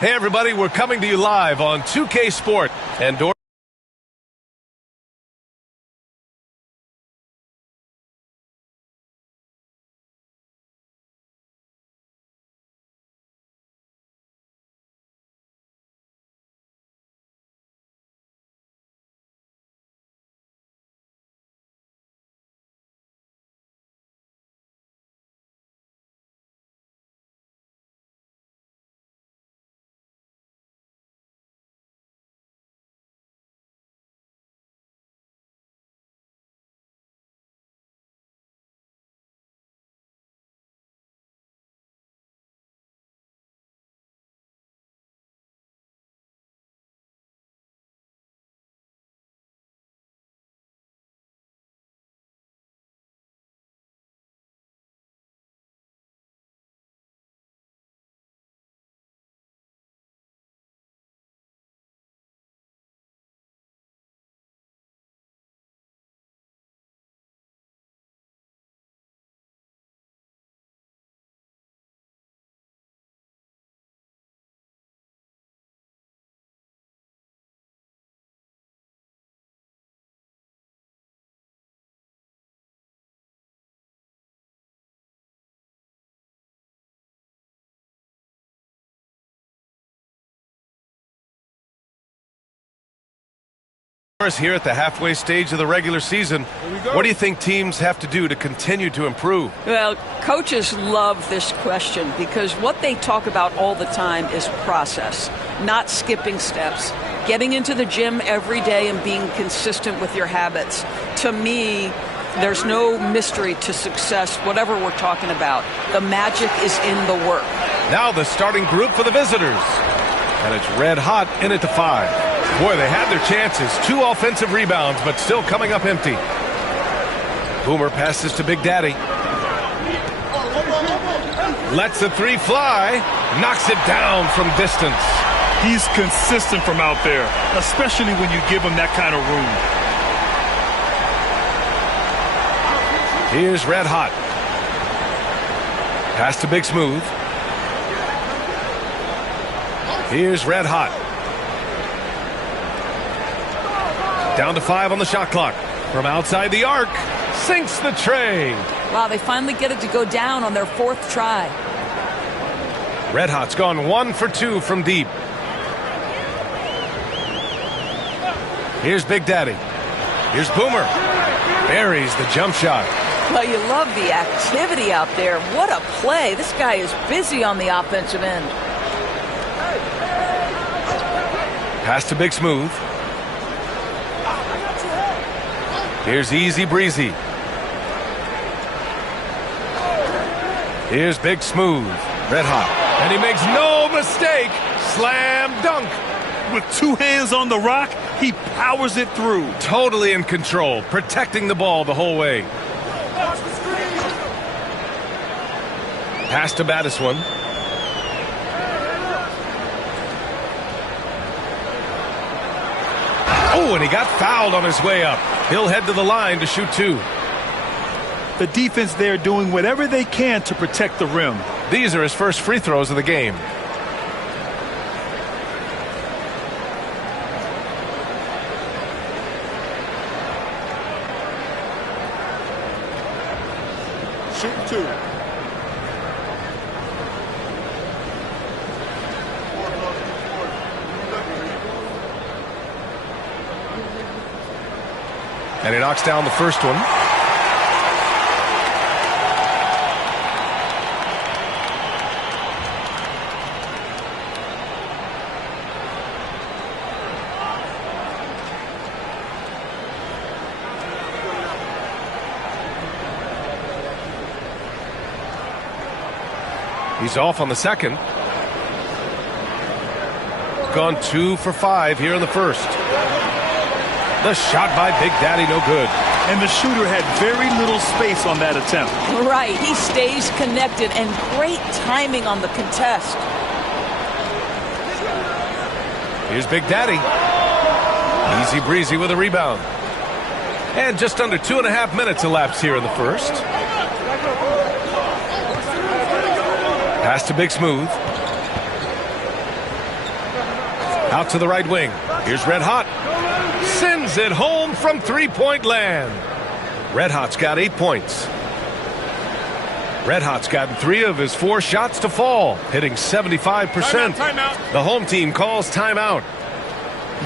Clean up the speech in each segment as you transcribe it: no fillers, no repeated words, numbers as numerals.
Hey everybody, we're coming to you live on 2K Sport and here at the halfway stage of the regular season. What do you think teams have to do to continue to improve? Well, coaches love this question because what they talk about all the time is process, not skipping steps, getting into the gym every day and being consistent with your habits. To me, there's no mystery to success, whatever we're talking about. The magic is in the work. Now the starting group for the visitors. And it's red hot in it to 5. Boy, they had their chances. 2 offensive rebounds, but still coming up empty. Boomer passes to Big Daddy. Lets the 3 fly. Knocks it down from distance. He's consistent from out there, especially when you give him that kind of room. Here's red hot. Pass to Big Smooth. Here's red hot. Down to 5 on the shot clock. From outside the arc. Sinks the tray. Wow, they finally get it to go down on their 4th try. Red Hot's gone 1 for 2 from deep. Here's Big Daddy. Here's Boomer. Buries the jump shot. Well, you love the activity out there. What a play. This guy is busy on the offensive end. Pass to Big Smooth. Here's Easy Breezy. Here's Big Smooth. Red hot. And he makes no mistake. Slam dunk. With 2 hands on the rock, he powers it through. Totally in control. Protecting the ball the whole way. Pass to Battiswan. Oh, and he got fouled on his way up. He'll head to the line to shoot 2. The defense there doing whatever they can to protect the rim. These are his first free throws of the game. Shoot 2. And he knocks down the first one. He's off on the second. Gone 2 for 5 here in the first. The shot by Big Daddy, no good. And the shooter had very little space on that attempt. Right, he stays connected and great timing on the contest. Here's Big Daddy. Easy Breezy with a rebound. And just under 2.5 minutes elapsed here in the first. Pass to Big Smooth. Out to the right wing. Here's Red Hot. Sends it home from three-point land. Red Hot's got 8 points. Red Hot's gotten 3 of his 4 shots to fall, hitting 75%. Timeout. The home team calls timeout.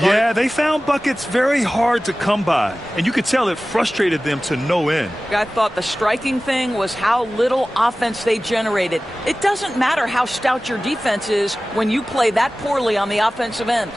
Yeah, they found buckets very hard to come by, and you could tell it frustrated them to no end. I thought the striking thing was how little offense they generated. It doesn't matter how stout your defense is when you play that poorly on the offensive end.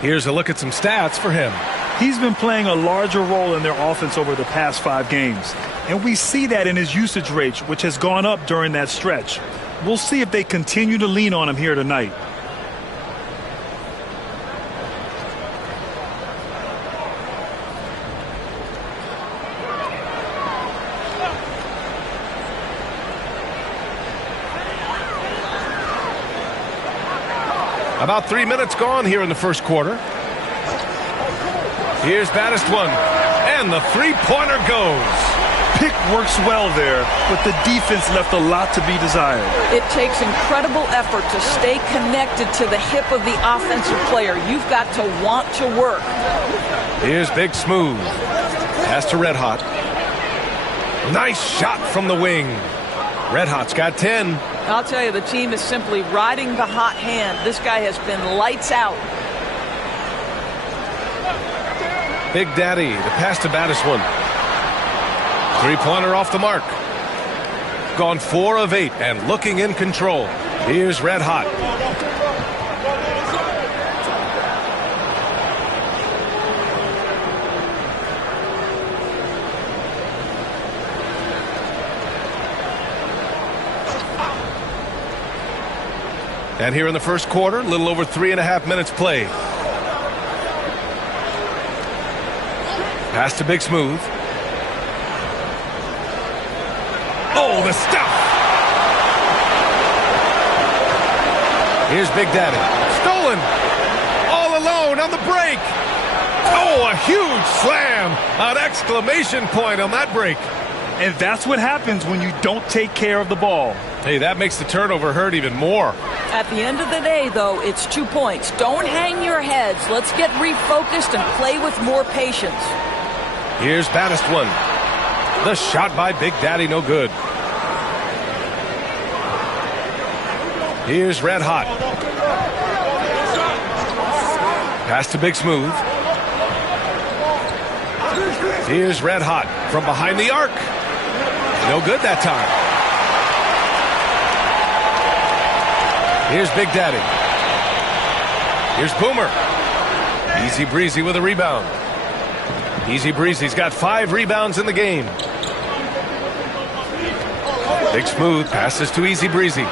Here's a look at some stats for him. He's been playing a larger role in their offense over the past 5 games. And we see that in his usage rate, which has gone up during that stretch. We'll see if they continue to lean on him here tonight. About 3 minutes gone here in the first quarter. Here's Baddest one. And the three-pointer goes. Pick works well there, but the defense left a lot to be desired. It takes incredible effort to stay connected to the hip of the offensive player. You've got to want to work. Here's Big Smooth. Pass to Red Hot. Nice shot from the wing. Red Hot's got 10. I'll tell you, the team is simply riding the hot hand. This guy has been lights out. Big Daddy, the pass to Baddest one. Three-pointer off the mark. Gone 4 of 8 and looking in control. Here's Red Hot. And here in the first quarter, a little over 3.5 minutes played. Pass to Big Smooth. Oh, the stuff! Here's Big Daddy. Stolen! All alone on the break! Oh, a huge slam! An exclamation point on that break. And that's what happens when you don't take care of the ball. Hey, that makes the turnover hurt even more. At the end of the day, though, it's 2 points. Don't hang your heads. Let's get refocused and play with more patience. Here's Baddest one. The shot by Big Daddy, no good. Here's Red Hot. Pass to Big Smooth. Here's Red Hot from behind the arc. No good that time. Here's Big Daddy. Here's Boomer. Easy Breezy with a rebound. Easy Breezy's got 5 rebounds in the game. Big Smooth passes to Easy Breezy.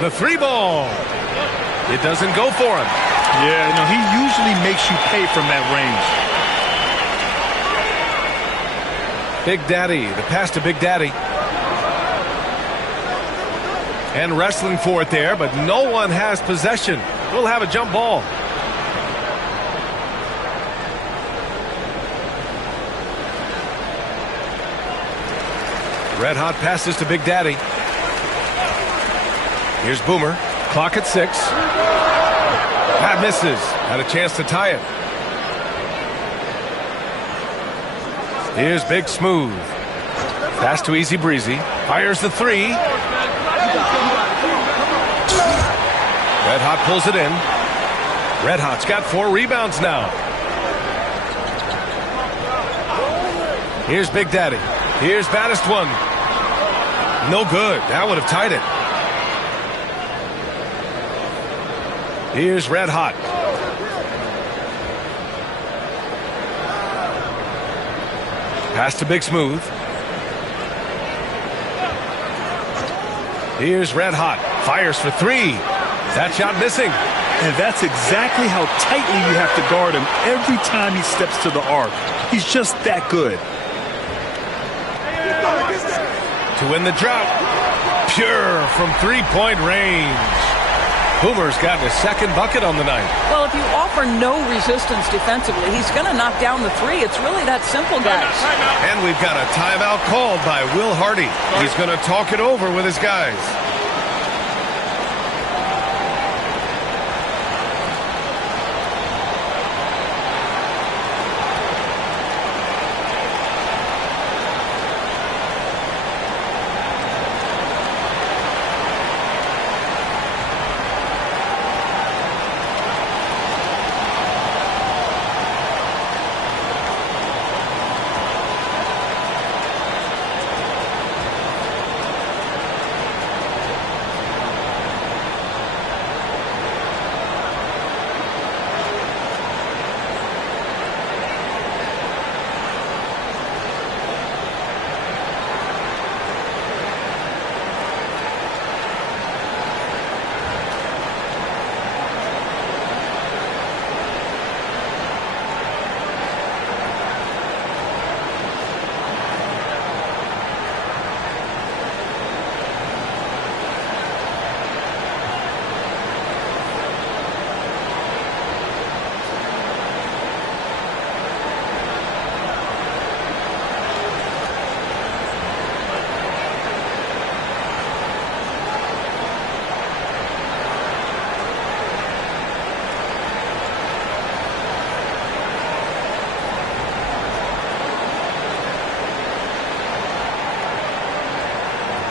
The 3-ball. It doesn't go for him. Yeah, no, he usually makes you pay from that range. Big Daddy, the pass to Big Daddy. And wrestling for it there, but no one has possession. We'll have a jump ball. Red Hot passes to Big Daddy. Here's Boomer. Clock at 6. That misses. Had a chance to tie it. Here's Big Smooth. Pass to Easy Breezy. Fires the three. Red Hot pulls it in. Red Hot's got 4 rebounds now. Here's Big Daddy. Here's baddest one. No good. That would have tied it. Here's Red Hot. Pass to Big Smooth. Here's Red Hot. Fires for 3. That shot missing. And that's exactly how tightly you have to guard him every time he steps to the arc. He's just that good. To win the drought. Pure from 3-point range. Boomer's gotten his 2nd bucket on the night. Well, if you offer no resistance defensively, he's going to knock down the 3. It's really that simple, guys. And we've got a timeout called by Will Hardy. He's going to talk it over with his guys.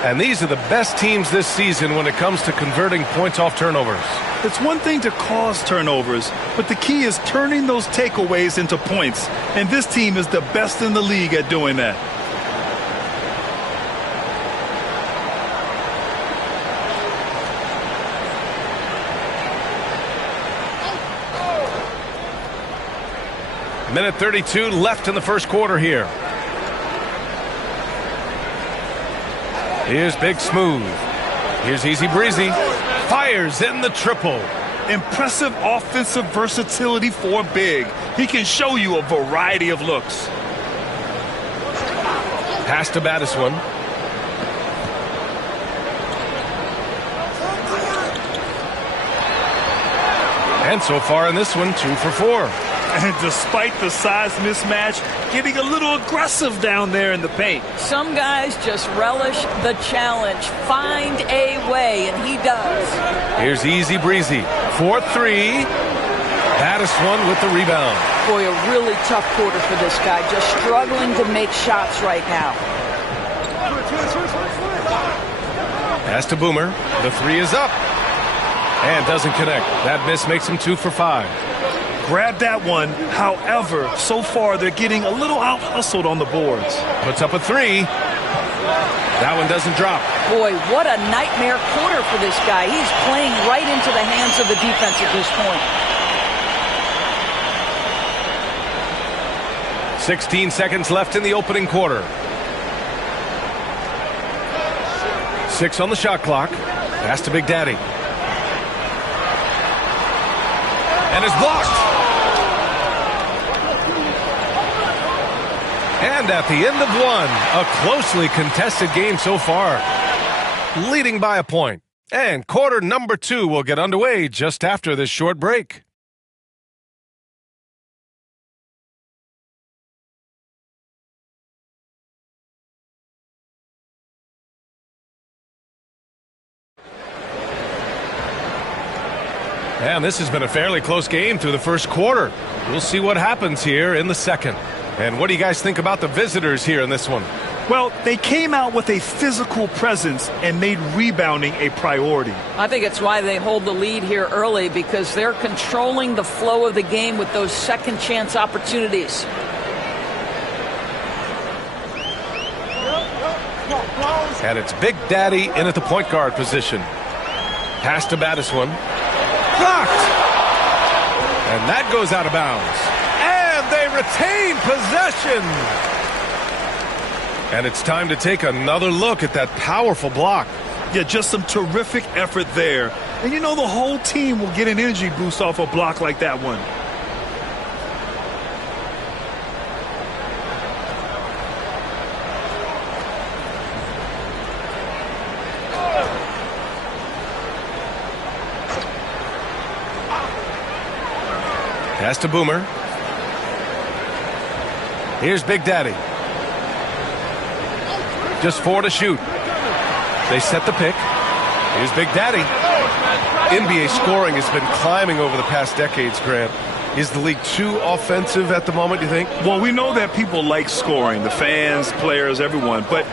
And these are the best teams this season when it comes to converting points off turnovers. It's one thing to cause turnovers, but the key is turning those takeaways into points. And this team is the best in the league at doing that. Minute 32 left in the first quarter here. Here's Big Smooth. Here's Easy Breezy. Fires in the triple. Impressive offensive versatility for Big. He can show you a variety of looks. Pass to baddest one. And so far in this one, 2 for 4. And despite the size mismatch, getting a little aggressive down there in the paint. Some guys just relish the challenge. Find a way, and he does. Here's Easy Breezy. 4-3. Baddest one with the rebound. Boy, a really tough quarter for this guy. Just struggling to make shots right now. Pass to Boomer. The 3 is up. And doesn't connect. That miss makes him 2 for 5. Grab that one. However, so far they're getting a little out-hustled on the boards. Puts up a 3. That one doesn't drop. Boy, what a nightmare quarter for this guy. He's playing right into the hands of the defense at this point. 16 seconds left in the opening quarter. 6 on the shot clock. Pass to Big Daddy. And is blocked. And at the end of one, a closely contested game so far. Leading by a point. And quarter number 2 will get underway just after this short break. And this has been a fairly close game through the first quarter. We'll see what happens here in the second. And what do you guys think about the visitors here in this one? Well, they came out with a physical presence and made rebounding a priority. I think it's why they hold the lead here early, because they're controlling the flow of the game with those second chance opportunities. And it's Big Daddy in at the point guard position. Pass to Battiswan. Blocked! And that goes out of bounds. And they retain possession. And it's time to take another look at that powerful block. Yeah, just some terrific effort there. And you know the whole team will get an energy boost off a block like that one. Pass to Boomer. Here's Big Daddy. Just 4 to shoot. They set the pick. Here's Big Daddy. NBA scoring has been climbing over the past decades, Grant. Is the league too offensive at the moment, you think? Well, we know that people like scoring, the fans, players, everyone, but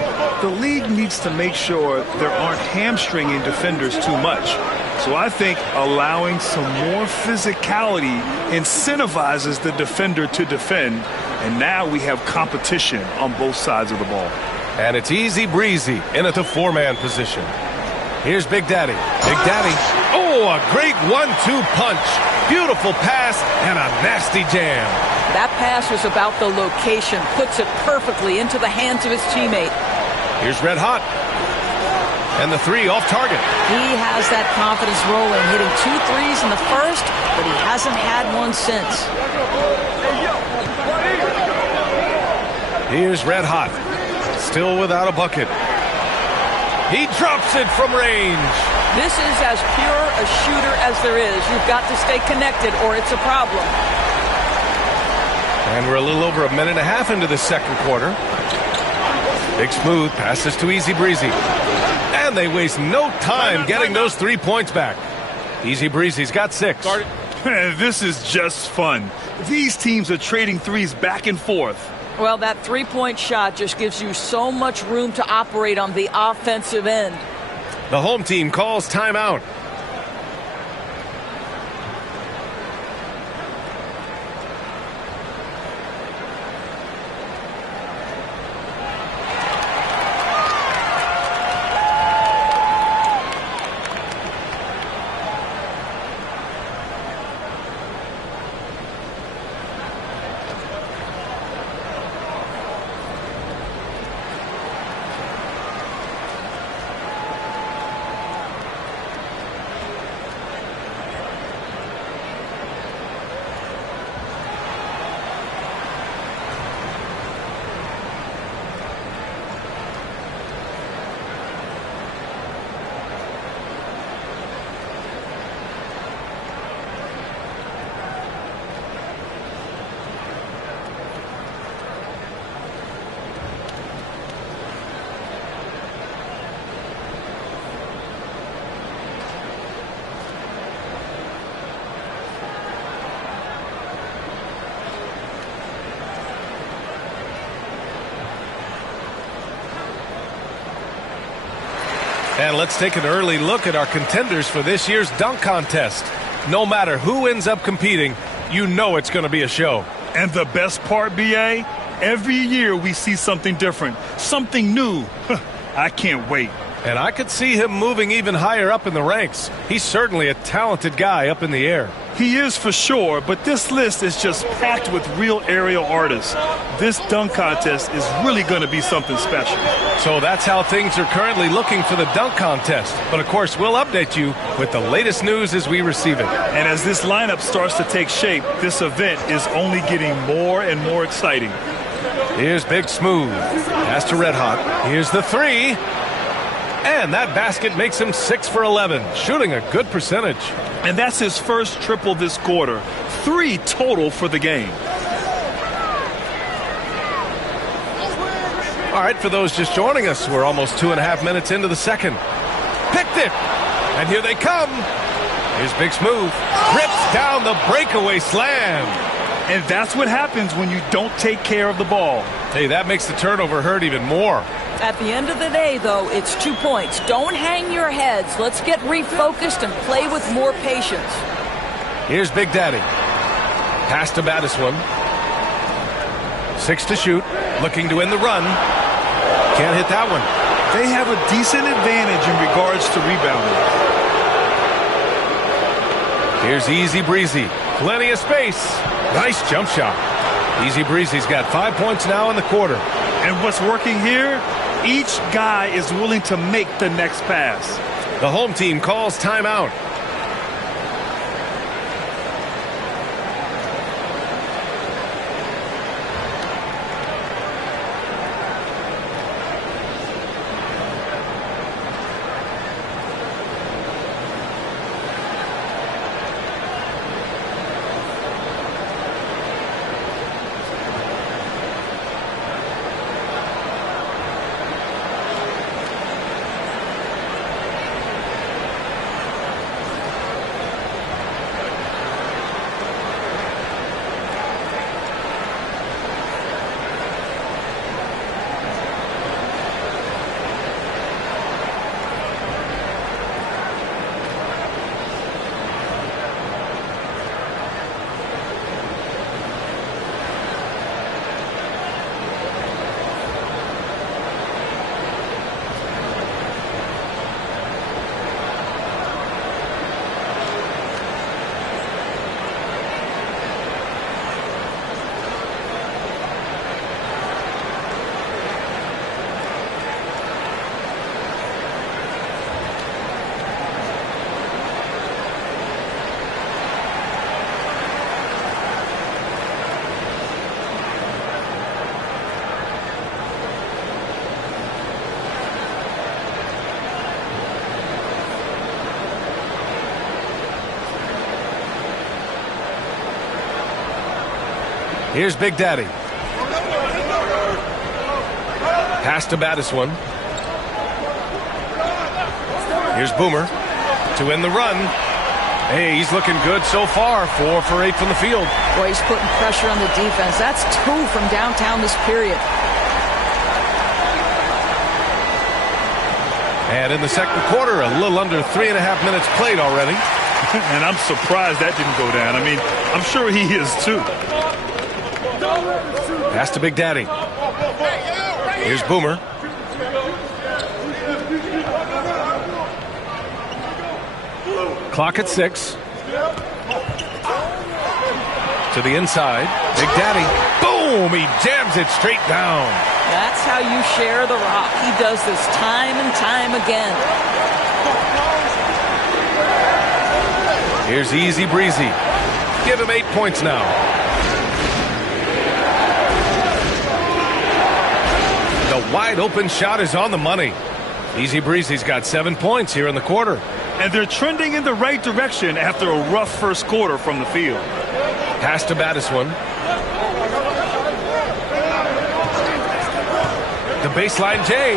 the league needs to make sure there aren't hamstringing defenders too much. So I think allowing some more physicality incentivizes the defender to defend, and now we have competition on both sides of the ball. And it's easy breezy in at the 4-man position. Here's Big Daddy. Big Daddy. Oh, a great 1-2 punch. Beautiful pass and a nasty jam. That pass was about the location. Puts it perfectly into the hands of his teammate. Here's Red Hot. And the 3 off target. He has that confidence rolling, hitting 2 threes in the first, but he hasn't had one since. Here's Red Hot. Still without a bucket. He drops it from range. This is as pure a shooter as there is. You've got to stay connected or it's a problem. And we're a little over a minute and a half into the second quarter. Big Smooth passes to Easy Breezy. And they waste no time getting those 3 points back. Easy Breezy's got 6. This is just fun. These teams are trading threes back and forth. Well, that 3-point shot just gives you so much room to operate on the offensive end. The home team calls timeout. And let's take an early look at our contenders for this year's dunk contest. No matter who ends up competing, you know it's going to be a show. And the best part, B.A., every year we see something different, something new. I can't wait. And I could see him moving even higher up in the ranks. He's certainly a talented guy up in the air. He is for sure, but this list is just packed with real aerial artists. This dunk contest is really going to be something special. So that's how things are currently looking for the dunk contest. But of course, we'll update you with the latest news as we receive it. And as this lineup starts to take shape, this event is only getting more and more exciting. Here's Big Smooth. Pass to Red Hot. Here's the 3. And that basket makes him 6 for 11, shooting a good percentage. And that's his first triple this quarter. 3 total for the game. All right, for those just joining us, we're almost 2.5 minutes into the second. Picked it. And here they come. Here's Big Smooth. Rips down the breakaway slam. And that's what happens when you don't take care of the ball. Hey, that makes the turnover hurt even more. At the end of the day, though, it's 2 points. Don't hang your heads. Let's get refocused and play with more patience. Here's Big Daddy. Pass to Battiswan. 6 to shoot. Looking to win the run. Can't hit that one. They have a decent advantage in regards to rebounding. Here's Easy Breezy. Plenty of space. Nice jump shot. Easy Breezy's got 5 points now in the quarter. And what's working here? Each guy is willing to make the next pass. The home team calls timeout. Here's Big Daddy. Pass to Battiswan. Here's Boomer to win the run. Hey, he's looking good so far. 4 for 8 from the field. Boy, he's putting pressure on the defense. That's 2 from downtown this period. And in the second quarter, a little under 3.5 minutes played already. And I'm surprised that didn't go down. I mean, I'm sure he is too. Pass to Big Daddy. Here's Boomer. Clock at 6. To the inside. Big Daddy. Boom! He jams it straight down. That's how you share the rock. He does this time and time again. Here's Easy Breezy. Give him 8 points now. The wide open shot is on the money. Easy Breezy's got 7 points here in the quarter. And they're trending in the right direction after a rough first quarter from the field. Pass to Battiswan. The baseline J.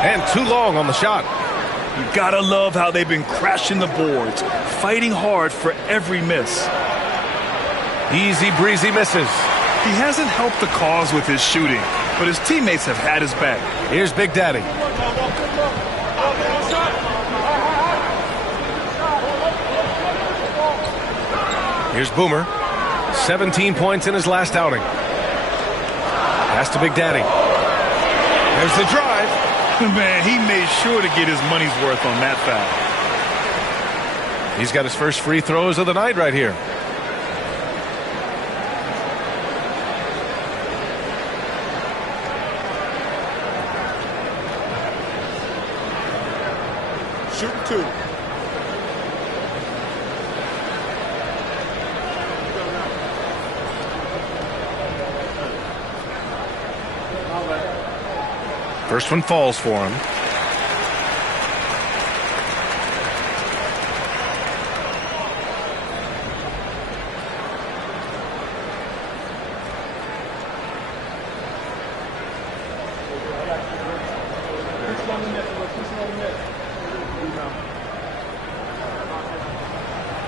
And too long on the shot. You gotta love how they've been crashing the boards, fighting hard for every miss. Easy Breezy misses. He hasn't helped the cause with his shooting, but his teammates have had his back. Here's Big Daddy. Here's Boomer. 17 points in his last outing. Pass to Big Daddy. There's the drive. Man, he made sure to get his money's worth on that foul. He's got his first free throws of the night right here. Shooting 2. First one falls for him.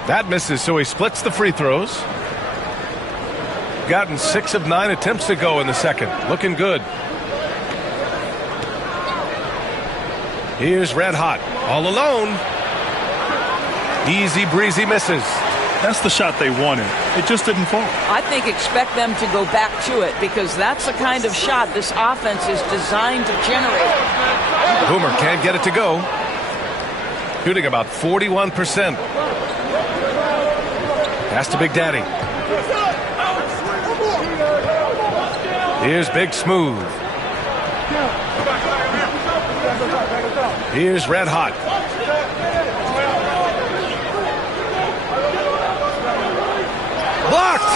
That misses, so he splits the free throws. Gotten 6 of 9 attempts to go in the second. Looking good. Here's Red Hot, all alone. Easy breezy misses. That's the shot they wanted. It just didn't fall. I think expect them to go back to it because that's the kind of shot this offense is designed to generate. Boomer can't get it to go. Shooting about 41%. Pass to Big Daddy. Here's Big Smooth. Here's Red Hot. Blocked!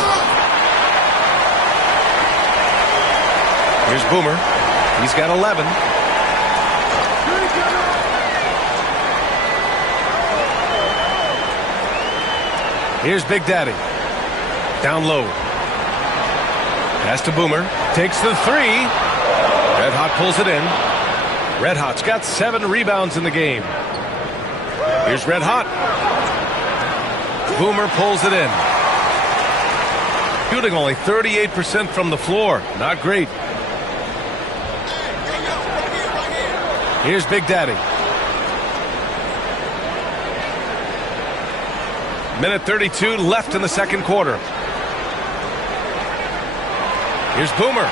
Here's Boomer. He's got 11. Here's Big Daddy. Down low. Pass to Boomer. Takes the 3. Red Hot pulls it in. Red Hot's got 7 rebounds in the game. Here's Red Hot. Boomer pulls it in. Shooting only 38% from the floor. Not great. Here's Big Daddy. Minute 32 left in the second quarter. Here's Boomer.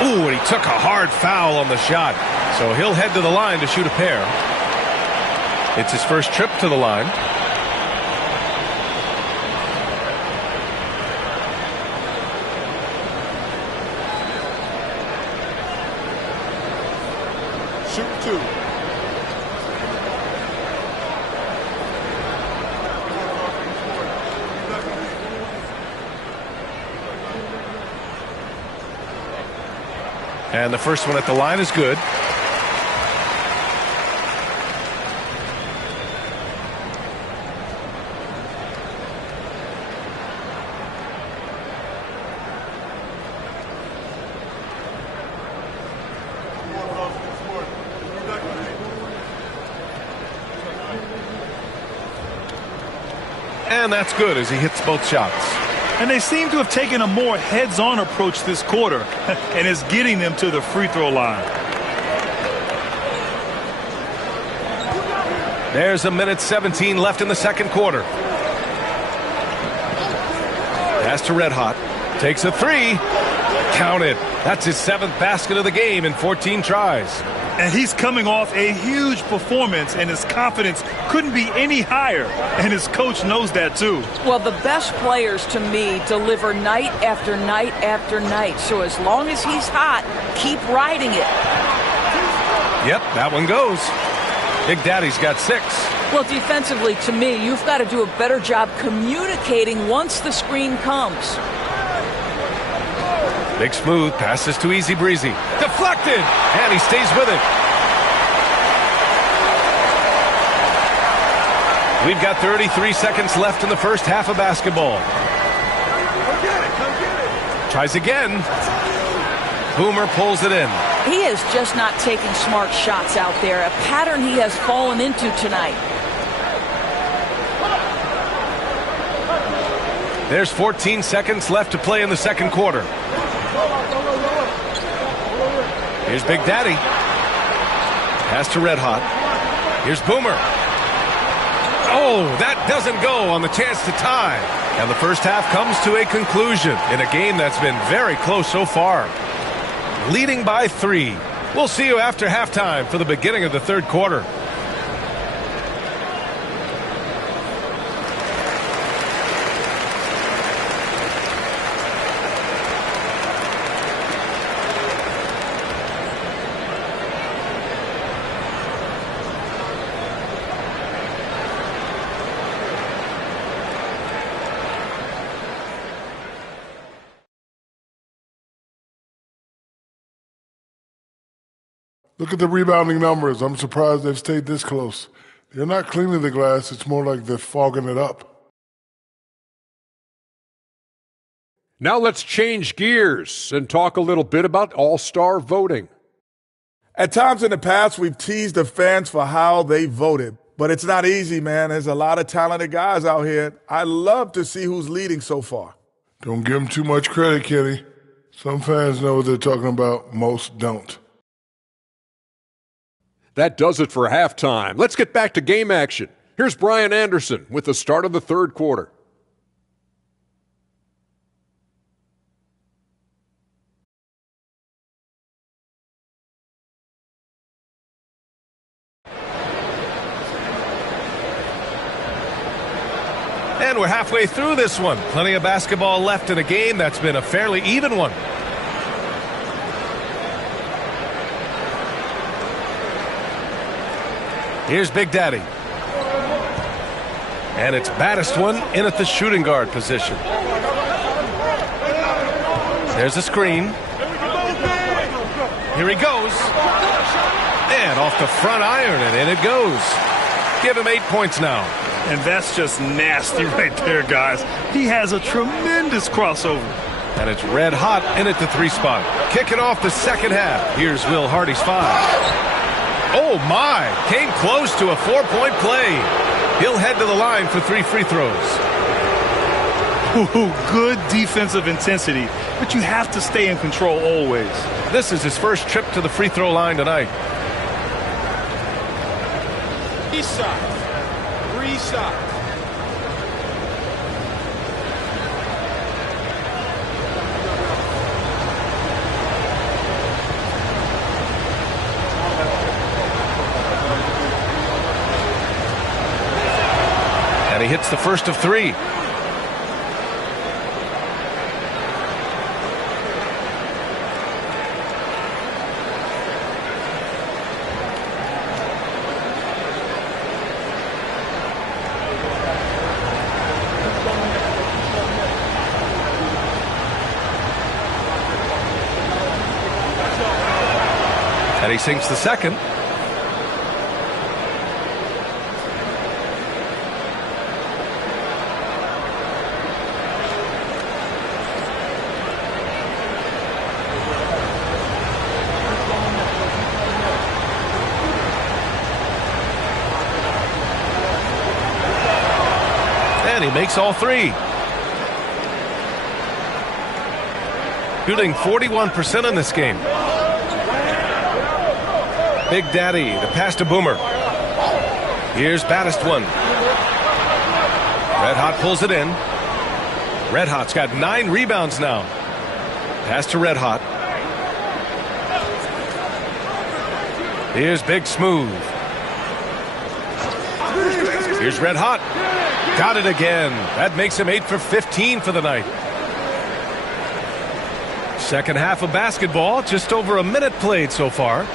Ooh, and he took a hard foul on the shot. So he'll head to the line to shoot a pair. It's his first trip to the line. Shoot 2. And the first one at the line is good. And that's good as he hits both shots. And they seem to have taken a more heads-on approach this quarter, and is getting them to the free throw line. There's a minute 17 left in the second quarter. Pass to Red Hot. Takes a 3. Count it. That's his 7th basket of the game in 14 tries. And he's coming off a huge performance, and his confidence couldn't be any higher. And his coach knows that, too. Well, the best players, to me, deliver night after night after night. So as long as he's hot, keep riding it. Yep, that one goes. Big Daddy's got 6. Well, defensively, to me, you've got to do a better job communicating once the screen comes. Big Smooth passes to Easy Breezy. Deflected! And he stays with it. We've got 33 seconds left in the first half of basketball. Tries again. Boomer pulls it in. He is just not taking smart shots out there, a pattern he has fallen into tonight. There's 14 seconds left to play in the second quarter. Here's Big Daddy. Pass to Red Hot. Here's Boomer. Oh, that doesn't go on the chance to tie. And the first half comes to a conclusion in a game that's been very close so far. Leading by 3. We'll see you after halftime for the beginning of the third quarter. Look at the rebounding numbers. I'm surprised they've stayed this close. They're not cleaning the glass. It's more like they're fogging it up. Now let's change gears and talk a little bit about all-star voting. At times in the past, we've teased the fans for how they voted. But it's not easy, man. There's a lot of talented guys out here. I love to see who's leading so far. Don't give them too much credit, Kenny. Some fans know what they're talking about. Most don't. That does it for halftime. Let's get back to game action. Here's Brian Anderson with the start of the third quarter. And we're halfway through this one. Plenty of basketball left in a game that's been a fairly even one. Here's Big Daddy. And it's baddest one in at the shooting guard position. There's a screen. Here he goes. And off the front iron, and in it goes. Give him 8 points now. And that's just nasty right there, guys. He has a tremendous crossover. And it's red hot in at the 3 spot. Kicking off the second half. Here's Will Hardy's 5. Oh, my. Came close to a 4-point play. He'll head to the line for 3 free throws. Ooh, good defensive intensity, but you have to stay in control always. This is his first trip to the free throw line tonight. East side. 3 shots. And he hits the first of 3. And he sinks the second. And he makes all 3. Shooting 41% in this game. Big Daddy, the pass to Boomer. Here's baddest one. Red Hot pulls it in. Red Hot's got 9 rebounds now. Pass to Red Hot. Here's Big Smooth. Here's Red Hot. Got it again. That makes him 8 for 15 for the night. Second half of basketball, just over a minute played so far.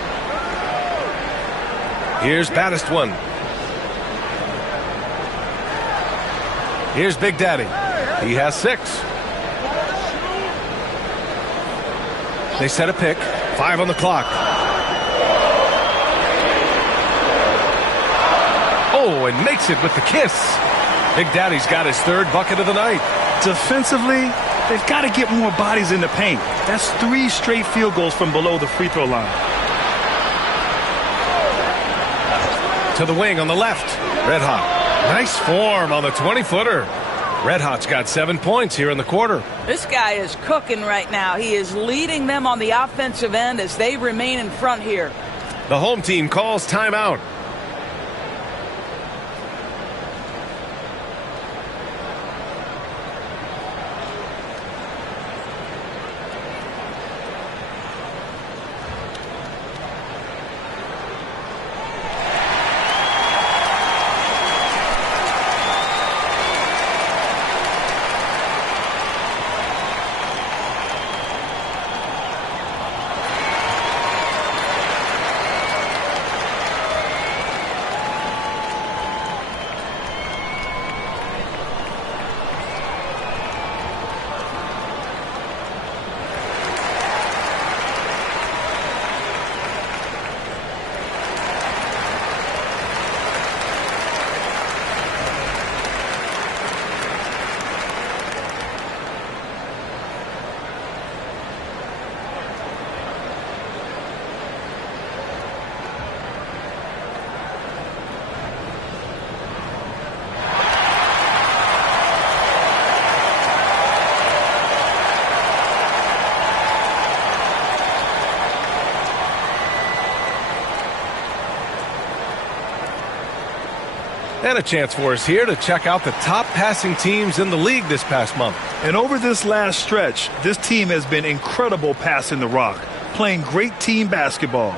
Here's baddest one. Here's Big Daddy. He has 6. They set a pick. 5 on the clock. Oh, and makes it with the kiss. Big Daddy's got his 3rd bucket of the night. Defensively, they've got to get more bodies in the paint. That's 3 straight field goals from below the free throw line. To the wing on the left. Red Hot. Nice form on the 20-footer. Red Hot's got 7 points here in the quarter. This guy is cooking right now. He is leading them on the offensive end as they remain in front here. The home team calls timeout. And a chance for us here to check out the top passing teams in the league this past month. And over this last stretch, this team has been incredible passing the rock, playing great team basketball.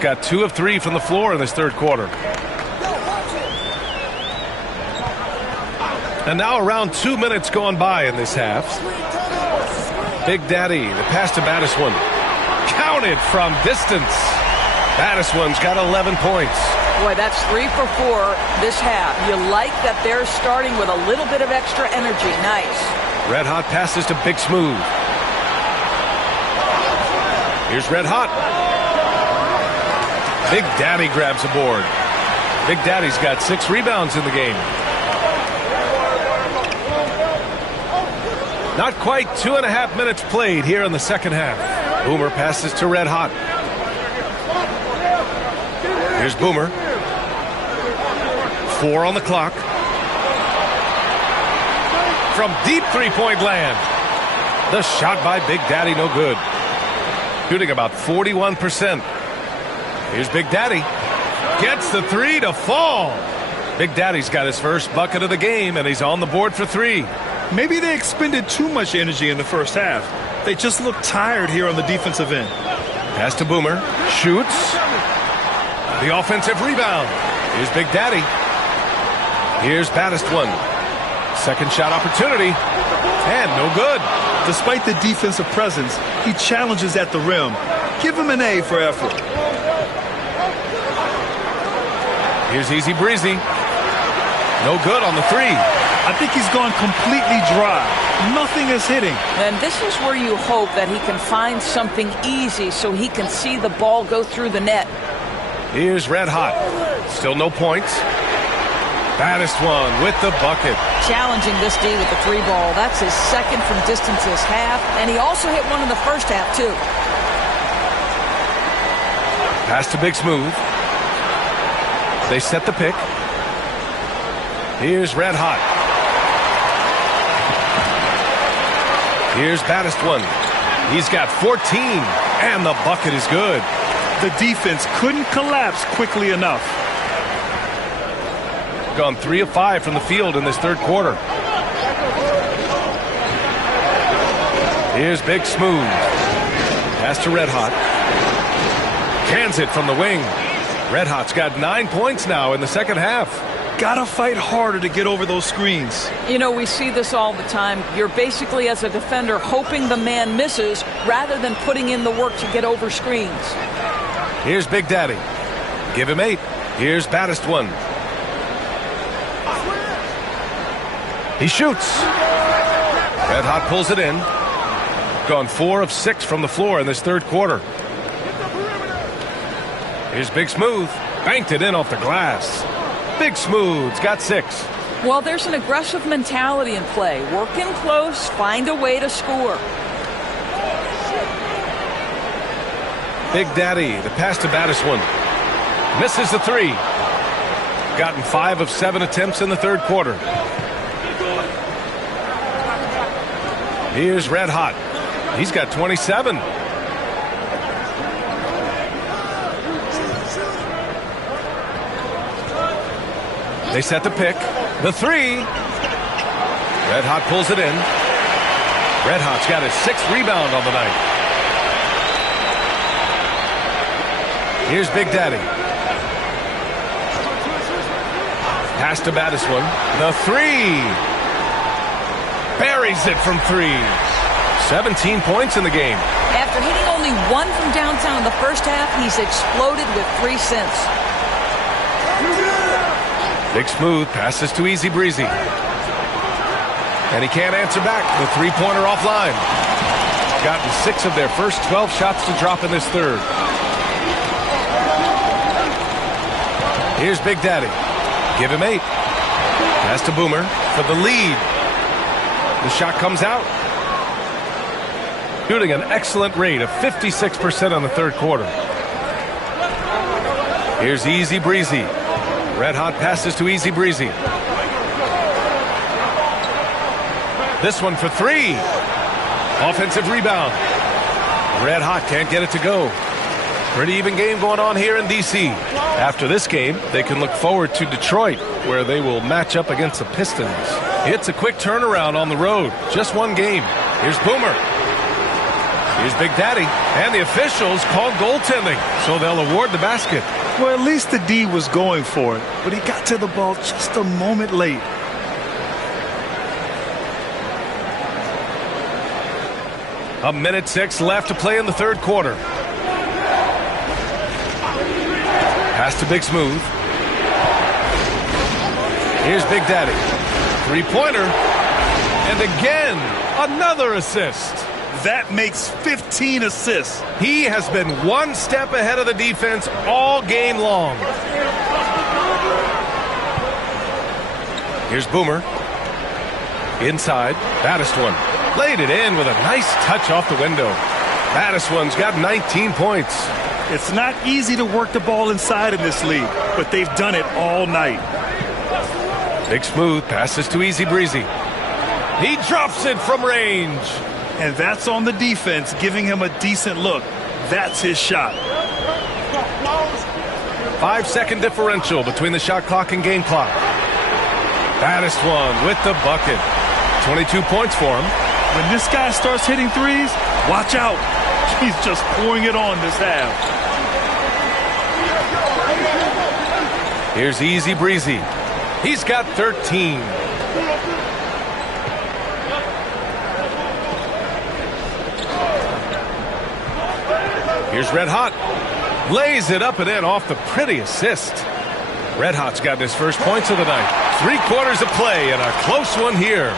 Got 2 of 3 from the floor in this third quarter. And now around 2 minutes gone by in this half. Big Daddy, the pass to Battiswan. Counted from distance. Battiswan's got 11 points. Boy, that's 3 for 4 this half. You like that they're starting with a little bit of extra energy. Nice. Red Hot passes to Big Smooth. Here's Red Hot. Big Daddy grabs a board. Big Daddy's got 6 rebounds in the game. Not quite 2.5 minutes played here in the second half. Boomer passes to Red Hot. Here's Boomer. 4 on the clock. From deep three-point land. The shot by Big Daddy, no good. Shooting about 41%. Here's Big Daddy. Gets the 3 to fall. Big Daddy's got his first bucket of the game, and he's on the board for 3. Maybe they expended too much energy in the first half. They just look tired here on the defensive end. Pass to Boomer. Shoots. The offensive rebound. Here's Big Daddy. Here's Battiswan. Second shot opportunity. And no good. Despite the defensive presence, he challenges at the rim. Give him an A for effort. Here's Easy Breezy. No good on the 3. I think he's gone completely dry. Nothing is hitting. And this is where you hope that he can find something easy so he can see the ball go through the net. Here's Red Hot. Still no points. Battiswan with the bucket. Challenging this D with the 3 ball. That's his second from distance this half. And he also hit one in the first half, too. Pass to Big Smooth. They set the pick. Here's Red Hot. Here's Battiswan. He's got 14, and the bucket is good. The defense couldn't collapse quickly enough. Gone 3 of 5 from the field in this third quarter. Here's Big Smooth. Pass to Red Hot. Cans it from the wing. Red Hot's got 9 points now in the second half. Gotta fight harder to get over those screens. You know, we see this all the time. You're basically, as a defender, hoping the man misses rather than putting in the work to get over screens. Here's Big Daddy. Give him 8. Here's Battiswan. He shoots. Red Hot pulls it in. Gone 4 of 6 from the floor in this third quarter. Here's Big Smooth. Banked it in off the glass. Big Smooth's got 6. Well, there's an aggressive mentality in play. Work in close, find a way to score. Big Daddy, the pass to Battiswan. Misses the 3. Gotten 5 of 7 attempts in the third quarter. Here's Red Hot. He's got 27. They set the pick. The 3. Red Hot pulls it in. Red Hot's got his 6th rebound on the night. Here's Big Daddy. Pass to Battiswan. The 3. Buries it from 3. 17 points in the game. After hitting only 1 from downtown in the first half, he's exploded with 3 since. Big Smooth passes to Easy Breezy. And he can't answer back. The 3-pointer offline. Gotten 6 of their first 12 shots to drop in this third. Here's Big Daddy. Give him 8. Pass to Boomer for the lead. The shot comes out. Shooting an excellent rate of 56% on the third quarter. Here's Easy Breezy. Red Hot passes to Easy Breezy. This one for 3. Offensive rebound. Red hot, can't get it to go. Pretty even game going on here in D.C. After this game, they can look forward to Detroit, where they will match up against the Pistons. It's a quick turnaround on the road. Just one game. Here's Boomer. Here's Big Daddy. And the officials called goaltending, so they'll award the basket. Well, at least the D was going for it, but he got to the ball just a moment late. A minute 6 left to play in the third quarter. Pass to Big Smooth. Here's Big Daddy. Three-pointer. And again, another assist. That makes 15 assists. He has been one step ahead of the defense all game long. Here's Boomer. Inside. Baddest one. Laid it in with a nice touch off the window. Baddest one's got 19 points. It's not easy to work the ball inside in this league, but they've done it all night. Big Smooth passes to Easy Breezy. He drops it from range. And that's on the defense, giving him a decent look. That's his shot. 5-second differential between the shot clock and game clock. Baddest one with the bucket. 22 points for him. When this guy starts hitting threes, watch out. He's just pouring it on this half. Here's Easy Breezy. He's got 13. Here's Red Hot. Lays it up and in off the pretty assist. Red Hot's gotten his first points of the night. 3 quarters of play and a close one here.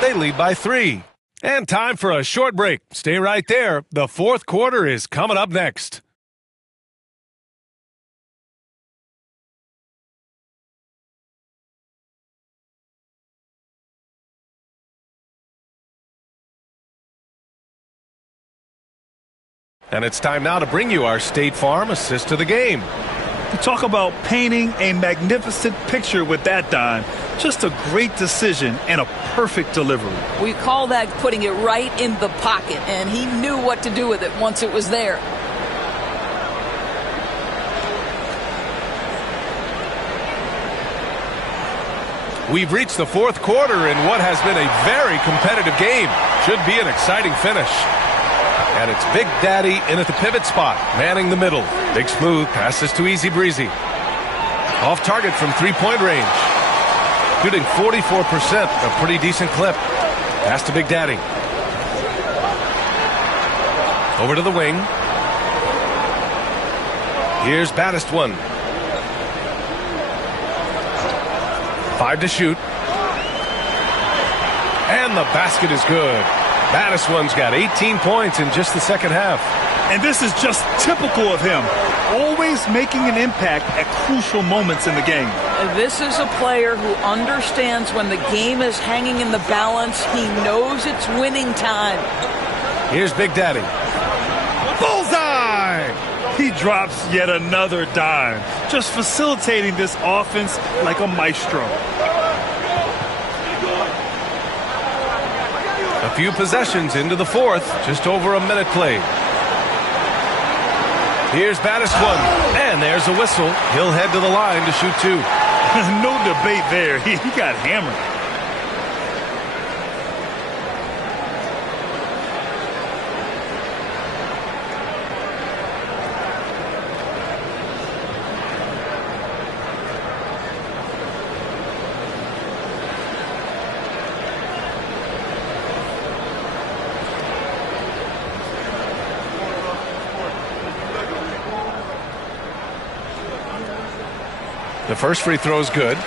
They lead by 3. And time for a short break. Stay right there. The fourth quarter is coming up next. And it's time now to bring you our State Farm assist of the game. You talk about painting a magnificent picture with that dime. Just a great decision and a perfect delivery. We call that putting it right in the pocket, and he knew what to do with it once it was there. We've reached the fourth quarter in what has been a very competitive game. Should be an exciting finish. And it's Big Daddy in at the pivot spot, manning the middle. Big Smooth passes to Easy Breezy. Off target from three-point range. Shooting 44%, a pretty decent clip. Pass to Big Daddy. Over to the wing. Here's Baddest one. 5 to shoot. And the basket is good. Baddest one's got 18 points in just the second half. And this is just typical of him. Always making an impact at crucial moments in the game. And this is a player who understands when the game is hanging in the balance. He knows it's winning time. Here's Big Daddy. Bullseye! He drops yet another dime. Just facilitating this offense like a maestro. A few possessions into the fourth, just over a minute played. Here's Baddest one, and there's a whistle. He'll head to the line to shoot 2. No debate there. He got hammered. The first free throw is good.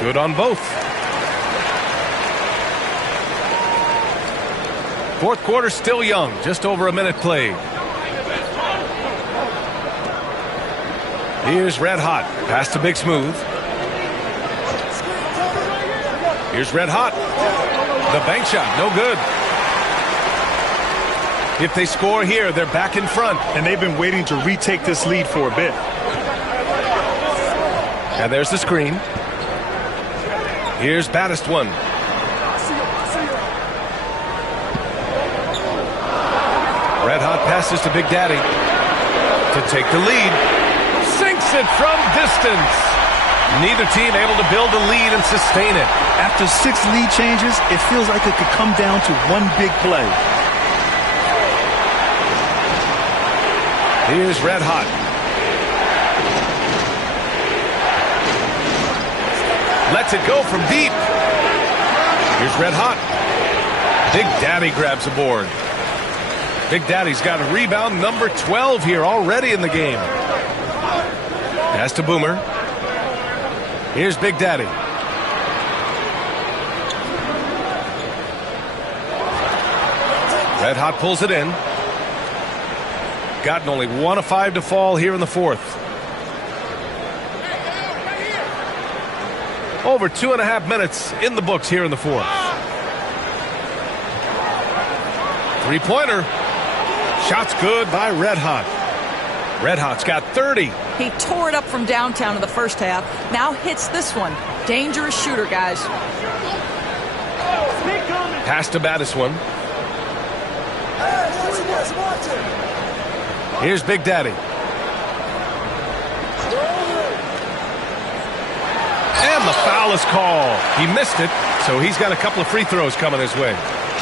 Good on both. Fourth quarter still young, just over a minute played. Here's Red Hot. Pass to Big Smooth. Here's Red Hot. The bank shot, no good. If they score here, they're back in front. And they've been waiting to retake this lead for a bit. And there's the screen. Here's Baddest one. Red Hot passes to Big Daddy to take the lead. Sinks it from distance. Neither team able to build a lead and sustain it. After 6 lead changes, it feels like it could come down to one big play. Here's Red Hot. Lets it go from deep. Here's Red Hot. Big Daddy grabs the board. Big Daddy's got a rebound number 12 here already in the game. Pass to Boomer. Here's Big Daddy. Red Hot pulls it in. Gotten only 1 of 5 to fall here in the fourth. Over 2.5 minutes in the books here in the fourth. Three-pointer. Shot's good by Red Hot. Red Hot's got 30. He tore it up from downtown in the first half. Now hits this one. Dangerous shooter, guys. Pass to Baddest one. Here's Big Daddy. And the foul is called. He missed it, so he's got a couple of free throws coming his way.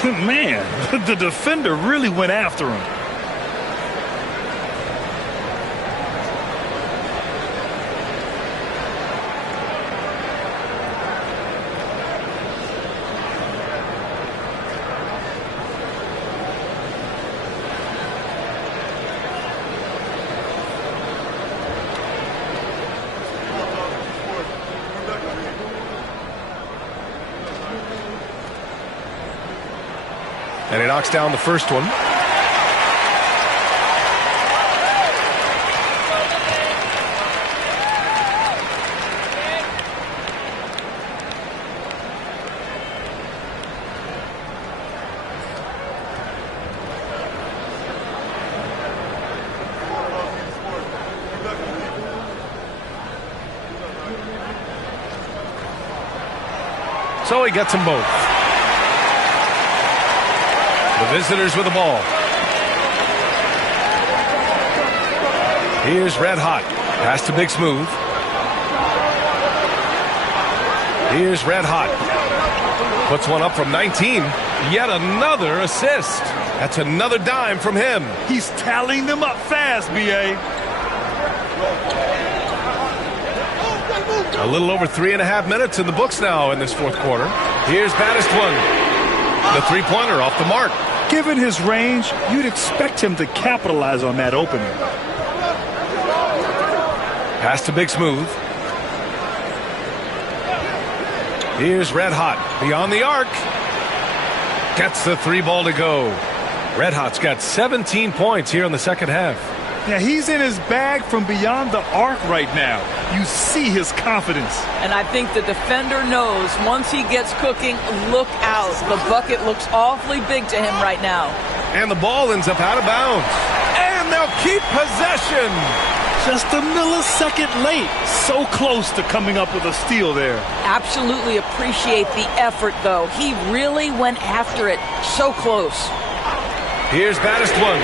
Man, the defender really went after him. And he knocks down the first one. So he gets them both. The visitors with the ball. Here's Red Hot. Pass to Big Smooth. Here's Red Hot. Puts one up from 19. Yet another assist. That's another dime from him. He's tallying them up fast, B.A. A little over 3.5 minutes in the books now in this fourth quarter. Here's Baddest one. The three-pointer off the mark. Given his range, you'd expect him to capitalize on that opening. Pass to Big Smooth. Here's Red Hot. Beyond the arc. Gets the three ball to go. Red Hot's got 17 points here in the second half. Yeah, he's in his bag from beyond the arc right now. You see his confidence. And I think the defender knows once he gets cooking, look out. The bucket looks awfully big to him right now. And the ball ends up out of bounds. And they'll keep possession. Just a millisecond late. So close to coming up with a steal there. Absolutely appreciate the effort, though. He really went after it. So close. Here's Baddest one.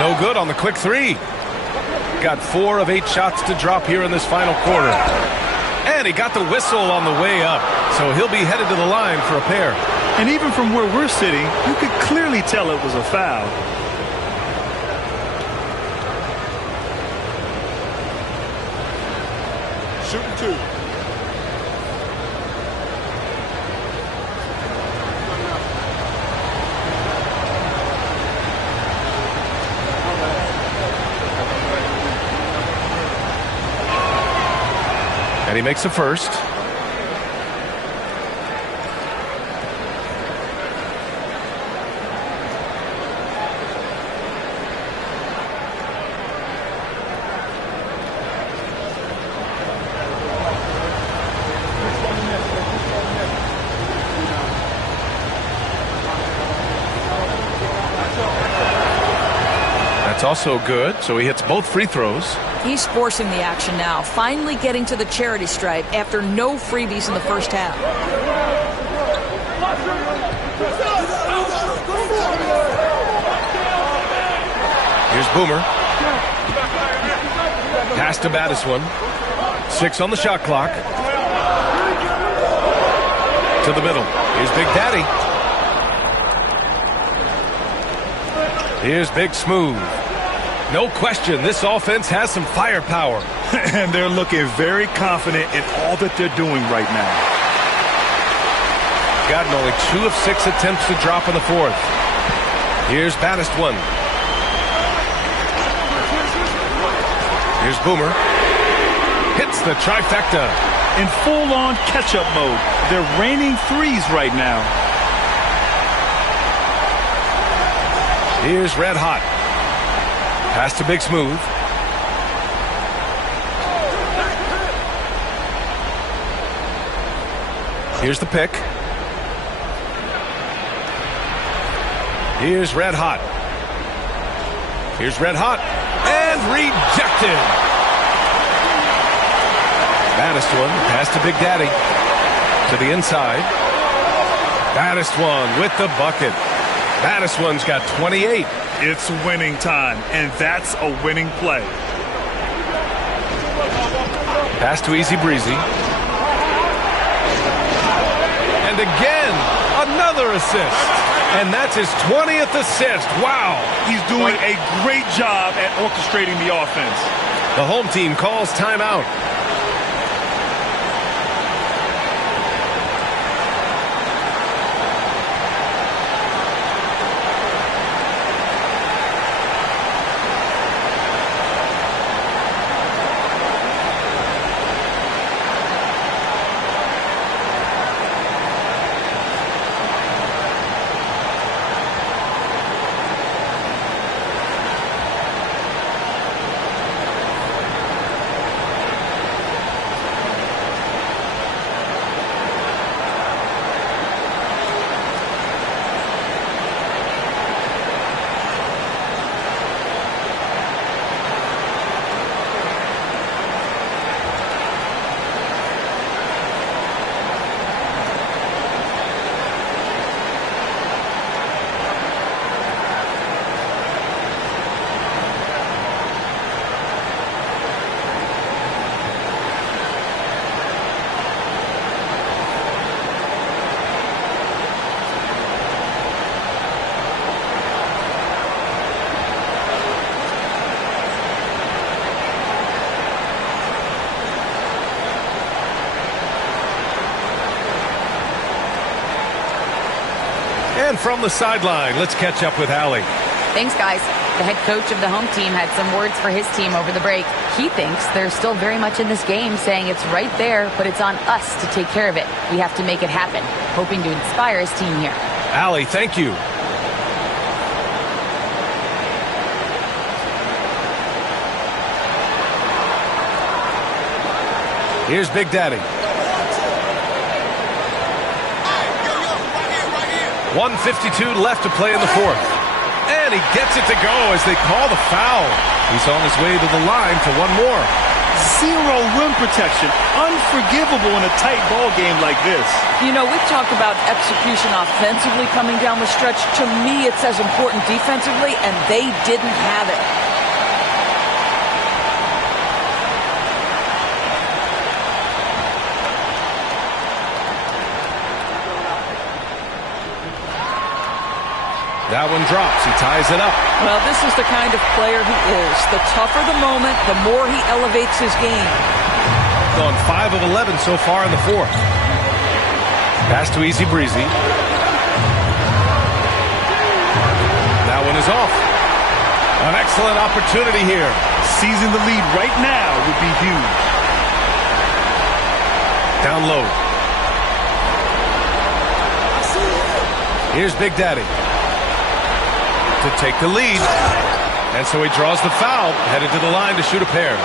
No good on the quick three. Got 4 of 8 shots to drop here in this final quarter. And he got the whistle on the way up. So he'll be headed to the line for a pair. And even from where we're sitting, you could clearly tell it was a foul. Shooting 2. And he makes the first. also good, so he hits both free throws. He's forcing the action now, finally getting to the charity stripe after no freebies in the first half. Here's Boomer. Pass to Battiswan. 6 on the shot clock. To the middle. Here's Big Daddy. Here's Big Smooth. No question, this offense has some firepower. And they're looking very confident in all that they're doing right now. Gotten only 2 of 6 attempts to drop in the fourth. Here's Battiswan. Here's Boomer. Hits the trifecta. In full-on catch-up mode. They're raining threes right now. Here's Red Hot. Pass to Big Smooth. Here's the pick. Here's Red Hot. Here's Red Hot. And rejected. Battiswan, pass to Big Daddy. To the inside. Battiswan with the bucket. Battiswan's got 28. It's winning time, and that's a winning play. Pass to Easy Breezy. And again, another assist. And that's his 20th assist. Wow. He's doing a great job at orchestrating the offense. The home team calls timeout. And from the sideline, let's catch up with Allie. Thanks, guys. The head coach of the home team had some words for his team over the break. He thinks they're still very much in this game, saying it's right there, but it's on us to take care of it. We have to make it happen, hoping to inspire his team here. Allie, thank you. Here's Big Daddy. 1:52 left to play in the fourth. And he gets it to go as they call the foul. He's on his way to the line for one more. Zero rim protection. Unforgivable in a tight ball game like this. You know, we talk about execution offensively coming down the stretch. To me, it's as important defensively, and they didn't have it. That one drops. He ties it up. Well, this is the kind of player he is. The tougher the moment, the more he elevates his game. Gone 5 of 11 so far in the fourth. Pass to Easy Breezy. That one is off. An excellent opportunity here. Seizing the lead right now would be huge. Down low. Here's Big Daddy to take the lead. And so he draws the foul, headed to the line to shoot a pair.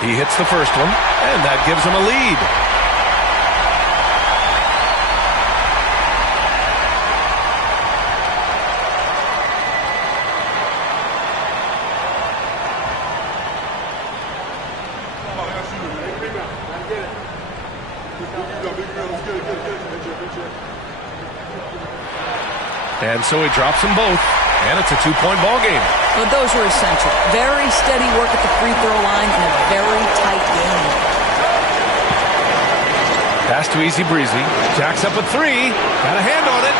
He hits the first one, and that gives him a lead. And so he drops them both, and it's a two-point ball game. Well, those were essential. Very steady work at the free throw line in a very tight game. Pass to Easy Breezy. Jacks up a three. Got a hand on it.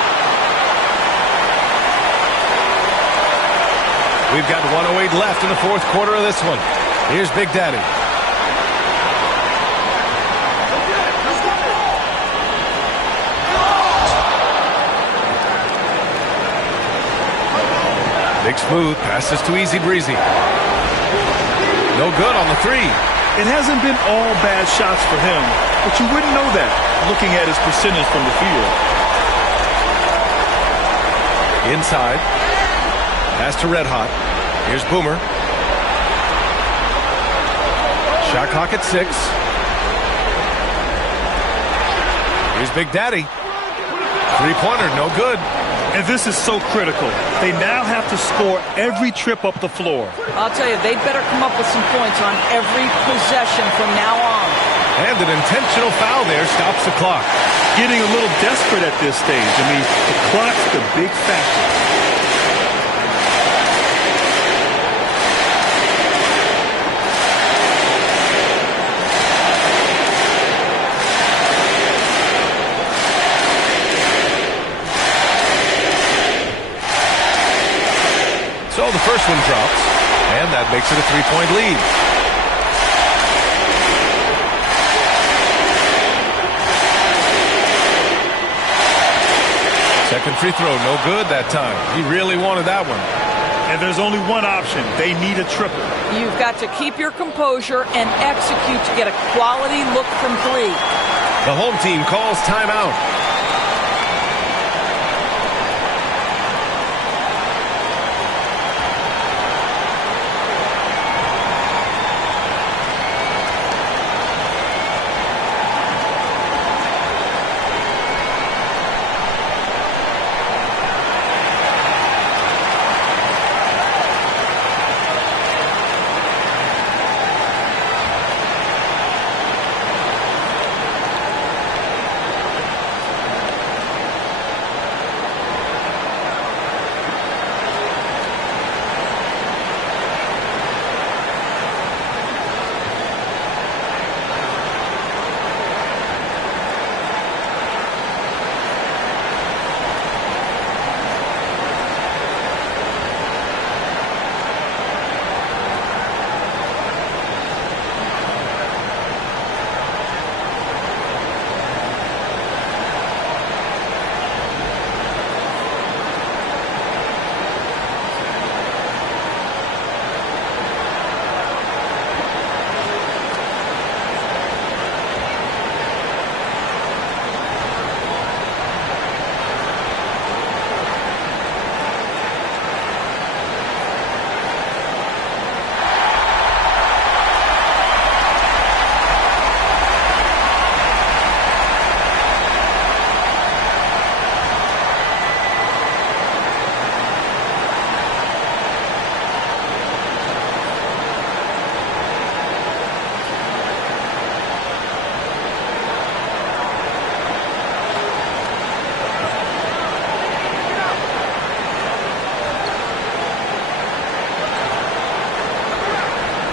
We've got 1:08 left in the fourth quarter of this one. Here's Big Daddy. Big Smooth passes to Easy Breezy. No good on the three. It hasn't been all bad shots for him, but you wouldn't know that looking at his percentage from the field. Inside. Pass to Red Hot. Here's Boomer. Shot clock at 6. Here's Big Daddy. Three-pointer, no good. And this is so critical. They now have to score every trip up the floor. I'll tell you, they'd better come up with some points on every possession from now on. And an intentional foul there stops the clock. Getting a little desperate at this stage. I mean, the clock's the big factor. So the first one drops, and that makes it a three-point lead. Second free throw, no good that time. He really wanted that one. And there's only one option. They need a triple. You've got to keep your composure and execute to get a quality look from three. The home team calls timeout.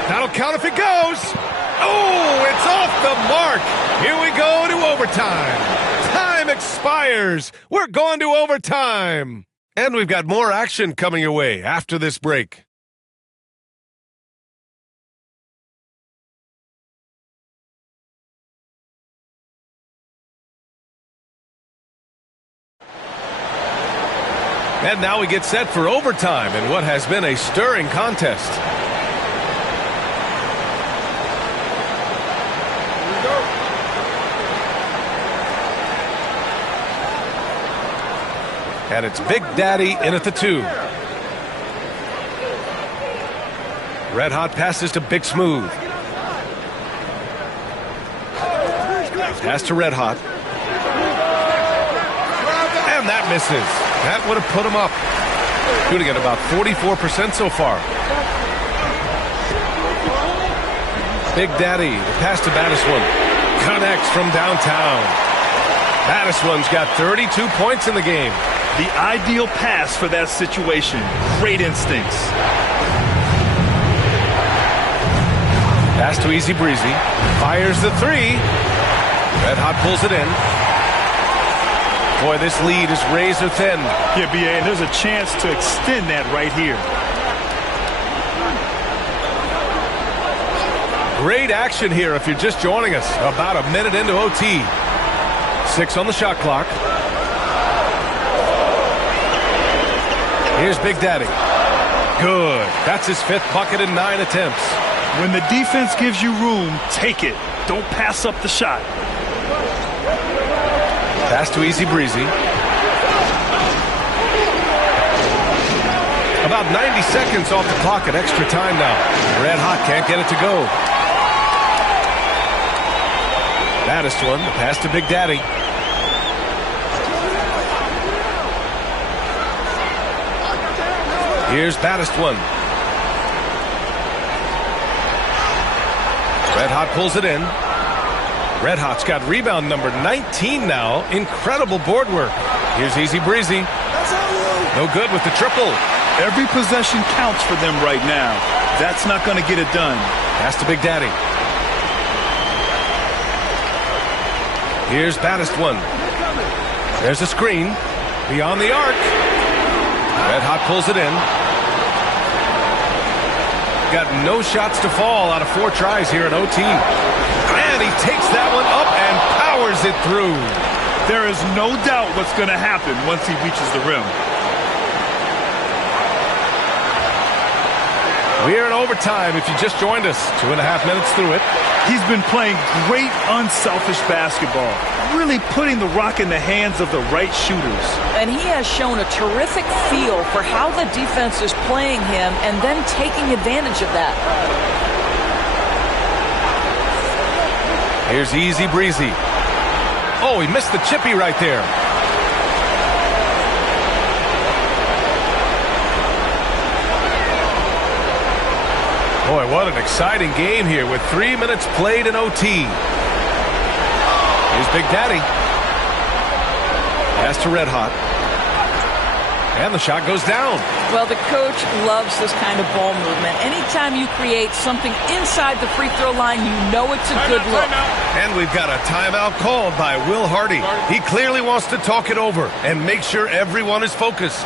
That'll count if it goes. Oh, it's off the mark. Here we go to overtime. Time expires. We're going to overtime. And we've got more action coming your way after this break. And now we get set for overtime in what has been a stirring contest. And it's Big Daddy in at the 2. Red Hot passes to Big Smooth. Pass to Red Hot. And that misses. That would have put him up. Shooting at about 44% so far. Big Daddy, the pass to Battiswan. Connects from downtown. Battiswan's got 32 points in the game. The ideal pass for that situation. Great instincts. Pass to Easy Breezy. Fires the three. Red Hot pulls it in. Boy, this lead is razor thin. Yeah, B.A., and there's a chance to extend that right here. Great action here if you're just joining us. About a minute into OT. 6 on the shot clock. Here's Big Daddy. Good. That's his 5th bucket in 9 attempts. When the defense gives you room, take it. Don't pass up the shot. Pass to Easy Breezy. About 90 seconds off the clock at extra time now. Red Hot can't get it to go. Battiswan, the pass to Big Daddy. Here's Battiswan. Red Hot pulls it in. Red Hot's got rebound number 19 now. Incredible board work. Here's Easy Breezy. No good with the triple. Every possession counts for them right now. That's not going to get it done. Pass to Big Daddy. Here's Battiswan. There's a screen. Beyond the arc. Red Hot pulls it in. Got no shots to fall out of 4 tries here in OT. And he takes that one up and powers it through. There is no doubt what's going to happen once he reaches the rim. We're in overtime if you just joined us. 2.5 minutes through it. He's been playing great unselfish basketball. Really putting the rock in the hands of the right shooters. And he has shown a terrific feel for how the defense is playing him and then taking advantage of that. Here's Easy Breezy. Oh, he missed the chippy right there. Boy, what an exciting game here with 3 minutes played in OT. Here's Big Daddy. Pass to Red Hot. And the shot goes down. Well, the coach loves this kind of ball movement. Anytime you create something inside the free throw line, you know it's a good look. And we've got a timeout called by Will Hardy. He clearly wants to talk it over and make sure everyone is focused.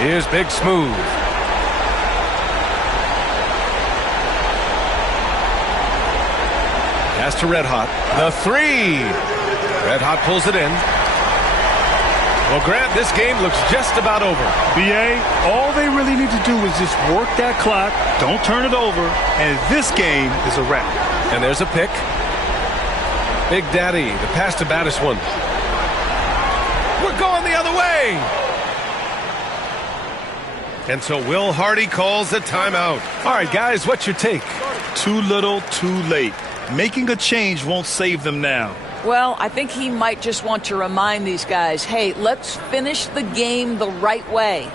Here's Big Smooth. Pass to Red Hot. The three. Red Hot pulls it in. Well, Grant, this game looks just about over. BA, all they really need to do is just work that clock, don't turn it over, and this game is a wrap. And there's a pick. Big Daddy, the pass to Battis one. We're going the other way. And so Will Hardy calls a timeout. All right, guys, what's your take? Too little, too late. Making a change won't save them now. Well, I think he might just want to remind these guys, hey, let's finish the game the right way.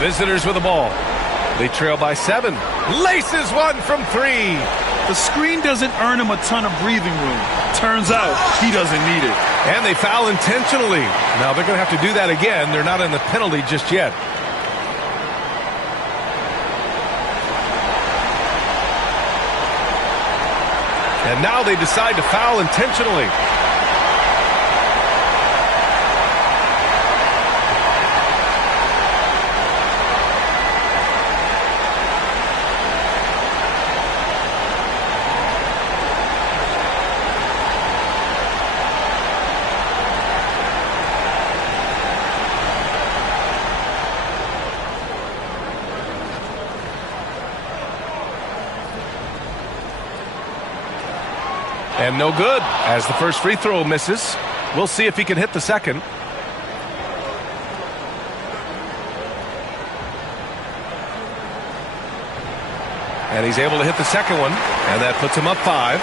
Visitors with the ball. They trail by 7. Laces one from 3. The screen doesn't earn him a ton of breathing room. Turns out he doesn't need it. And they foul intentionally. Now they're going to have to do that again. They're not in the penalty just yet. And now they decide to foul intentionally. And no good, as the first free throw misses. We'll see if he can hit the second. And he's able to hit the second one, and that puts him up 5.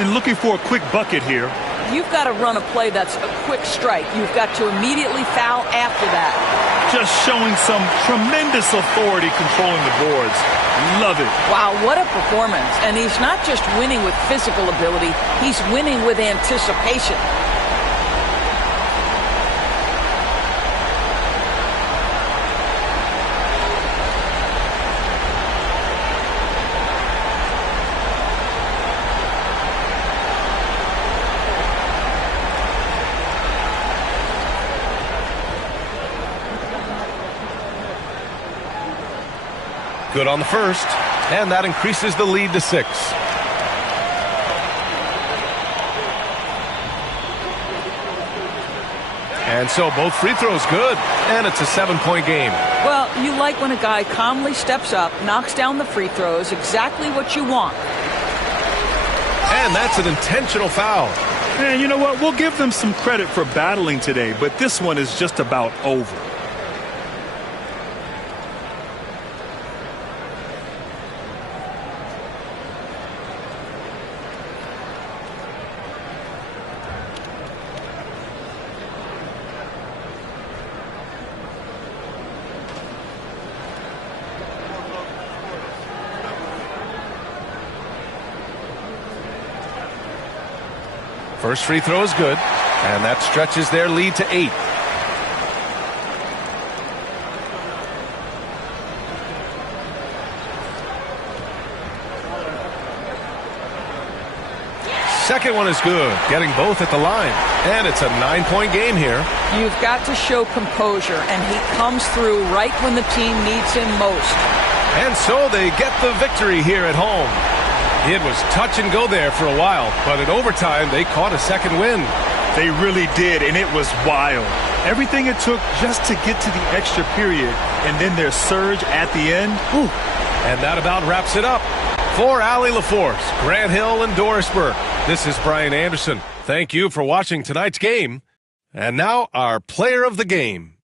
And looking for a quick bucket here. You've got to run a play that's a quick strike. You've got to immediately foul after that. Just showing some tremendous authority controlling the boards. Love it. Wow, what a performance. And he's not just winning with physical ability, he's winning with anticipation. Good on the first, and that increases the lead to 6. And so both free throws good, and it's a 7-point game. Well, you like when a guy calmly steps up, knocks down the free throws, exactly what you want. And that's an intentional foul. And you know what? We'll give them some credit for battling today, but this one is just about over. First free throw is good, and that stretches their lead to 8. Second one is good, getting both at the line. And it's a 9-point game here. You've got to show composure, and he comes through right when the team needs him most. And so they get the victory here at home. It was touch and go there for a while, but in overtime they caught a second win. They really did, and it was wild. Everything it took just to get to the extra period, and then their surge at the end. Whew. And that about wraps it up. For Allie LaForce, Grant Hill, and Dorisburg, this is Brian Anderson. Thank you for watching tonight's game. And now our player of the game.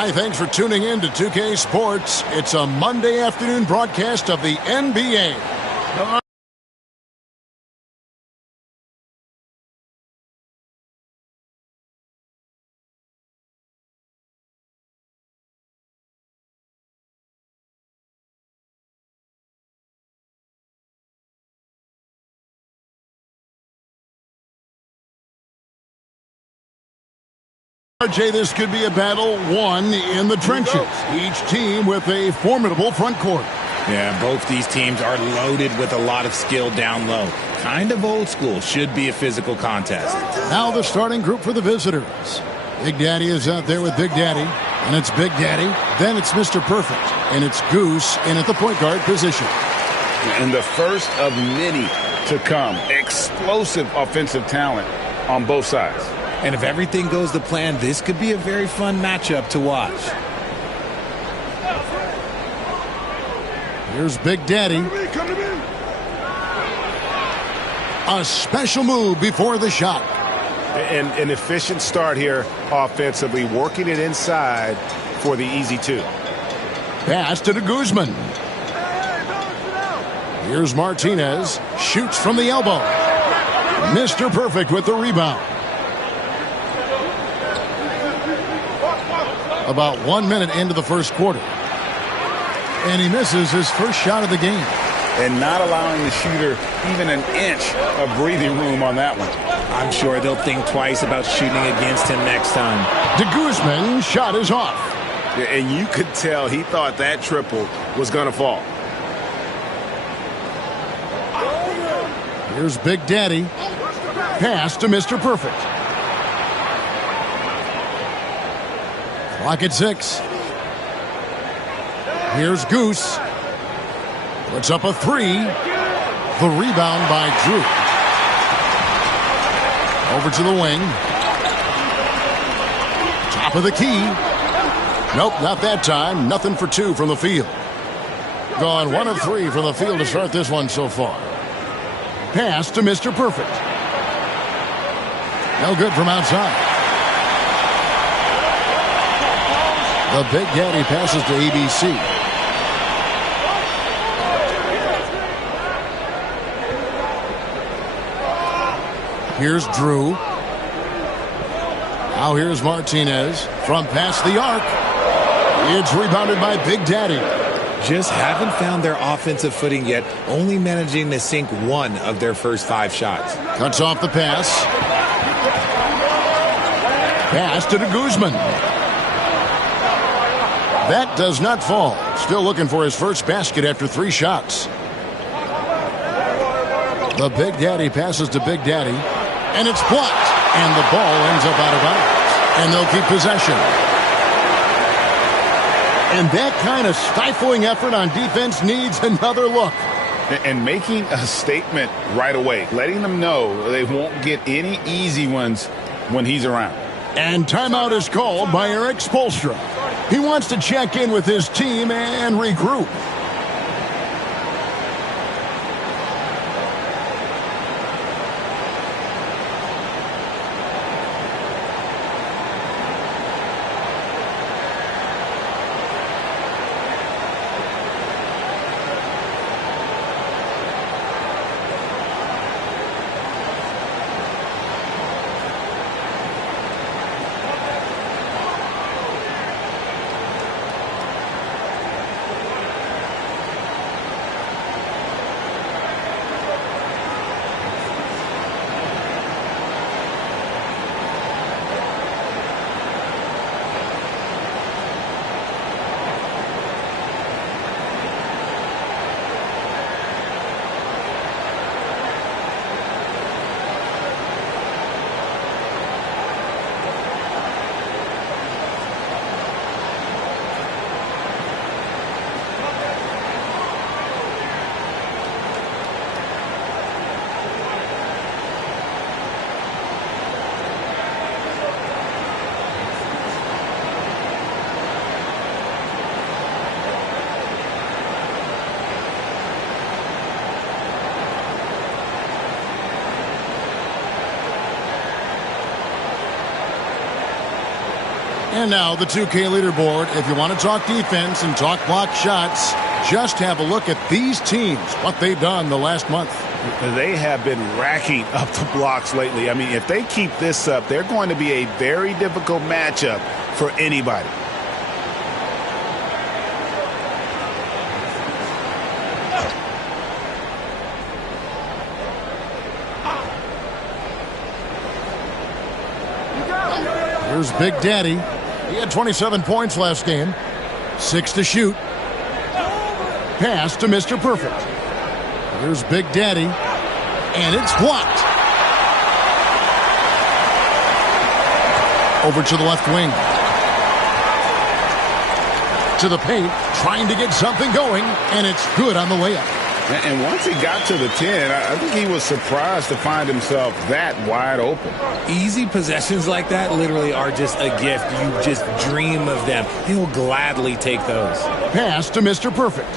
Hi, thanks for tuning in to 2K Sports. It's a Monday afternoon broadcast of the NBA. RJ, this could be a battle won in the trenches. Each team with a formidable front court. Yeah, both these teams are loaded with a lot of skill down low. Kind of old school. Should be a physical contest. Now the starting group for the visitors. Big Daddy is out there with Big Daddy. And it's Big Daddy. Then it's Mr. Perfect. And it's Goose in at the point guard position. And the first of many to come. Explosive offensive talent on both sides. And if everything goes to plan, this could be a very fun matchup to watch. Here's Big Daddy. A special move before the shot. An efficient start here offensively, working it inside for the easy two. Pass to Guzman. Here's Martinez. Shoots from the elbow. Mr. Perfect with the rebound. About 1 minute into the first quarter. And he misses his first shot of the game. And not allowing the shooter even an inch of breathing room on that one. I'm sure they'll think twice about shooting against him next time. Guzman's shot is off. And you could tell he thought that triple was going to fall. Here's Big Daddy. Pass to Mr. Perfect. Clock at 6. Here's Goose. Puts up a 3. The rebound by Drew. Over to the wing. Top of the key. Nope, not that time. Nothing for 2 from the field. Gone 1 of 3 from the field to start this one so far. Pass to Mr. Perfect. No good from outside. The Big Daddy passes to ABC. Here's Drew. Now here's Martinez. From past the arc. It's rebounded by Big Daddy. Just haven't found their offensive footing yet, only managing to sink 1 of their first 5 shots. Cuts off the pass. Pass to Guzman. That does not fall. Still looking for his first basket after 3 shots. The Big Daddy passes to Big Daddy. And it's blocked. And the ball ends up out of bounds. And they'll keep possession. And that kind of stifling effort on defense needs another look. And making a statement right away. Letting them know they won't get any easy ones when he's around. And timeout is called by Eric Spoelstra. He wants to check in with his team and regroup. And now the 2K leaderboard. If you want to talk defense and talk block shots, just have a look at these teams, what they've done the last month. They have been racking up the blocks lately. I mean, if they keep this up, they're going to be a very difficult matchup for anybody. Here's Big Daddy. He had 27 points last game. 6 to shoot. Pass to Mr. Perfect. Here's Big Daddy. And it's blocked. Over to the left wing. To the paint. Trying to get something going. And it's good on the layup. And once he got to the 10, I think he was surprised to find himself that wide open. Easy possessions like that literally are just a gift. You just dream of them. He'll gladly take those. Pass to Mr. Perfect.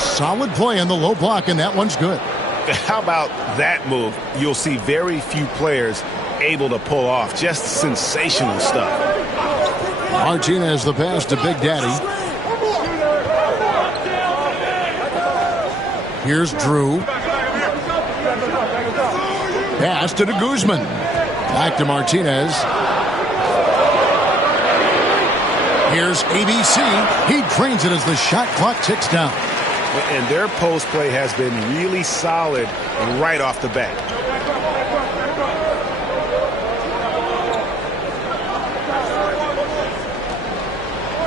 Solid play on the low block, and that one's good. How about that move? You'll see very few players able to pull off. Just sensational stuff. Martinez the pass to Big Daddy. Here's Drew. Pass to Guzman. Back to Martinez. Here's ABC. He drains it as the shot clock ticks down. And their post play has been really solid right off the bat.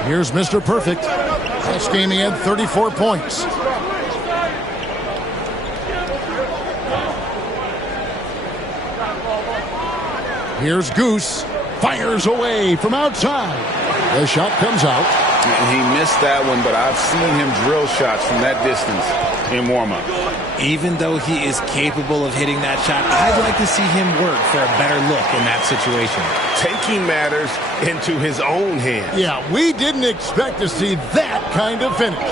Here's Mr. Perfect. Last game he had 34 points. Here's Goose. Fires away from outside. The shot comes out. He missed that one, but I've seen him drill shots from that distance in warm-up. Even though he is capable of hitting that shot, I'd like to see him work for a better look in that situation. Taking matters into his own hands. Yeah, we didn't expect to see that kind of finish.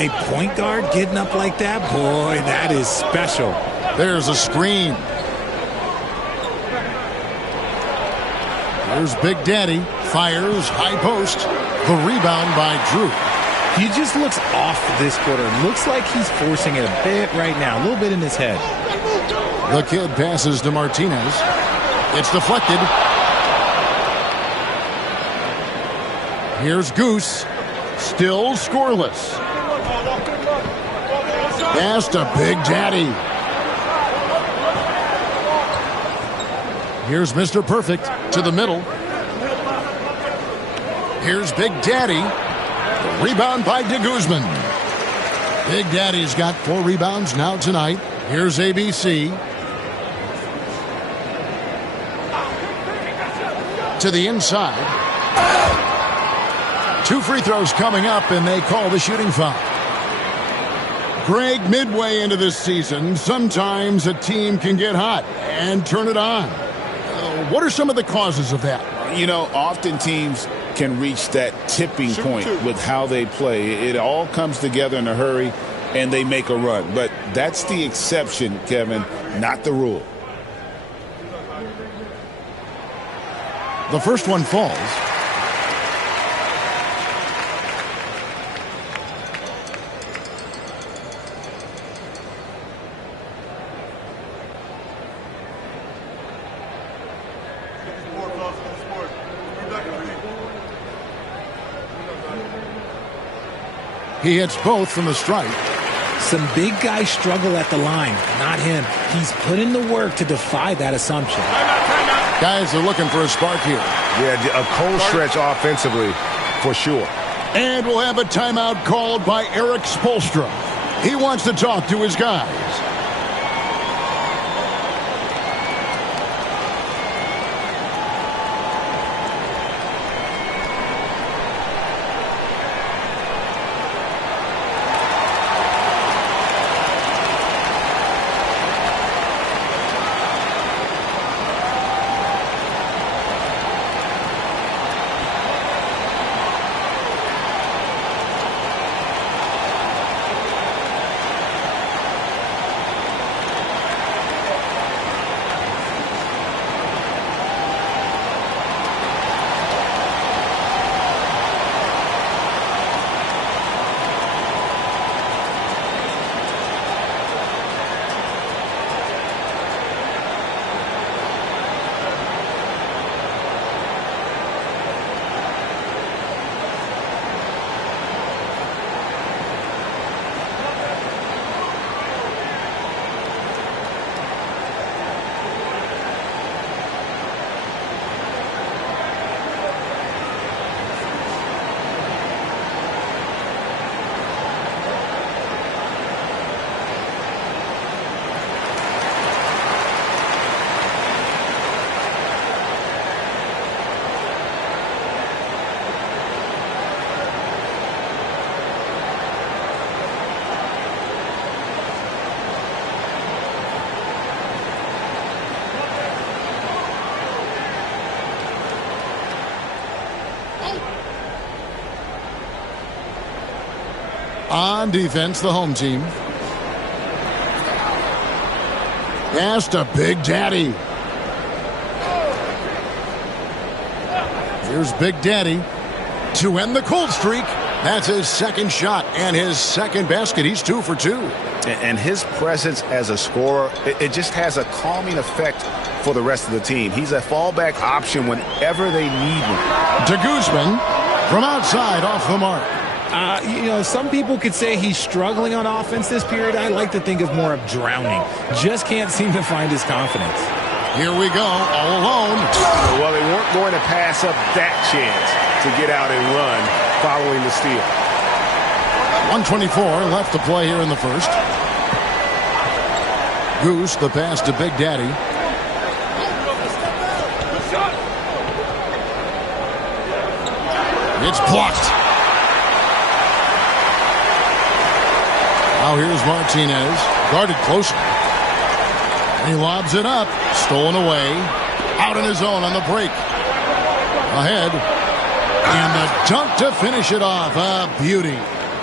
A point guard getting up like that, boy, that is special. There's a screen. There's Big Daddy. Fires, high post. The rebound by Drew. He just looks off this quarter. Looks like he's forcing it a bit right now. A little bit in his head. The kid passes to Martinez. It's deflected. Here's Goose. Still scoreless. Pass to Big Daddy. Here's Mr. Perfect to the middle. Here's Big Daddy. Rebound by Guzman. Big Daddy's got 4 rebounds now tonight. Here's ABC. To the inside. 2 free throws coming up, and they call the shooting foul. Greg, midway into this season, sometimes a team can get hot and turn it on. What are some of the causes of that? You know, often teams can reach that tipping point with how they play. It all comes together in a hurry, and they make a run. But that's the exception, Kevin, not the rule. The first one falls. He hits both from the stripe. Some big guys struggle at the line. Not him. He's put in the work to defy that assumption. Guys are looking for a spark here. Yeah, a cold stretch offensively, for sure. And we'll have a timeout called by Eric Spoelstra. He wants to talk to his guys. On defense, the home team. Pass to Big Daddy. Here's Big Daddy to end the cold streak. That's his second shot and his second basket. He's 2 for 2. And his presence as a scorer, it just has a calming effect for the rest of the team. He's a fallback option whenever they need one. To Guzman from outside off the mark. Some people could say he's struggling on offense this period. I like to think of more of drowning. Just can't seem to find his confidence. Here we go, all alone. Well, they weren't going to pass up that chance to get out and run following the steal. 1:24 left to play here in the first. Goose, the pass to Big Daddy. It's blocked. Now here's Martinez, guarded closely. He lobs it up, stolen away, out in his own on the break. Ahead, and the dunk to finish it off. A beauty.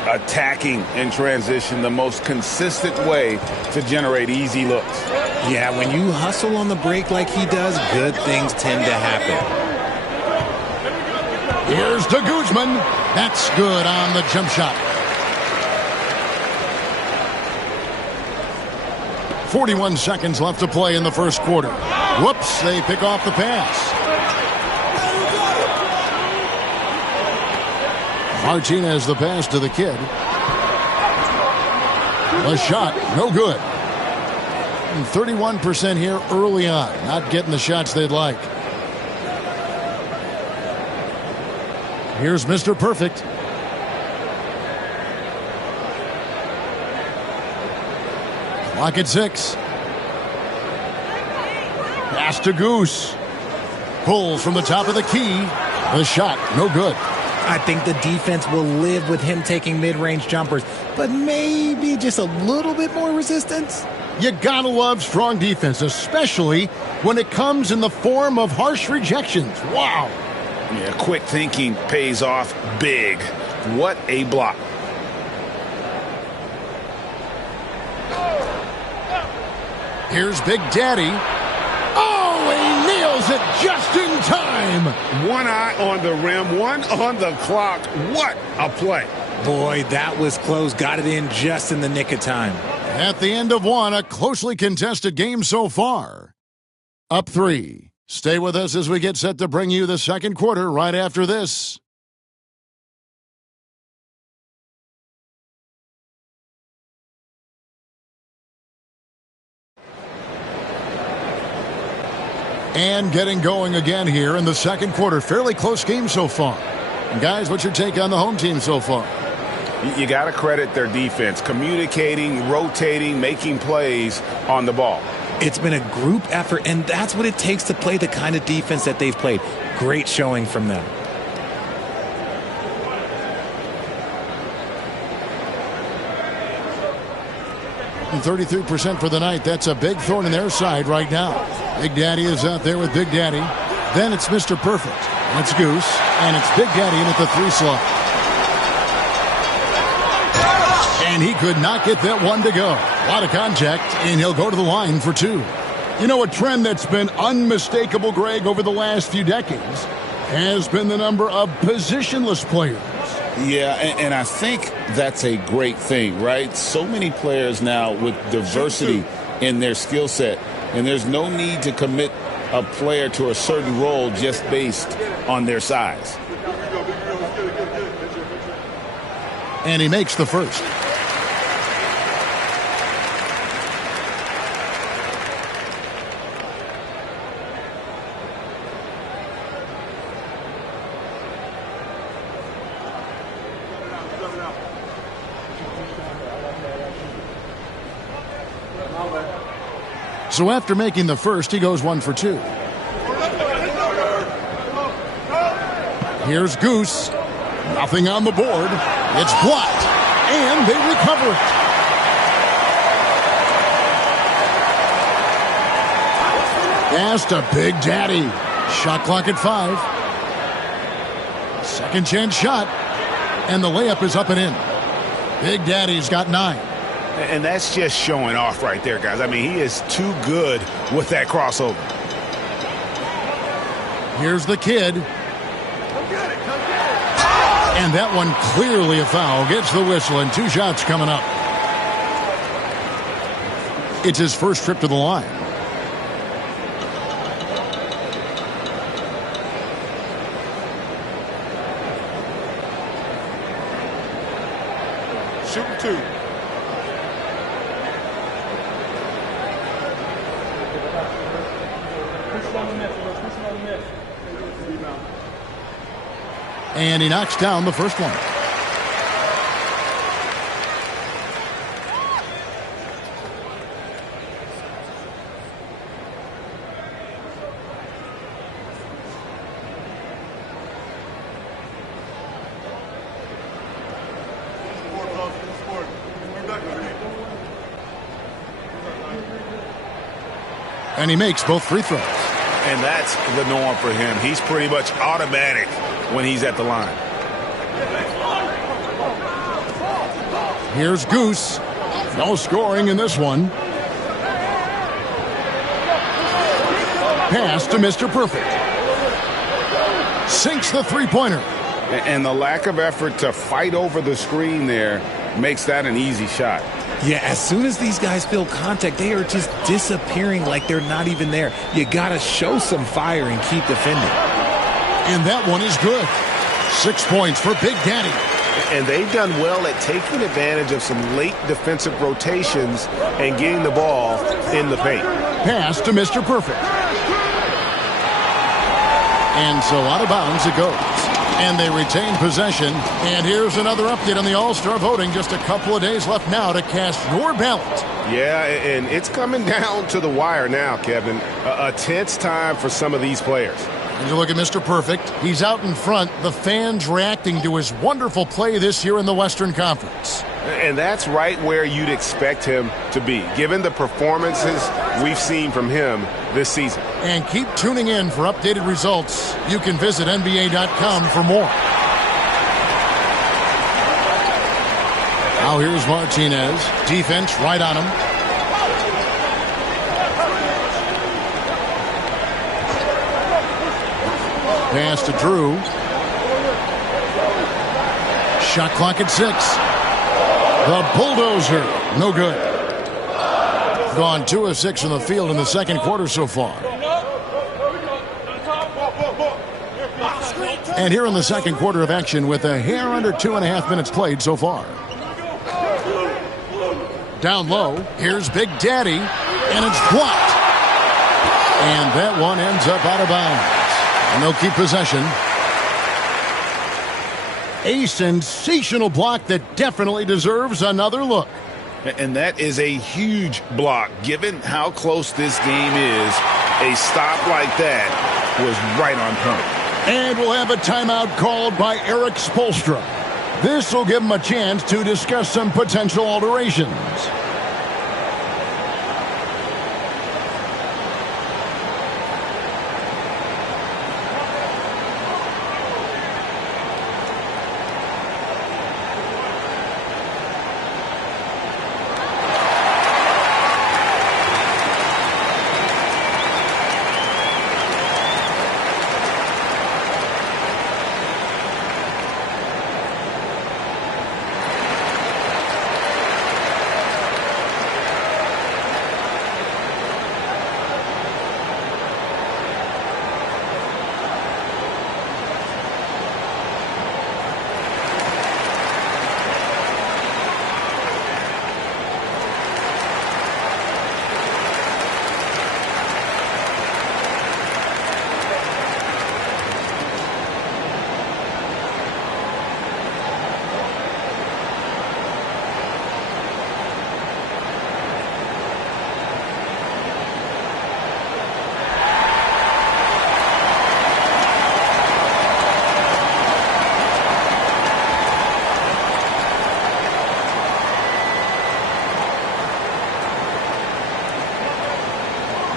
Attacking in transition, the most consistent way to generate easy looks. Yeah, when you hustle on the break like he does, good things tend to happen. Here's to Guzman. That's good on the jump shot. 41 seconds left to play in the first quarter. Whoops, they pick off the pass. Martinez the pass to the kid. The shot, no good. And 31% here early on. Not getting the shots they'd like. Here's Mr. Perfect. Clock at 6. Pass to Goose. Pulls from the top of the key. The shot, no good. I think the defense will live with him taking mid-range jumpers, but maybe just a little bit more resistance. You gotta love strong defense, especially when it comes in the form of harsh rejections. Wow. Yeah, quick thinking pays off big. What a block. Here's Big Daddy. Oh, he nails it just in time. One eye on the rim, one on the clock. What a play. Boy, that was close. Got it in just in the nick of time. At the end of one, a closely contested game so far. Up 3. Stay with us as we get set to bring you the second quarter right after this. And getting going again here in the second quarter. Fairly close game so far. And guys, what's your take on the home team so far? You got to credit their defense, communicating, rotating, making plays on the ball. It's been a group effort, and that's what it takes to play the kind of defense that they've played. Great showing from them. And 33% for the night. That's a big thorn in their side right now. Big Daddy is out there with Big Daddy. Then it's Mr. Perfect. That's Goose. And it's Big Daddy in at the 3 slot. And he could not get that one to go. A lot of contact, and he'll go to the line for 2. You know, a trend that's been unmistakable, Greg, over the last few decades has been the number of positionless players. Yeah, and I think that's a great thing, right? So many players now with diversity in their skill set, and there's no need to commit a player to a certain role just based on their size. And he makes the first. So after making the first, he goes 1 for 2. Here's Goose. Nothing on the board. It's blocked. And they recover it. Pass to Big Daddy. Shot clock at 5. Second chance shot. And the layup is up and in. Big Daddy's got 9. And that's just showing off right there, guys. I mean, he is too good with that crossover. Here's the kid. And that one clearly a foul. Gets the whistle, and 2 shots coming up. It's his first trip to the line. Shooting 2. And he knocks down the first one. And he makes both free throws. And that's the norm for him. He's pretty much automatic when he's at the line. Here's Goose. No scoring in this one. Pass to Mr. Perfect. Sinks the three-pointer. And the lack of effort to fight over the screen there makes that an easy shot. Yeah, as soon as these guys feel contact, they are just disappearing like they're not even there. You got to show some fire and keep defending. And that one is good. 6 points for Big Daddy. And they've done well at taking advantage of some late defensive rotations and getting the ball in the paint. Pass to Mr. Perfect. And so out of bounds it goes. And they retain possession. And here's another update on the All-Star voting. Just a couple of days left now to cast your ballot. Yeah, and it's coming down to the wire now, Kevin. A tense time for some of these players. And you look at Mr. Perfect. He's out in front. The fans reacting to his wonderful play this year in the Western Conference. And that's right where you'd expect him to be, given the performances we've seen from him this season. And keep tuning in for updated results. You can visit NBA.com for more. Now here's Martinez. Defense right on him. Pass to Drew. Shot clock at 6. The bulldozer, no good. Gone 2 of 6 from the field in the second quarter so far. And here in the second quarter of action with a hair under 2.5 minutes played so far. Down low, here's Big Daddy, and it's blocked. And that one ends up out of bounds. And they'll keep possession. A sensational block that definitely deserves another look. And that is a huge block. Given how close this game is, a stop like that was right on point. And we'll have a timeout called by Eric Spoelstra. This will give him a chance to discuss some potential alterations.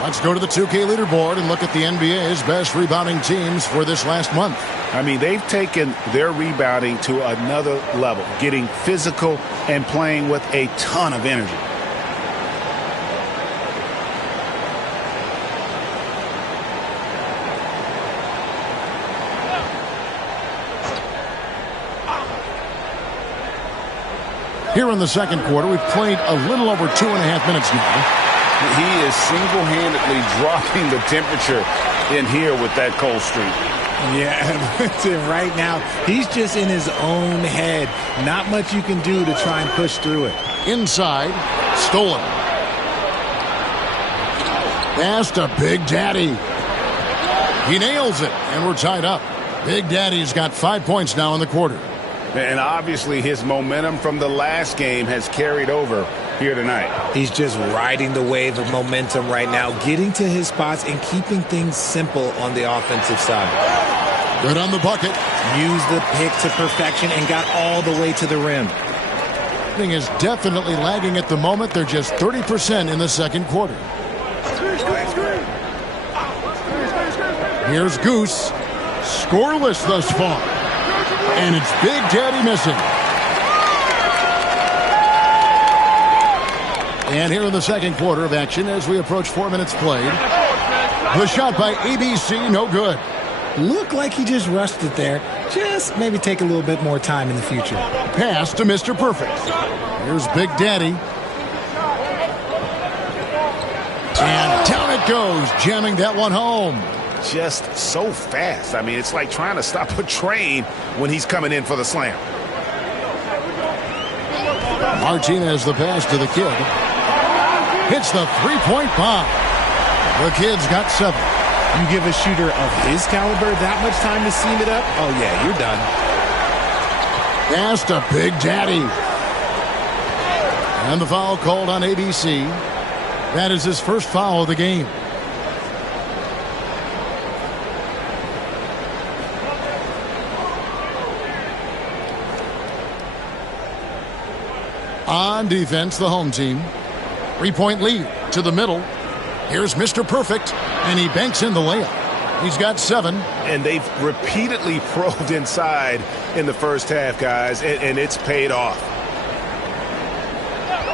Let's go to the 2K leaderboard and look at the NBA's best rebounding teams for this last month. I mean, they've taken their rebounding to another level, getting physical and playing with a ton of energy. Here in the second quarter, we've played a little over 2.5 minutes now. He is single-handedly dropping the temperature in here with that cold streak. Yeah, right now, he's just in his own head. Not much you can do to try and push through it. Inside, stolen. Pass to Big Daddy. He nails it, and we're tied up. Big Daddy's got 5 points now in the quarter. And obviously his momentum from the last game has carried over here tonight. He's just riding the wave of momentum right now, getting to his spots and keeping things simple on the offensive side. Good on the bucket. Used the pick to perfection and got all the way to the rim. Thing is definitely lagging at the moment. They're just 30% in the second quarter. Here's Goose. Scoreless thus far. And it's Big Daddy missing. And here in the second quarter of action as we approach 4 minutes played. The shot by ABC, no good. Looked like he just rushed it there. Just maybe take a little bit more time in the future. Pass to Mr. Perfect. Here's Big Daddy. And down it goes, jamming that one home. Just so fast. I mean, it's like trying to stop a train when he's coming in for the slam. Martinez the pass to the kid. Hits the three-point bomb. The kid's got 7. You give a shooter of his caliber that much time to seam it up? Oh, yeah, you're done. Pass to Big Daddy. And the foul called on ABC. That is his first foul of the game. On defense, the home team. 3-point lead to the middle. Here's Mr. Perfect, and he banks in the layup. He's got 7. And they've repeatedly probed inside in the first half, guys, and it's paid off.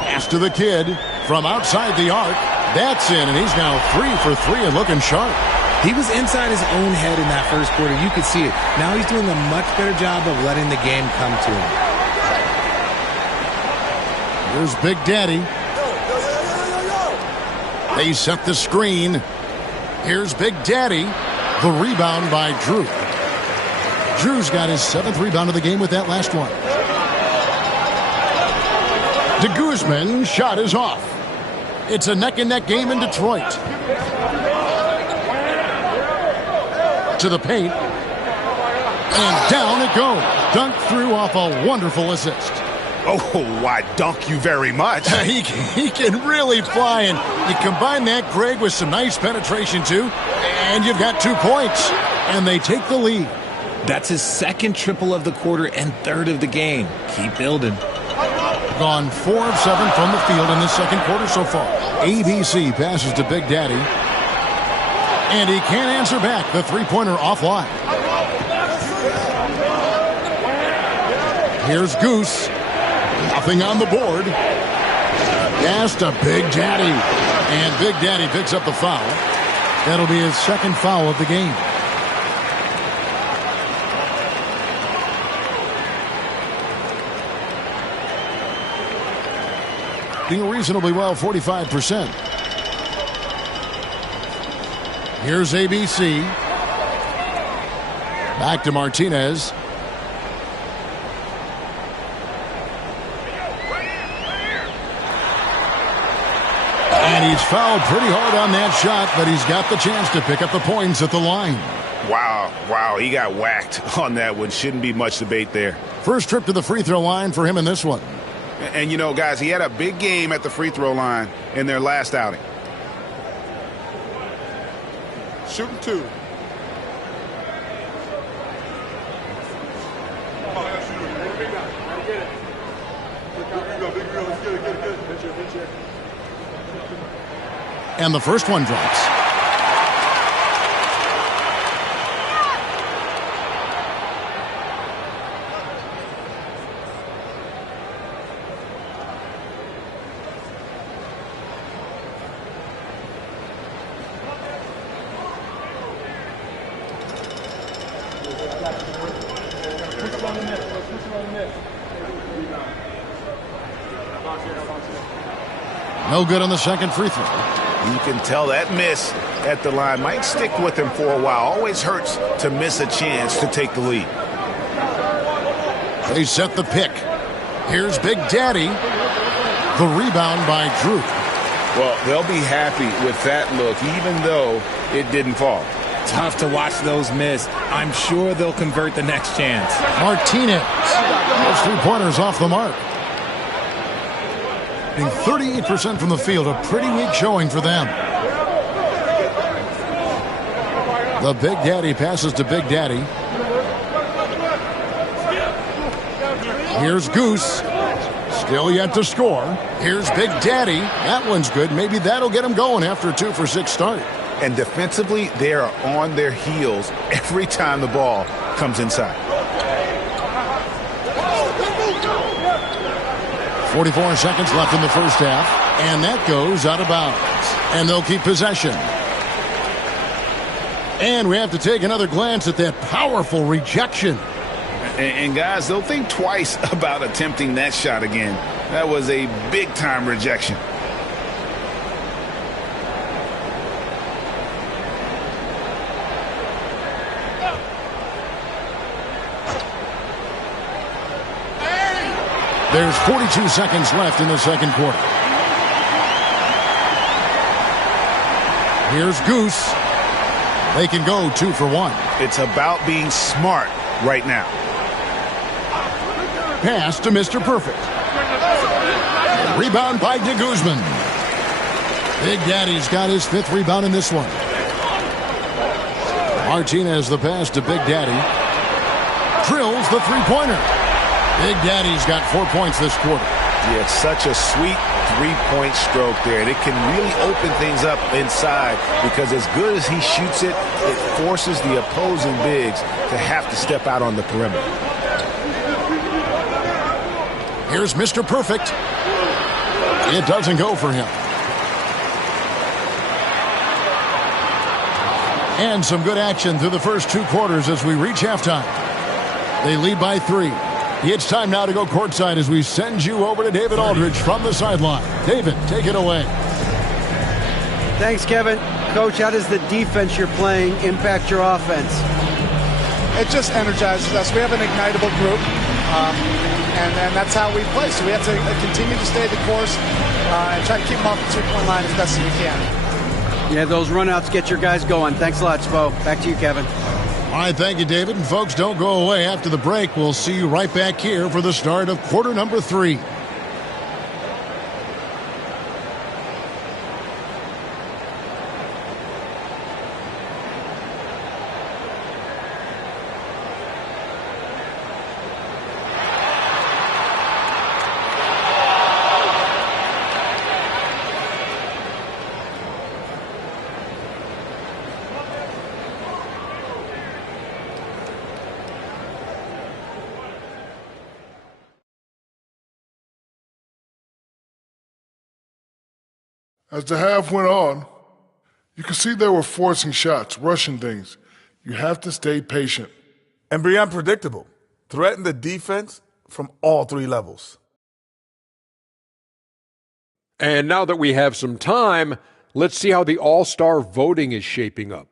Pass to the kid from outside the arc. That's in, and he's now 3 for 3 and looking sharp. He was inside his own head in that first quarter. You could see it. Now he's doing a much better job of letting the game come to him. Here's Big Daddy. They set the screen. Here's Big Daddy. The rebound by Drew. Drew's got his 7th rebound of the game with that last one. De Guzman shot is off. It's a neck-and-neck game in Detroit. To the paint. And down it goes. Dunked through off a wonderful assist. Oh, why dunk you very much. He can really fly, and you combine that, Greg, with some nice penetration, too, and you've got 2 points, and they take the lead. That's his second triple of the quarter and 3rd of the game. Keep building. Gone 4 of 7 from the field in this second quarter so far. ABC passes to Big Daddy, and he can't answer back. The three-pointer offline. Here's Goose. Nothing on the board. Pass to Big Daddy. And Big Daddy picks up the foul. That'll be his 2nd foul of the game. Doing reasonably well, 45%. Here's ABC. Back to Martinez. And he's fouled pretty hard on that shot, but he's got the chance to pick up the points at the line. Wow, he got whacked on that one. Shouldn't be much debate there. First trip to the free throw line for him in this one. And, you know, guys, he had a big game at the free throw line in their last outing. Shooting 2. And the first one drops. No good on the second free throw. You can tell that miss at the line might stick with him for a while. Always hurts to miss a chance to take the lead. They set the pick. Here's Big Daddy. The rebound by Drew. Well, they'll be happy with that look, even though it didn't fall. Tough to watch those miss. I'm sure they'll convert the next chance. Martinez. Those 3 pointers off the mark. 38% from the field, a pretty weak showing for them. The Big Daddy passes to Big Daddy. Here's Goose. Still yet to score. Here's Big Daddy. That one's good. Maybe that'll get him going after a 2-for-6 start. And defensively, they are on their heels every time the ball comes inside. 44 seconds left in the first half. And that goes out of bounds. And they'll keep possession. And we have to take another glance at that powerful rejection. And guys, they'll think twice about attempting that shot again. That was a big-time rejection. There's 42 seconds left in the second quarter. Here's Goose. They can go 2 for 1. It's about being smart right now. Pass to Mr. Perfect. Rebound by de Guzman. Big Daddy's got his 5th rebound in this one. Martinez the pass to Big Daddy. Drills the 3-pointer. Big Daddy's got 4 points this quarter. Yeah, it's such a sweet 3-point stroke there. And it can really open things up inside because as good as he shoots it, it forces the opposing bigs to have to step out on the perimeter. Here's Mr. Perfect. It doesn't go for him. And some good action through the first 2 quarters as we reach halftime. They lead by 3. It's time now to go courtside as we send you over to David Aldridge from the sideline. David, take it away. Thanks, Kevin. Coach, how does the defense you're playing impact your offense? It just energizes us. We have an ignitable group, and that's how we play. So we have to continue to stay the course and try to keep them off the 2-point line as best as we can. Yeah, those runouts get your guys going. Thanks a lot, Spo. Back to you, Kevin. All right, thank you, David. And folks, don't go away. After the break, we'll see you right back here for the start of quarter number 3. As the half went on, you could see they were forcing shots, rushing things. You have to stay patient. And be unpredictable. Threaten the defense from all 3 levels. And now that we have some time, let's see how the All-Star voting is shaping up.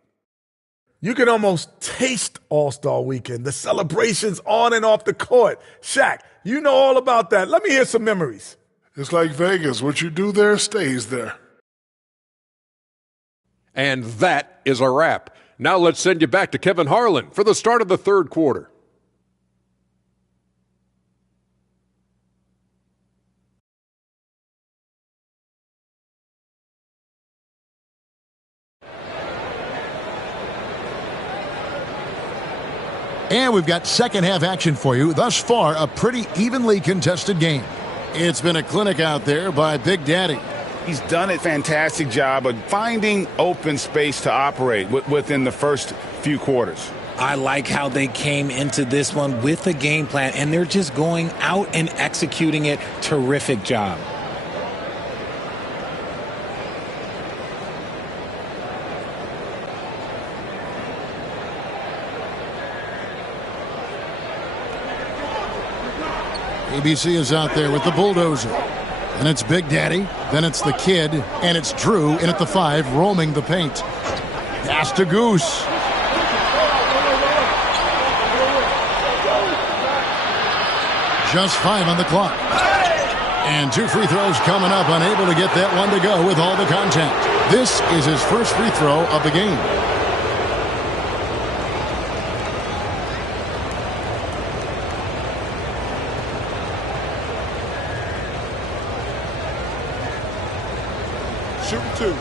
You can almost taste All-Star Weekend, the celebrations on and off the court. Shaq, you know all about that. Let me hear some memories. It's like Vegas. What you do there stays there. And that is a wrap. Now let's send you back to Kevin Harlan for the start of the third quarter. And we've got second half action for you. Thus far, a pretty evenly contested game. It's been a clinic out there by Big Daddy. He's done a fantastic job of finding open space to operate within the first few quarters. I like how they came into this one with a game plan, and they're just going out and executing it. Terrific job. ABC is out there with the bulldozer. And it's Big Daddy. Then it's the kid. And it's Drew in at the 5, roaming the paint. Pass to Goose. Just 5 on the clock. And 2 free throws coming up. Unable to get that one to go with all the contact. This is his first free throw of the game. Shooting 2.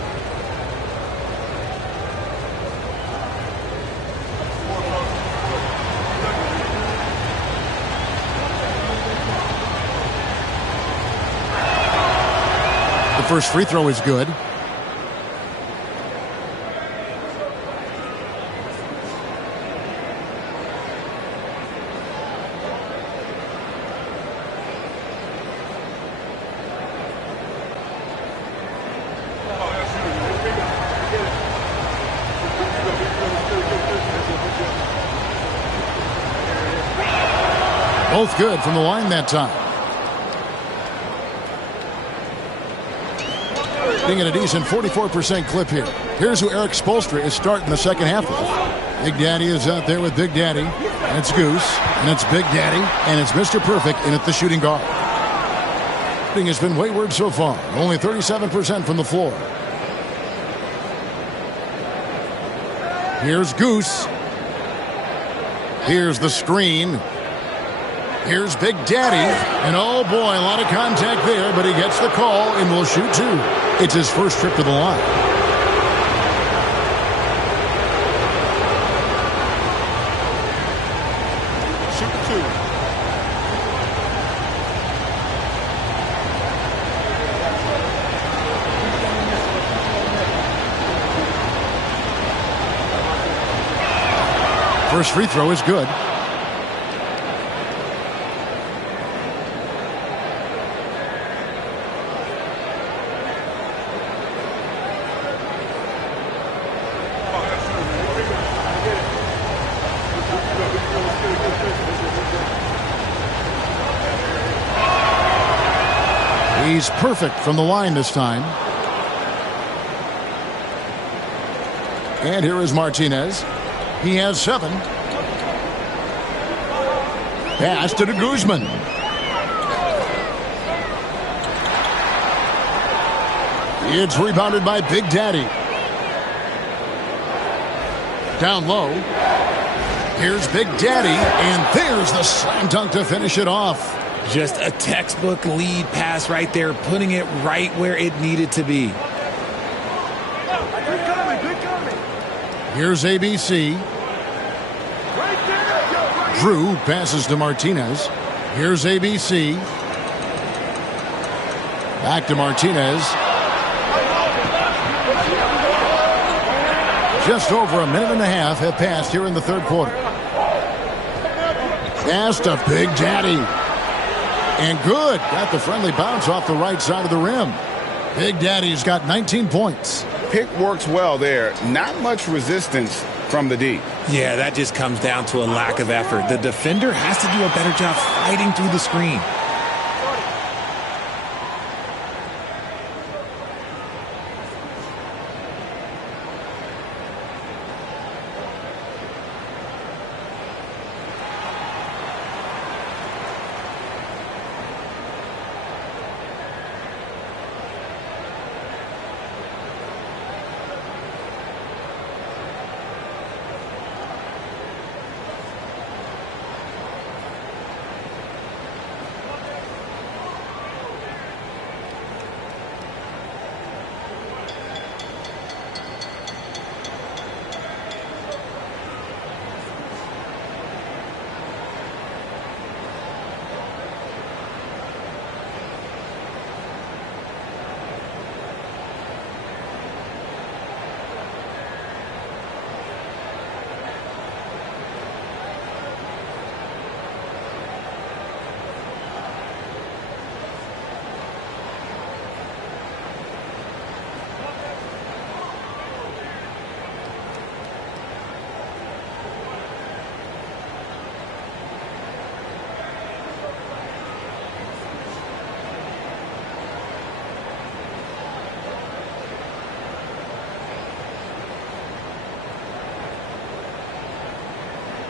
The first free throw is good. Both good from the line that time. Being at a decent 44% clip here. Here's who Eric Spoelstra is starting the second half with. Big Daddy is out there with Big Daddy. And it's Goose. And it's Big Daddy. And it's Mr. Perfect in at the shooting guard. Shooting has been wayward so far. Only 37% from the floor. Here's Goose. Here's the screen. Here's Big Daddy. And oh boy, a lot of contact there, but he gets the call and will shoot 2. It's his first trip to the line. Shooting 2. First free throw is good. He's perfect from the line this time. And here is Martinez. He has 7. Pass to Guzman. It's rebounded by Big Daddy. Down low. Here's Big Daddy. And there's the slam dunk to finish it off. Just a textbook lead pass right there, putting it right where it needed to be. Here's ABC. Drew passes to Martinez. Here's ABC. Back to Martinez. Just over a minute and a half have passed here in the third quarter. Pass to Big Daddy. And good. Got the friendly bounce off the right side of the rim. Big Daddy's got 19 points. Pick works well there. Not much resistance from the D. Yeah, that just comes down to a lack of effort. The defender has to do a better job fighting through the screen.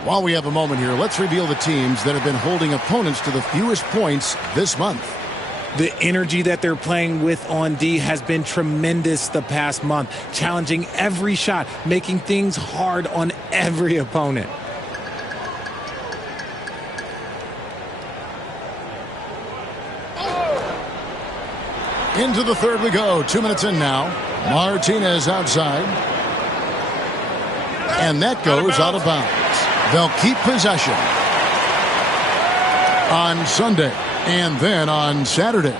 While we have a moment here, let's reveal the teams that have been holding opponents to the fewest points this month. The energy that they're playing with on D has been tremendous the past month, challenging every shot, making things hard on every opponent. Into the third we go. 2 minutes in now. Martinez outside. And that goes out of bounds. They'll keep possession on Sunday and then on Saturday.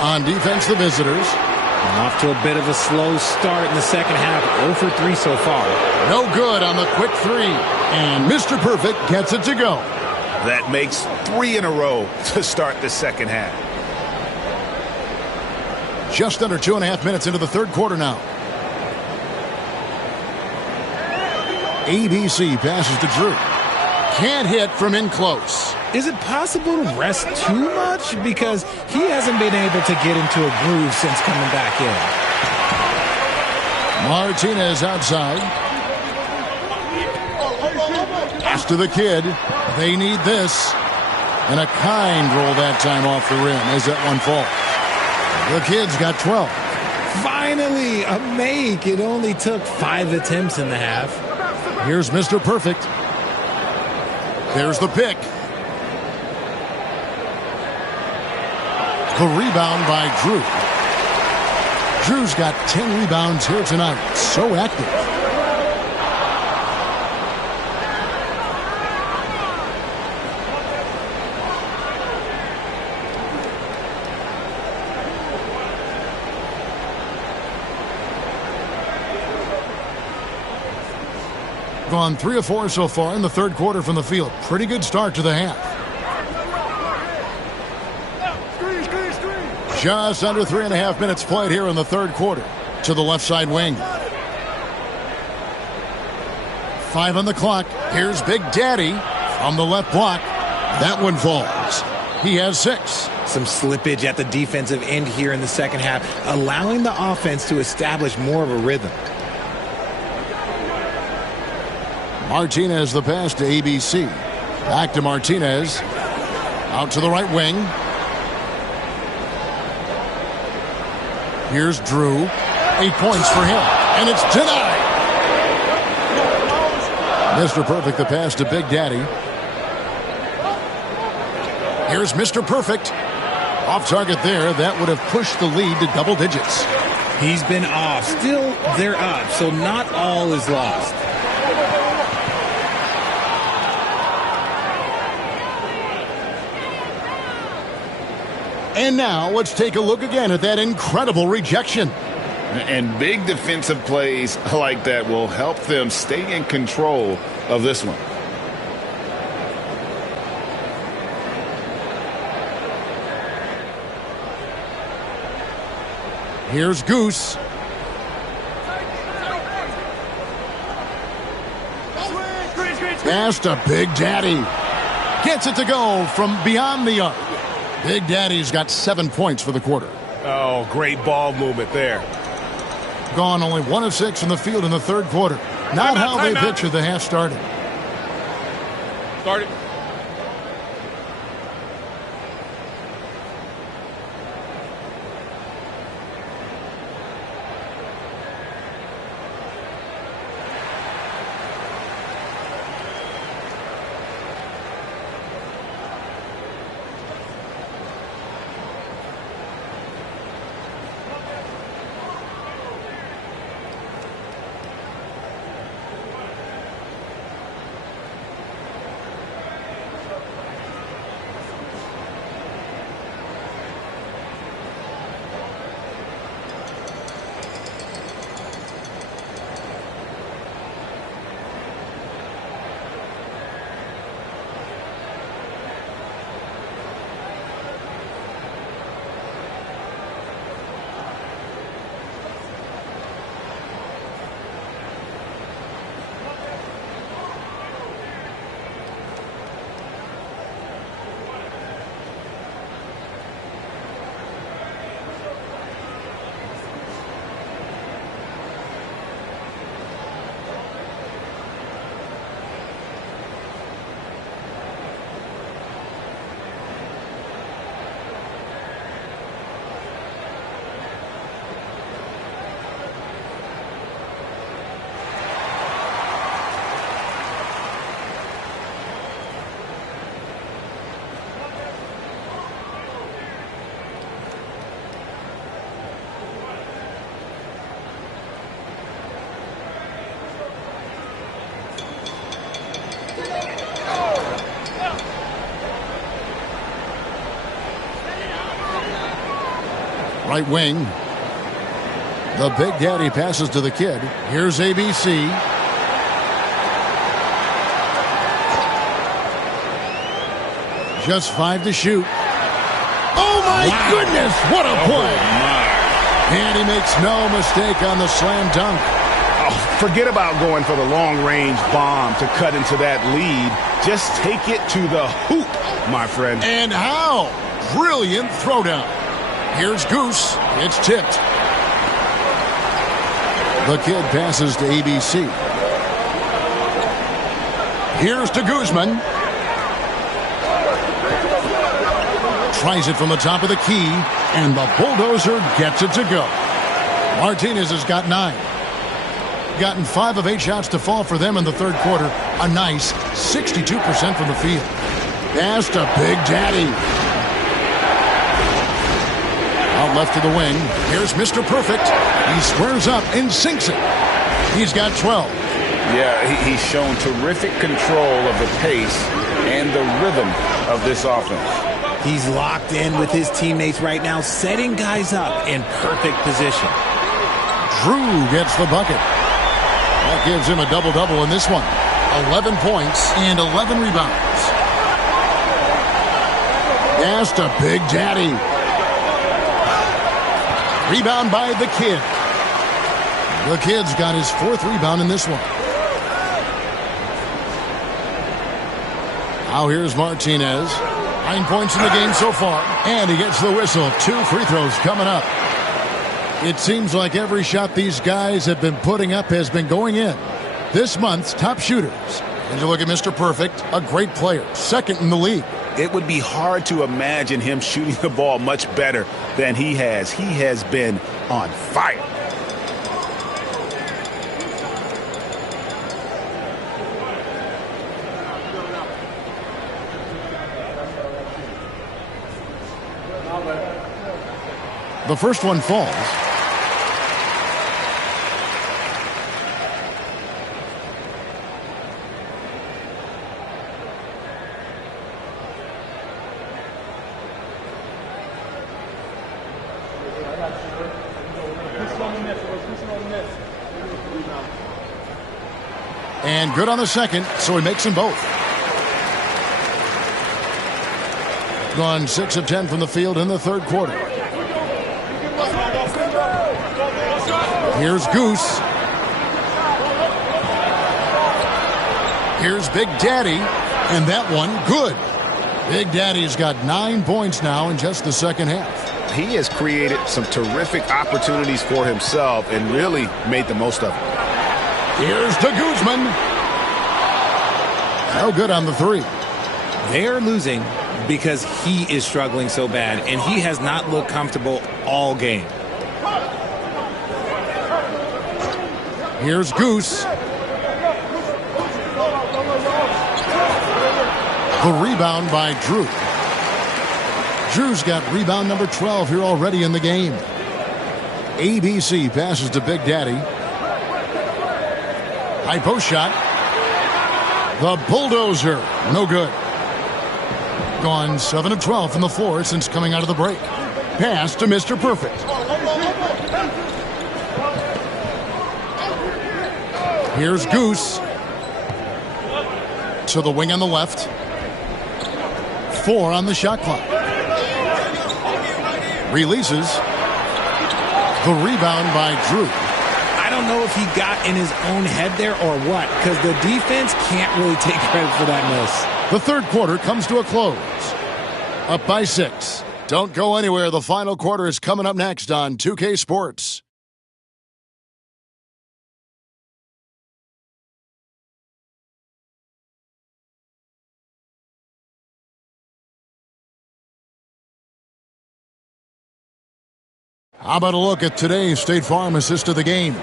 On defense, the visitors. Off to a bit of a slow start in the second half. 0 for 3 so far. No good on the quick three. And Mr. Perfect gets it to go. That makes 3 in a row to start the second half. Just under 2.5 minutes into the third quarter now. ABC passes to Drew. Can't hit from in close. Is it possible to rest too much? Because he hasn't been able to get into a groove since coming back in. Martinez outside. Pass to the kid. They need this. And a kind roll that time off the rim as that one falls. The kid's got 12. Finally, a make. It only took 5 attempts in the half. Here's Mr. Perfect. There's the pick. The rebound by Drew. Drew's got 10 rebounds here tonight. So active. Gone 3 of 4 so far in the third quarter from the field. Pretty good start to the half. Just under 3.5 minutes played here in the third quarter. To the left side wing. 5 on the clock. Here's Big Daddy from the left block. That one falls. He has 6. Some slippage at the defensive end here in the second half, allowing the offense to establish more of a rhythm. Martinez the pass to ABC. Back to Martinez. Out to the right wing. Here's Drew. 8 points for him. And it's denied. Mr. Perfect the pass to Big Daddy. Here's Mr. Perfect. Off target there. That would have pushed the lead to double digits. He's been off. Still, they're up, so not all is lost. And now let's take a look again at that incredible rejection. And big defensive plays like that will help them stay in control of this one. Here's Goose. Pass to Big Daddy. Gets it to go from beyond the arc. Big Daddy's got 7 points for the quarter. Oh, great ball movement there. Gone only 1 of 6 in the field in the third quarter. Not how they pictured the half started. Started. Right wing. The Big Daddy passes to the kid. Here's ABC. Just 5 to shoot. Oh, my goodness, what a play. And he makes no mistake on the slam dunk. Oh, forget about going for the long-range bomb to cut into that lead. Just take it to the hoop, my friend. And how? Brilliant throwdown. Here's Goose. It's tipped. The kid passes to ABC. Here's to Guzman. Tries it from the top of the key, and the bulldozer gets it to go. Martinez has got 9. Gotten 5 of 8 shots to fall for them in the third quarter. A nice 62% from the field. Pass to Big Daddy. Out left to the wing. Here's Mr. Perfect. He squares up and sinks it. He's got 12. Yeah, he's shown terrific control of the pace and the rhythm of this offense. He's locked in with his teammates right now, setting guys up in perfect position. Drew gets the bucket. That gives him a double-double in this one. 11 points and 11 rebounds. Pass to Big Daddy. Rebound by the kid. The kid's got his 4th rebound in this one. Now here's Martinez. 9 points in the game so far. And he gets the whistle. 2 free throws coming up. It seems like every shot these guys have been putting up has been going in. This month's top shooters. And you look at Mr. Perfect, a great player, 2nd in the league. It would be hard to imagine him shooting the ball much better than he has. He has been on fire. The first one falls. And good on the second, so he makes them both. Gone 6 of 10 from the field in the third quarter. Here's Goose. Here's Big Daddy. And that one, good. Big Daddy's got 9 points now in just the second half. He has created some terrific opportunities for himself and really made the most of it. Here's to Guzman. No good on the 3. They're losing because he is struggling so bad, and he has not looked comfortable all game. Here's Goose. The rebound by Drew. Drew's got rebound number 12 here already in the game. ABC passes to Big Daddy. High post shot. The bulldozer. No good. Gone 7 of 12 from the floor since coming out of the break. Pass to Mr. Perfect. Here's Goose. To the wing on the left. 4 on the shot clock. Releases. The rebound by Drew. I don't know if he got in his own head there or what, because the defense can't really take credit for that miss. The third quarter comes to a close. Up by 6. Don't go anywhere. The final quarter is coming up next on 2K Sports. How about a look at today's State Farm assist of the game?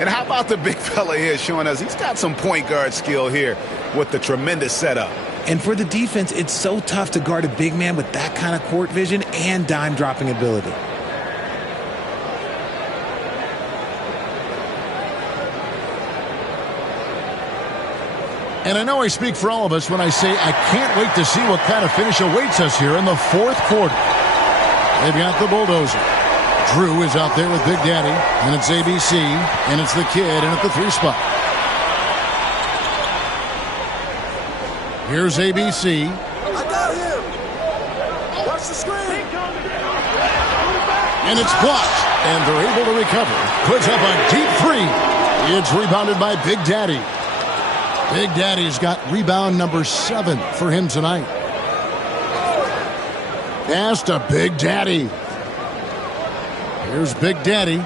And how about the big fella here showing us he's got some point guard skill here with the tremendous setup. And for the defense, it's so tough to guard a big man with that kind of court vision and dime dropping ability. And I know I speak for all of us when I say I can't wait to see what kind of finish awaits us here in the fourth quarter. They've got the bulldozer. Drew is out there with Big Daddy, and it's ABC, and it's the kid in at the 3 spot. Here's ABC. I got him. Watch the screen. And it's blocked, and they're able to recover. Puts up a deep 3. It's rebounded by Big Daddy. Big Daddy's got rebound number 7 for him tonight. Pass to Big Daddy. Here's Big Daddy.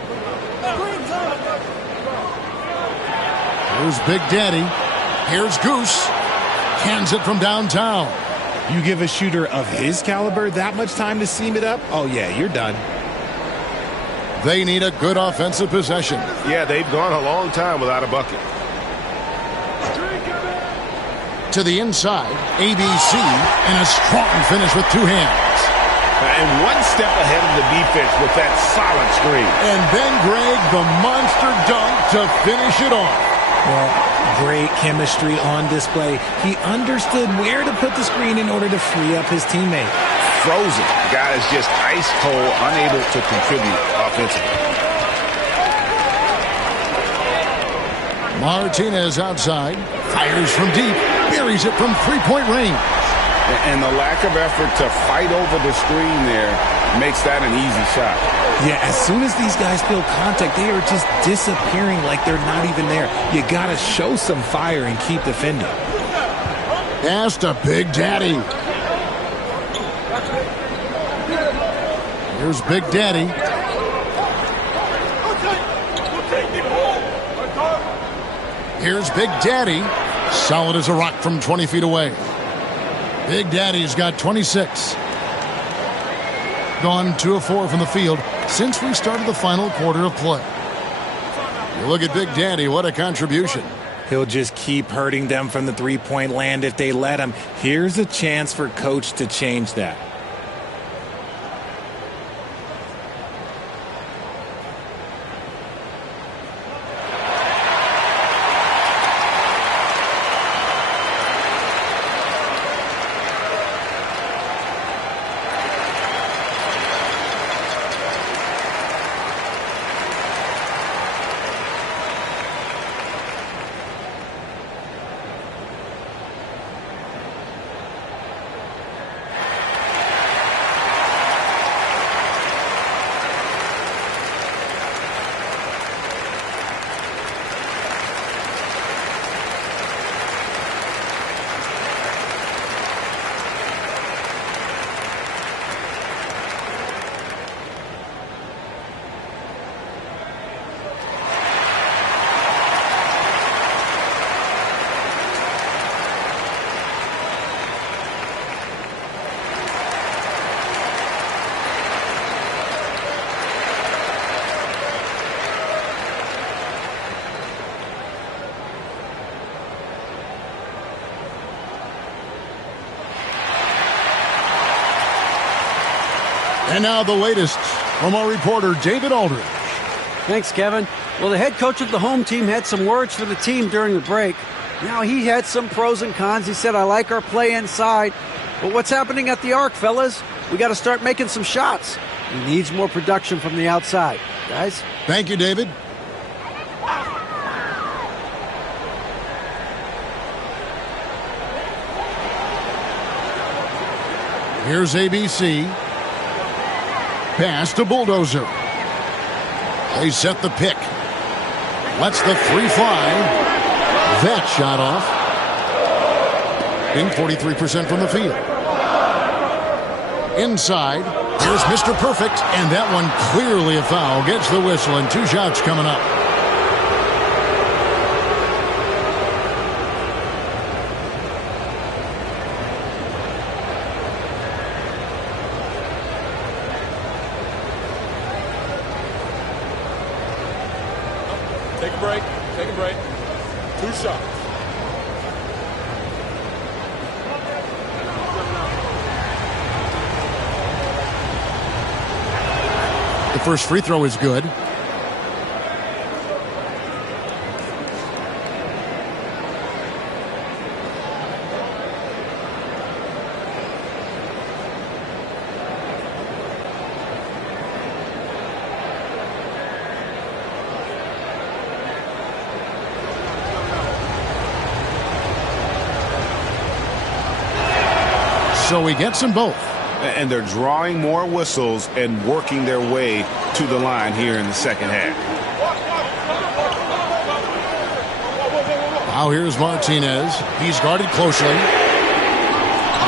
Here's Big Daddy. Here's Goose. Hands it from downtown. You give a shooter of his caliber that much time to seam it up? Oh, yeah, you're done. They need a good offensive possession. Yeah, they've gone a long time without a bucket. To the inside, ABC, and a strong finish with 2 hands. And one step ahead of the defense with that solid screen. And then Greg, the monster dunk to finish it off. Well, great chemistry on display. He understood where to put the screen in order to free up his teammate. Frozen. The guy is just ice cold, unable to contribute offensively. Martinez outside, fires from deep, buries it from 3-point range. And the lack of effort to fight over the screen there makes that an easy shot. Yeah, as soon as these guys feel contact, they are just disappearing like they're not even there. You got to show some fire and keep defending. Pass to Big Daddy. Here's Big Daddy. Here's Big Daddy. Solid as a rock from 20 feet away. Big Daddy's got 26. Gone 2 of 4 from the field since we started the final quarter of play. You look at Big Daddy, what a contribution. He'll just keep hurting them from the 3-point land if they let him. Here's a chance for Coach to change that. And now the latest from our reporter, David Aldridge. Thanks, Kevin. Well, the head coach of the home team had some words for the team during the break. Now, he had some pros and cons. He said, I like our play inside. But what's happening at the arc, fellas? We got to start making some shots. He needs more production from the outside. Guys? Thank you, David. Here's ABC. Pass to Bulldozer. They set the pick. Lets the 3 fly. That shot off. In 43% from the field. Inside. Here's Mr. Perfect. And that one clearly a foul. Gets the whistle and 2 shots coming up. Take a break. Take a break. 2 shots. The first free throw is good. So he gets them both. And they're drawing more whistles and working their way to the line here in the second half. Now here's Martinez. He's guarded closely.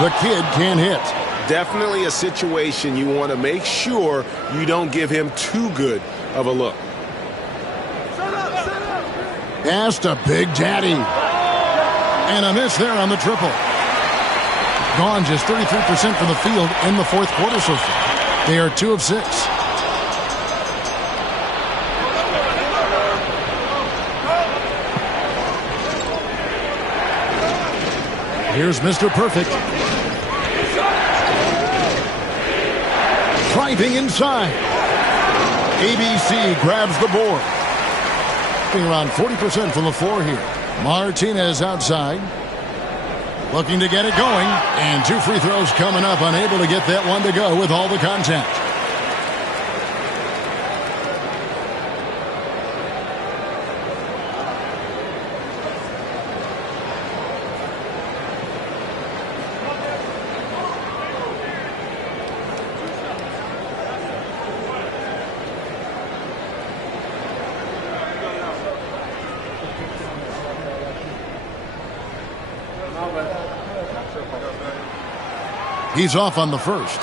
The kid can't hit. Definitely a situation you want to make sure you don't give him too good of a look. Pass to Big Daddy. And a miss there on the triple. Gone just 33% from the field in the fourth quarter so far. They are 2 of 6. Here's Mr. Perfect. Driving inside. ABC grabs the board. Around 40% from the floor here. Martinez outside. Looking to get it going. And 2 free throws coming up. Unable to get that one to go with all the contact. He's off on the first.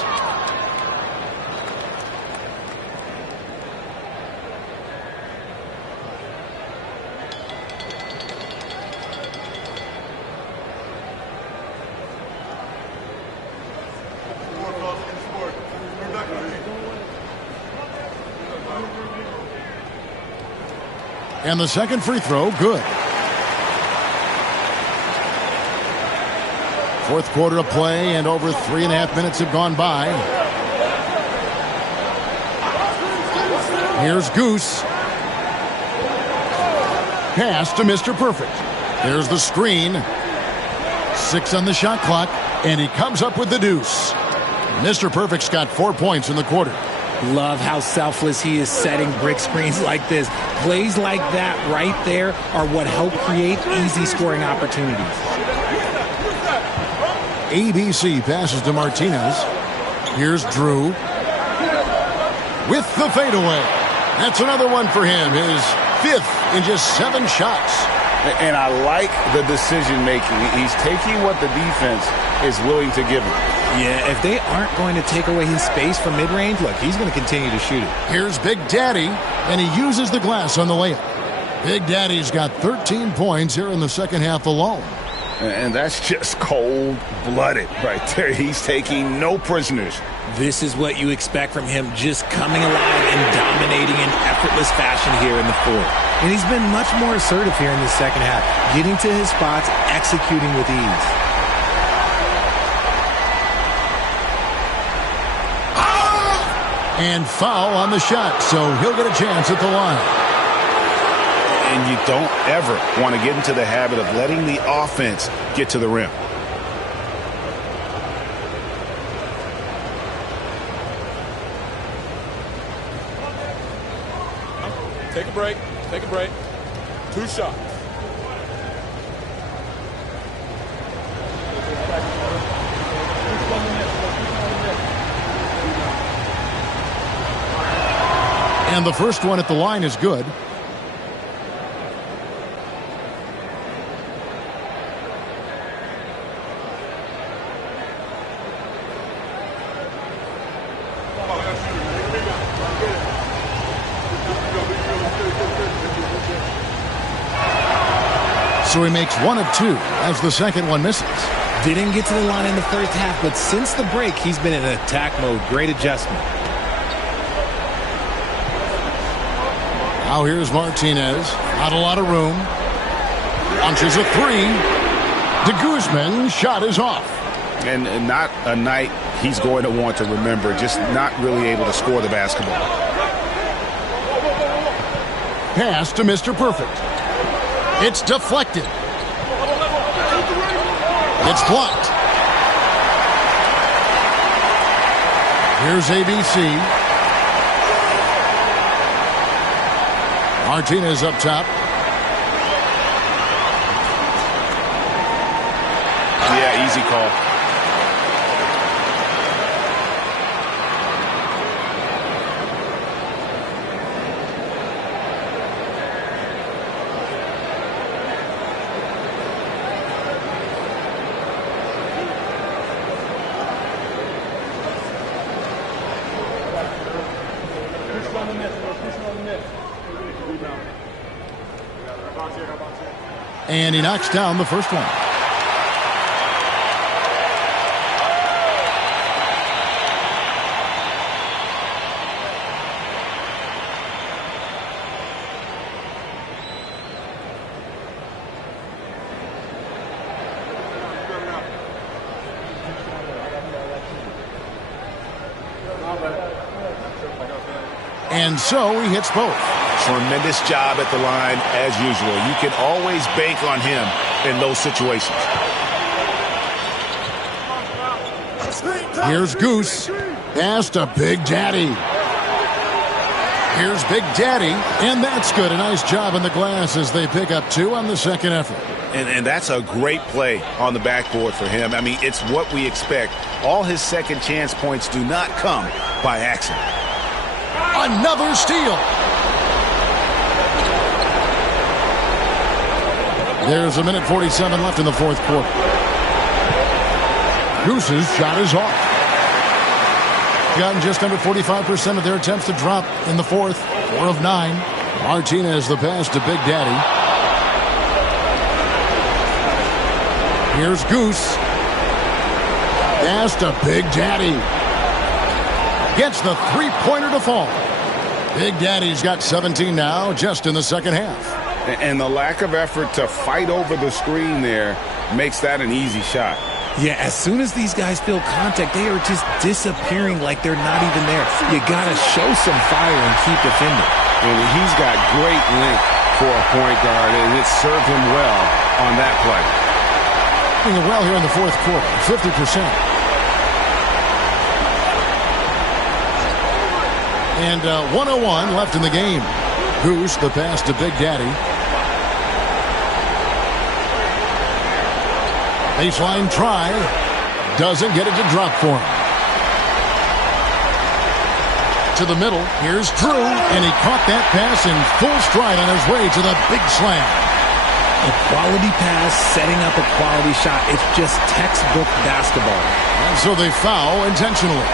And the second free throw, good. Fourth quarter of play, and over 3.5 minutes have gone by. Here's Goose. Pass to Mr. Perfect. There's the screen. 6 on the shot clock, and he comes up with the deuce. Mr. Perfect's got 4 points in the quarter. Love how selfless he is setting brick screens like this. Plays like that right there are what help create easy scoring opportunities. ABC passes to Martinez. Here's Drew with the fadeaway. That's another one for him. His 5th in just 7 shots. And I like the decision making. He's taking what the defense is willing to give him. Yeah, if they aren't going to take away his space from mid-range, look, he's going to continue to shoot it. Here's Big Daddy, and he uses the glass on the layup. Big Daddy's got 13 points here in the second half alone. And that's just cold-blooded right there. He's taking no prisoners. This is what you expect from him, just coming alive and dominating in effortless fashion here in the fourth. And he's been much more assertive here in the second half, getting to his spots, executing with ease. And foul on the shot, so he'll get a chance at the line. And you don't ever want to get into the habit of letting the offense get to the rim. Take a break. Take a break. 2 shots. And the first one at the line is good. So he makes 1 of 2 as the second one misses. Didn't get to the line in the first half, but since the break, he's been in attack mode. Great adjustment. Now here's Martinez. Not a lot of room. Launches a 3. De Guzman's shot is off. And not a night he's going to want to remember. Just not really able to score the basketball. Pass to Mr. Perfect. It's deflected. It's blocked. Here's ABC. Martinez up top. Yeah, easy call. And he knocks down the first one. And so he hits both. Tremendous job at the line as usual. You can always bank on him in those situations. Here's Goose. Pass to Big Daddy. Here's Big Daddy. And that's good. A nice job in the glass as they pick up 2 on the second effort. And that's a great play on the backboard for him. I mean, it's what we expect. All his second chance points do not come by accident. Another steal. There's 1:47 left in the fourth quarter. Goose's shot is off. Gotten just under 45% of their attempts to drop in the fourth. 4 of 9. Martinez the pass to Big Daddy. Here's Goose. Pass to Big Daddy. Gets the three-pointer to fall. Big Daddy's got 17 now, just in the second half. And the lack of effort to fight over the screen there makes that an easy shot. Yeah, as soon as these guys feel contact, they are just disappearing like they're not even there. You got to show some fire and keep defending. And he's got great length for a point guard, and it served him well on that play. Doing well here in the fourth quarter, 50%. And 1:01 left in the game. Goose the pass to Big Daddy. Baseline try. Doesn't get it to drop for him. To the middle. Here's Drew. And he caught that pass in full stride on his way to the big slam. A quality pass, setting up a quality shot. It's just textbook basketball. And so they foul intentionally.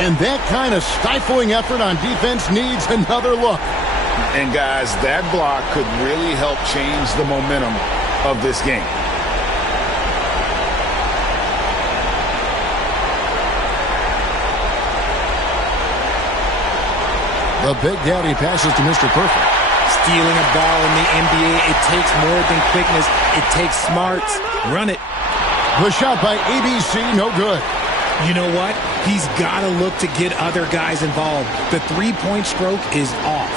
And that kind of stifling effort on defense needs another look. And guys, that block could really help change the momentum of this game. The Big Daddy passes to Mr. Perfect. Stealing a ball in the NBA, it takes more than quickness. It takes smarts. Run it. The shot by ABC, no good. You know what? He's got to look to get other guys involved. The three-point stroke is off.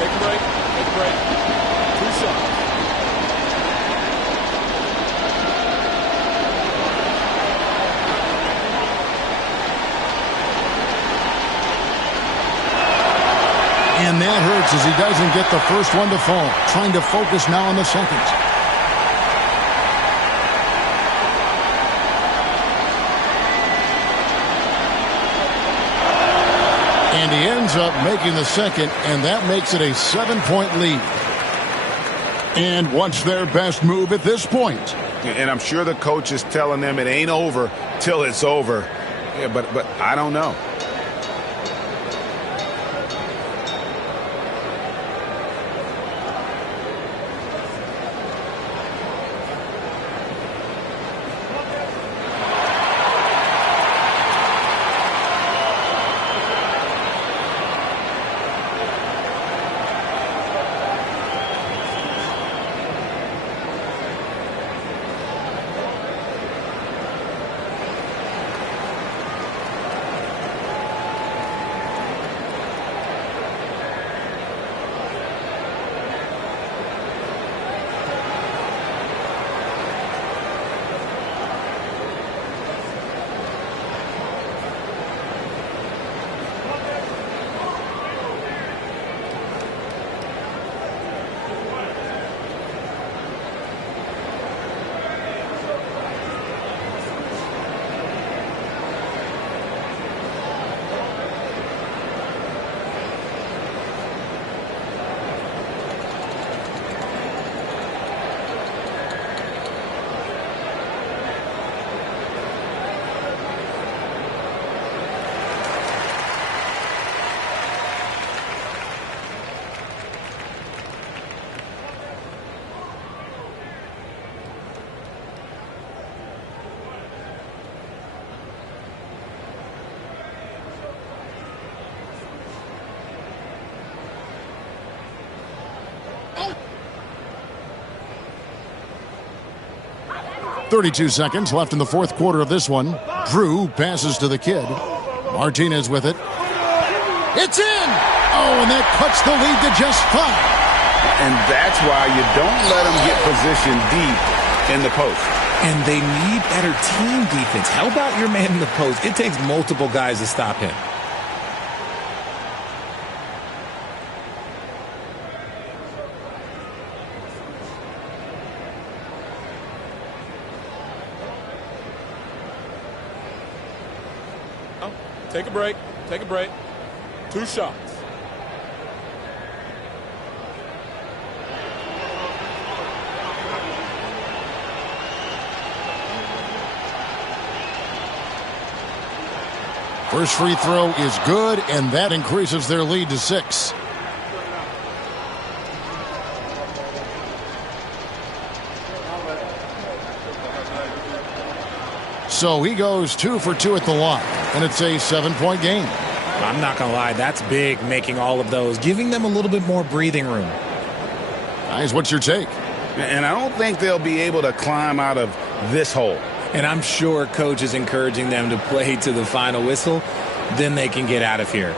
Take a break. Take a break. 2 shots. And that hurts as he doesn't get the first one to fall. Trying to focus now on the second. And he ends up making the second, and that makes it a 7-point lead. And what's their best move at this point? And I'm sure the coach is telling them it ain't over till it's over. Yeah, but I don't know. 32 seconds left in the fourth quarter of this one. Drew passes to the kid. Martinez with it. It's in! Oh, and that cuts the lead to just 5. And that's why you don't let them get positioned deep in the post. And they need better team defense. How about your man in the post? It takes multiple guys to stop him. Take a break. Take a break. 2 shots. First free throw is good, and that increases their lead to 6. So he goes 2 for 2 at the line, and it's a 7-point game. I'm not going to lie, that's big, making all of those, giving them a little bit more breathing room. Guys, what's your take? And I don't think they'll be able to climb out of this hole. And I'm sure coach is encouraging them to play to the final whistle. Then they can get out of here.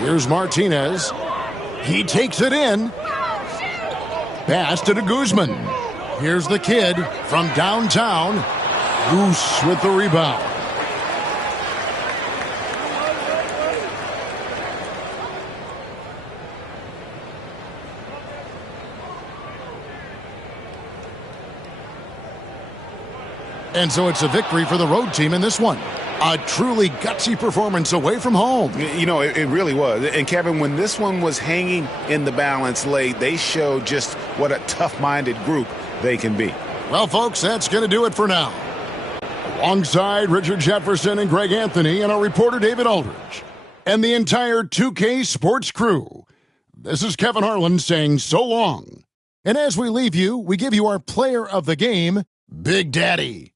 Here's Martinez. He takes it in. Pass to Guzman. Here's the kid from downtown. Goose with the rebound. And so it's a victory for the road team in this one. A truly gutsy performance away from home. You know, it really was. And, Kevin, when this one was hanging in the balance late, they showed just what a tough-minded group they can be. Well, folks, that's going to do it for now. Alongside Richard Jefferson and Greg Anthony and our reporter David Aldridge and the entire 2K Sports crew, this is Kevin Harlan saying so long. And as we leave you, we give you our player of the game, Big Daddy.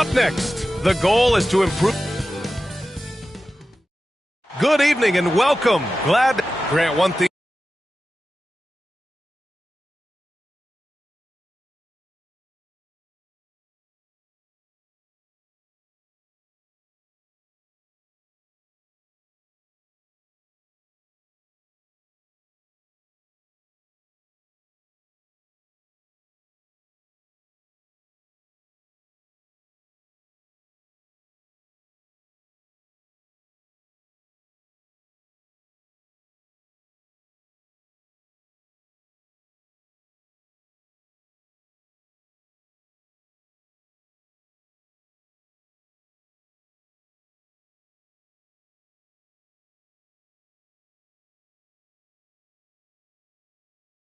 Up next, the goal is to improve. Good evening and welcome. Glad Grant one thing.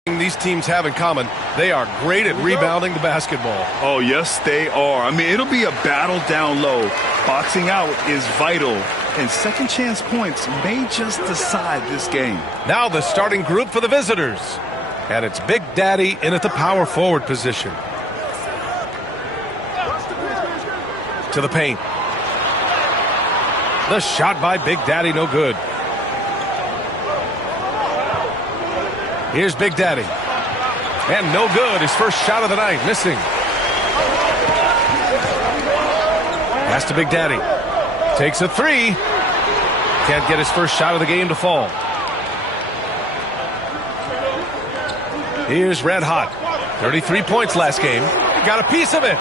These teams have in common, they are great at rebounding the basketball. Oh, yes, they are. I mean, it'll be a battle down low. Boxing out is vital, and second chance points may just decide this game. Now the starting group for the visitors. And it's Big Daddy in at the power forward position. To the paint. The shot by Big Daddy, no good. Here's Big Daddy. And no good. His first shot of the night, missing. Pass to Big Daddy. Takes a three. Can't get his first shot of the game to fall. Here's Red Hot. 33 points last game. Got a piece of it.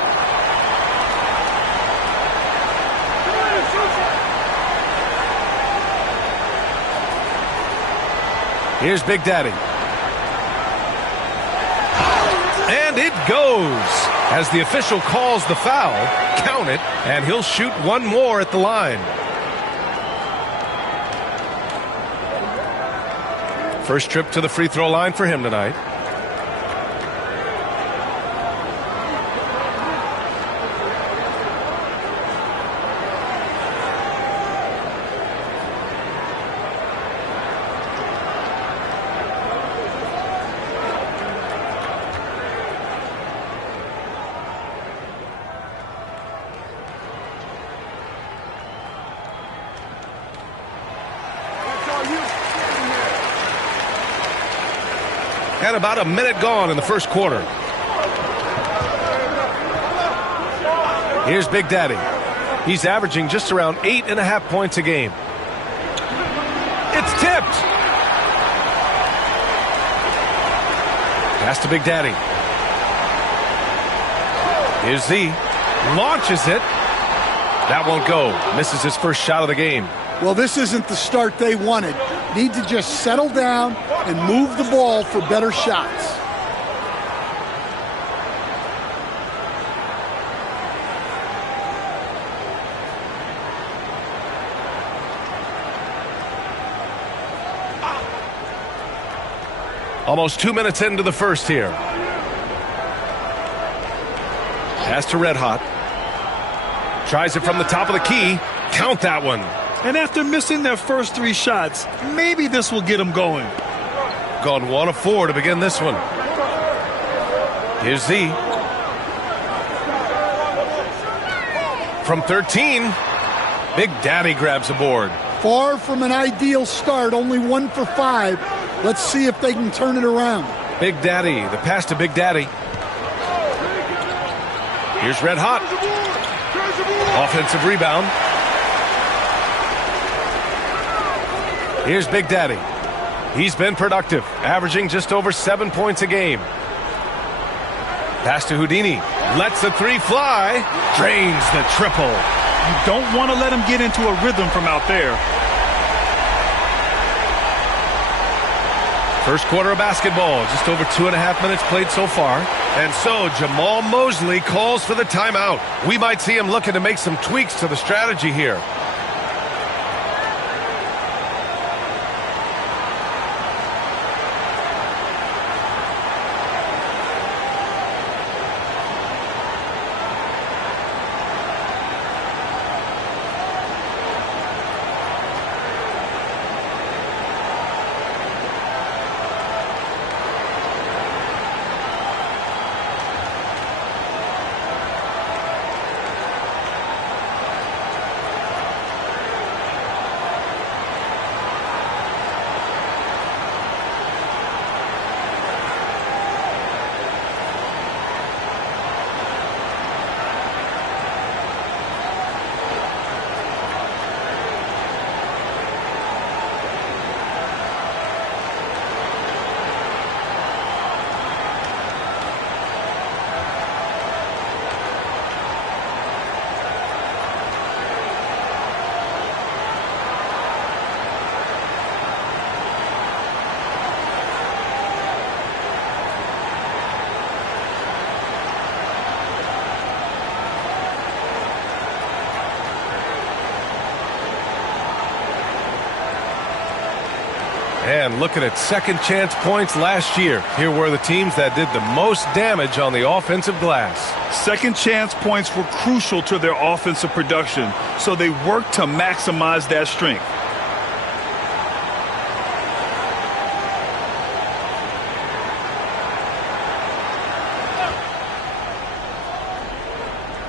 Here's Big Daddy. And it goes. As the official calls the foul, count it, and he'll shoot one more at the line. First trip to the free throw line for him tonight. And about a minute gone in the first quarter. Here's Big Daddy. He's averaging just around 8.5 points a game. It's tipped. Pass to Big Daddy. Here's Z. Launches it. That won't go. Misses his first shot of the game. Well, this isn't the start they wanted. Need to just settle down and move the ball for better shots. Almost 2 minutes into the first here. Pass to Red Hot. Tries it from the top of the key. Count that one. And after missing their first three shots, maybe this will get them going. Gone 1 of 4 to begin this one. Here's Z. From 13, Big Daddy grabs a board. Far from an ideal start, only 1 for 5. Let's see if they can turn it around. Big Daddy, the pass to Big Daddy. Here's Red Hot. Offensive rebound. Here's Big Daddy. He's been productive, averaging just over 7 points a game. Pass to Houdini. Lets the three fly. Drains the triple. You don't want to let him get into a rhythm from out there. First quarter of basketball, just over 2.5 minutes played so far. And so Jamal Mosley calls for the timeout. We might see him looking to make some tweaks to the strategy here. And looking at second chance points last year, here were the teams that did the most damage on the offensive glass. Second chance points were crucial to their offensive production, so they worked to maximize that strength.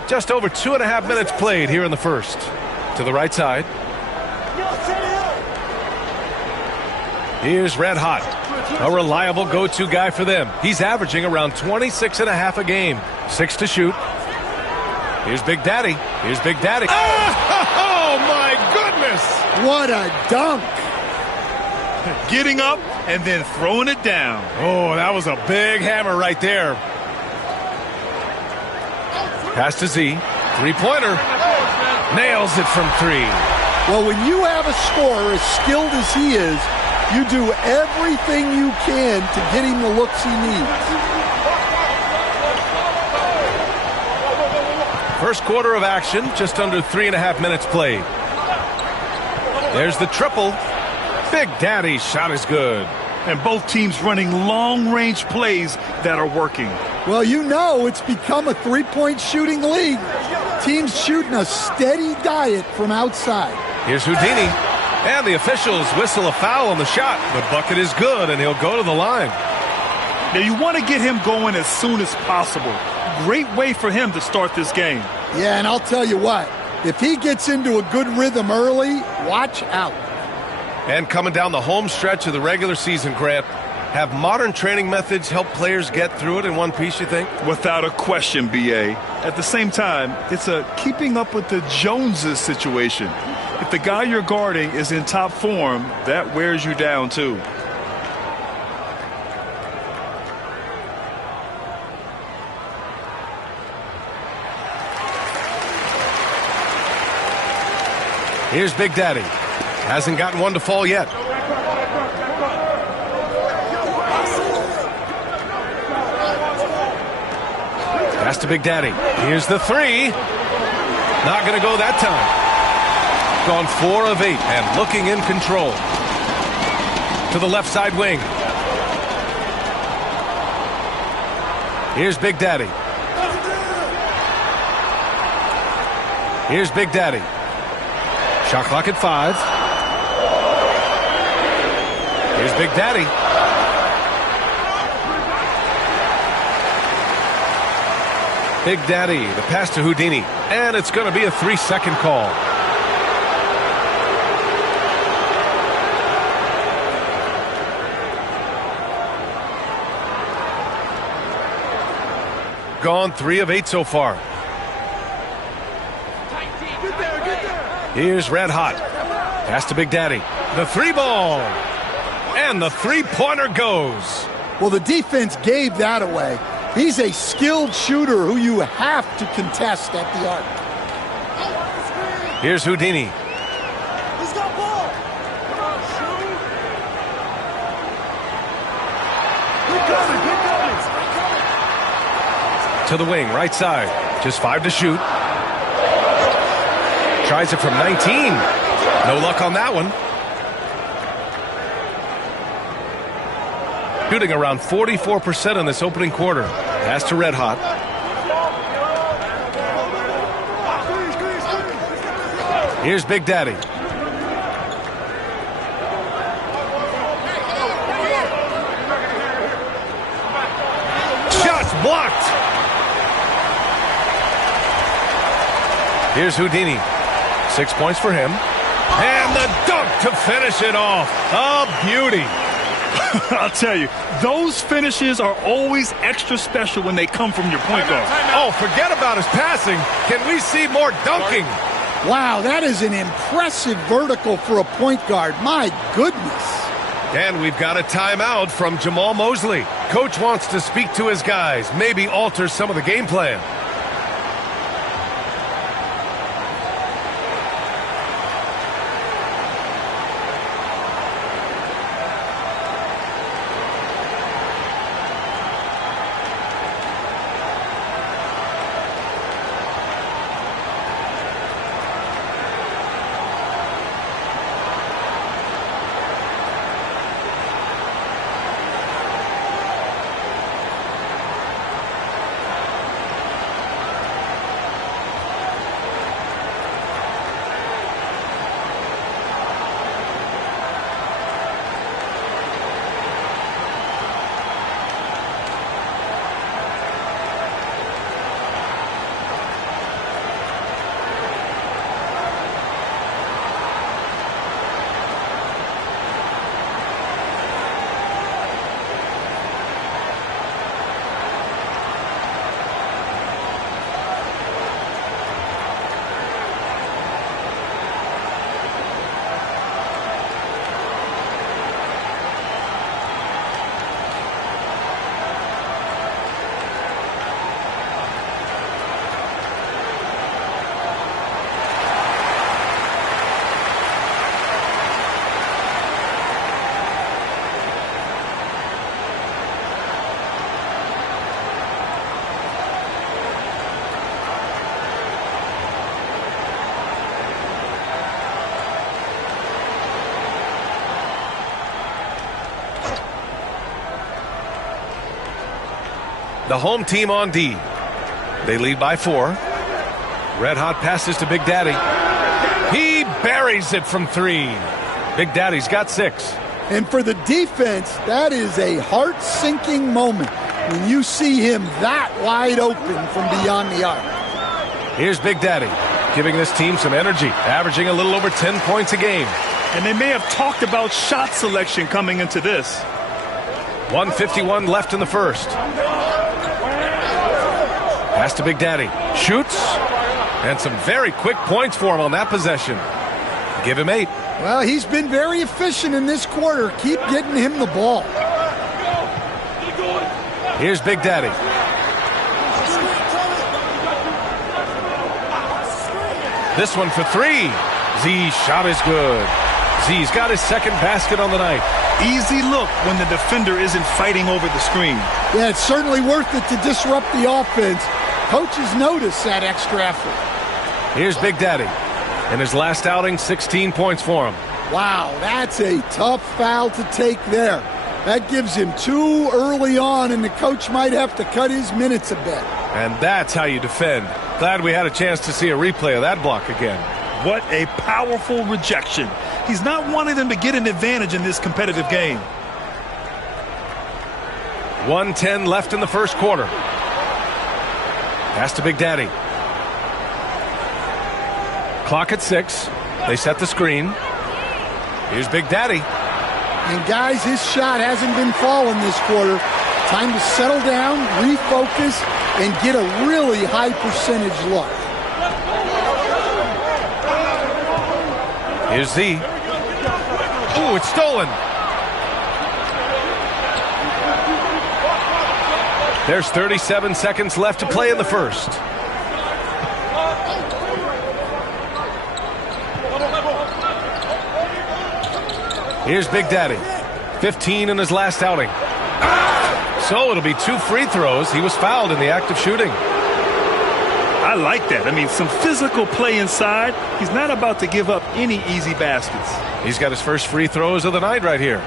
Just over 2.5 minutes played here in the first. To the right side. Here's Red Hot, a reliable go-to guy for them. He's averaging around 26.5 a game. 6 to shoot. Here's Big Daddy. Here's Big Daddy. Oh, my goodness! What a dunk! Getting up and then throwing it down. Oh, that was a big hammer right there. Pass to Z. Three-pointer. Nails it from 3. Well, when you have a scorer as skilled as he is, you do everything you can to get him the looks he needs. First quarter of action, just under 3.5 minutes played. There's the triple. Big Daddy's shot is good. And both teams running long-range plays that are working. Well, you know it's become a three-point shooting league. Teams shooting a steady diet from outside. Here's Houdini. And the officials whistle a foul on the shot. The bucket is good, and he'll go to the line. Now, you want to get him going as soon as possible. Great way for him to start this game. Yeah, and I'll tell you what. If he gets into a good rhythm early, watch out. And coming down the home stretch of the regular season, Grant, have modern training methods help players get through it in one piece, you think? Without a question, B.A. At the same time, it's a keeping up with the Joneses situation. If the guy you're guarding is in top form, that wears you down too. Here's Big Daddy. Hasn't gotten one to fall yet. Pass to Big Daddy. Here's the 3. Not going to go that time. Gone 4 of 8 and looking in control. To the left side wing. Here's Big Daddy. Here's Big Daddy. Shot clock at 5. Here's Big Daddy. Big Daddy, the pass to Houdini. And it's going to be a 3-second call. Gone 3 of 8 so far. Here's Red Hot. Pass to Big Daddy. The 3 ball. And the 3-pointer goes. Well, the defense gave that away. He's a skilled shooter who you have to contest at the arc. Here's Houdini. He's got ball. Come on, shoot. To the wing, right side. Just 5 to shoot. Tries it from 19. No luck on that one. Shooting around 44% in this opening quarter. Pass to Red Hot. Here's Big Daddy. Shots blocked. Here's Houdini. 6 points for him. And the dunk to finish it off. A beauty. I'll tell you, those finishes are always extra special when they come from your point guard. Oh, forget about his passing. Can we see more dunking? Wow, that is an impressive vertical for a point guard. My goodness. And we've got a timeout from Jamal Mosley. Coach wants to speak to his guys, maybe alter some of the game plan. The home team on D. They lead by 4. Red hot passes to Big Daddy. He buries it from 3. Big Daddy's got 6. And for the defense, that is a heart-sinking moment when you see him that wide open from beyond the arc. Here's Big Daddy, giving this team some energy, averaging a little over 10 points a game. And they may have talked about shot selection coming into this. 1:51 left in the first. Pass to Big Daddy. Shoots. And some very quick points for him on that possession. Give him 8. Well, he's been very efficient in this quarter. Keep getting him the ball. Here's Big Daddy. This one for 3. Z's shot is good. Z's got his second basket on the night. Easy look when the defender isn't fighting over the screen. Yeah, it's certainly worth it to disrupt the offense. Coaches notice that extra effort. Here's Big Daddy. In his last outing, 16 points for him. Wow, that's a tough foul to take there. That gives him 2 early on, and the coach might have to cut his minutes a bit. And that's how you defend. Glad we had a chance to see a replay of that block again. What a powerful rejection. He's not wanting them to get an advantage in this competitive game. 1:10 left in the first quarter. Pass to Big Daddy. Clock at 6. They set the screen. Here's Big Daddy. And guys, his shot hasn't been falling this quarter. Time to settle down, refocus, and get a really high percentage look. Here's Z. Ooh, it's stolen. There's 37 seconds left to play in the first. Here's Big Daddy. 15 in his last outing. So it'll be 2 free throws. He was fouled in the act of shooting. I like that. I mean, some physical play inside. He's not about to give up any easy baskets. He's got his first free throws of the night right here.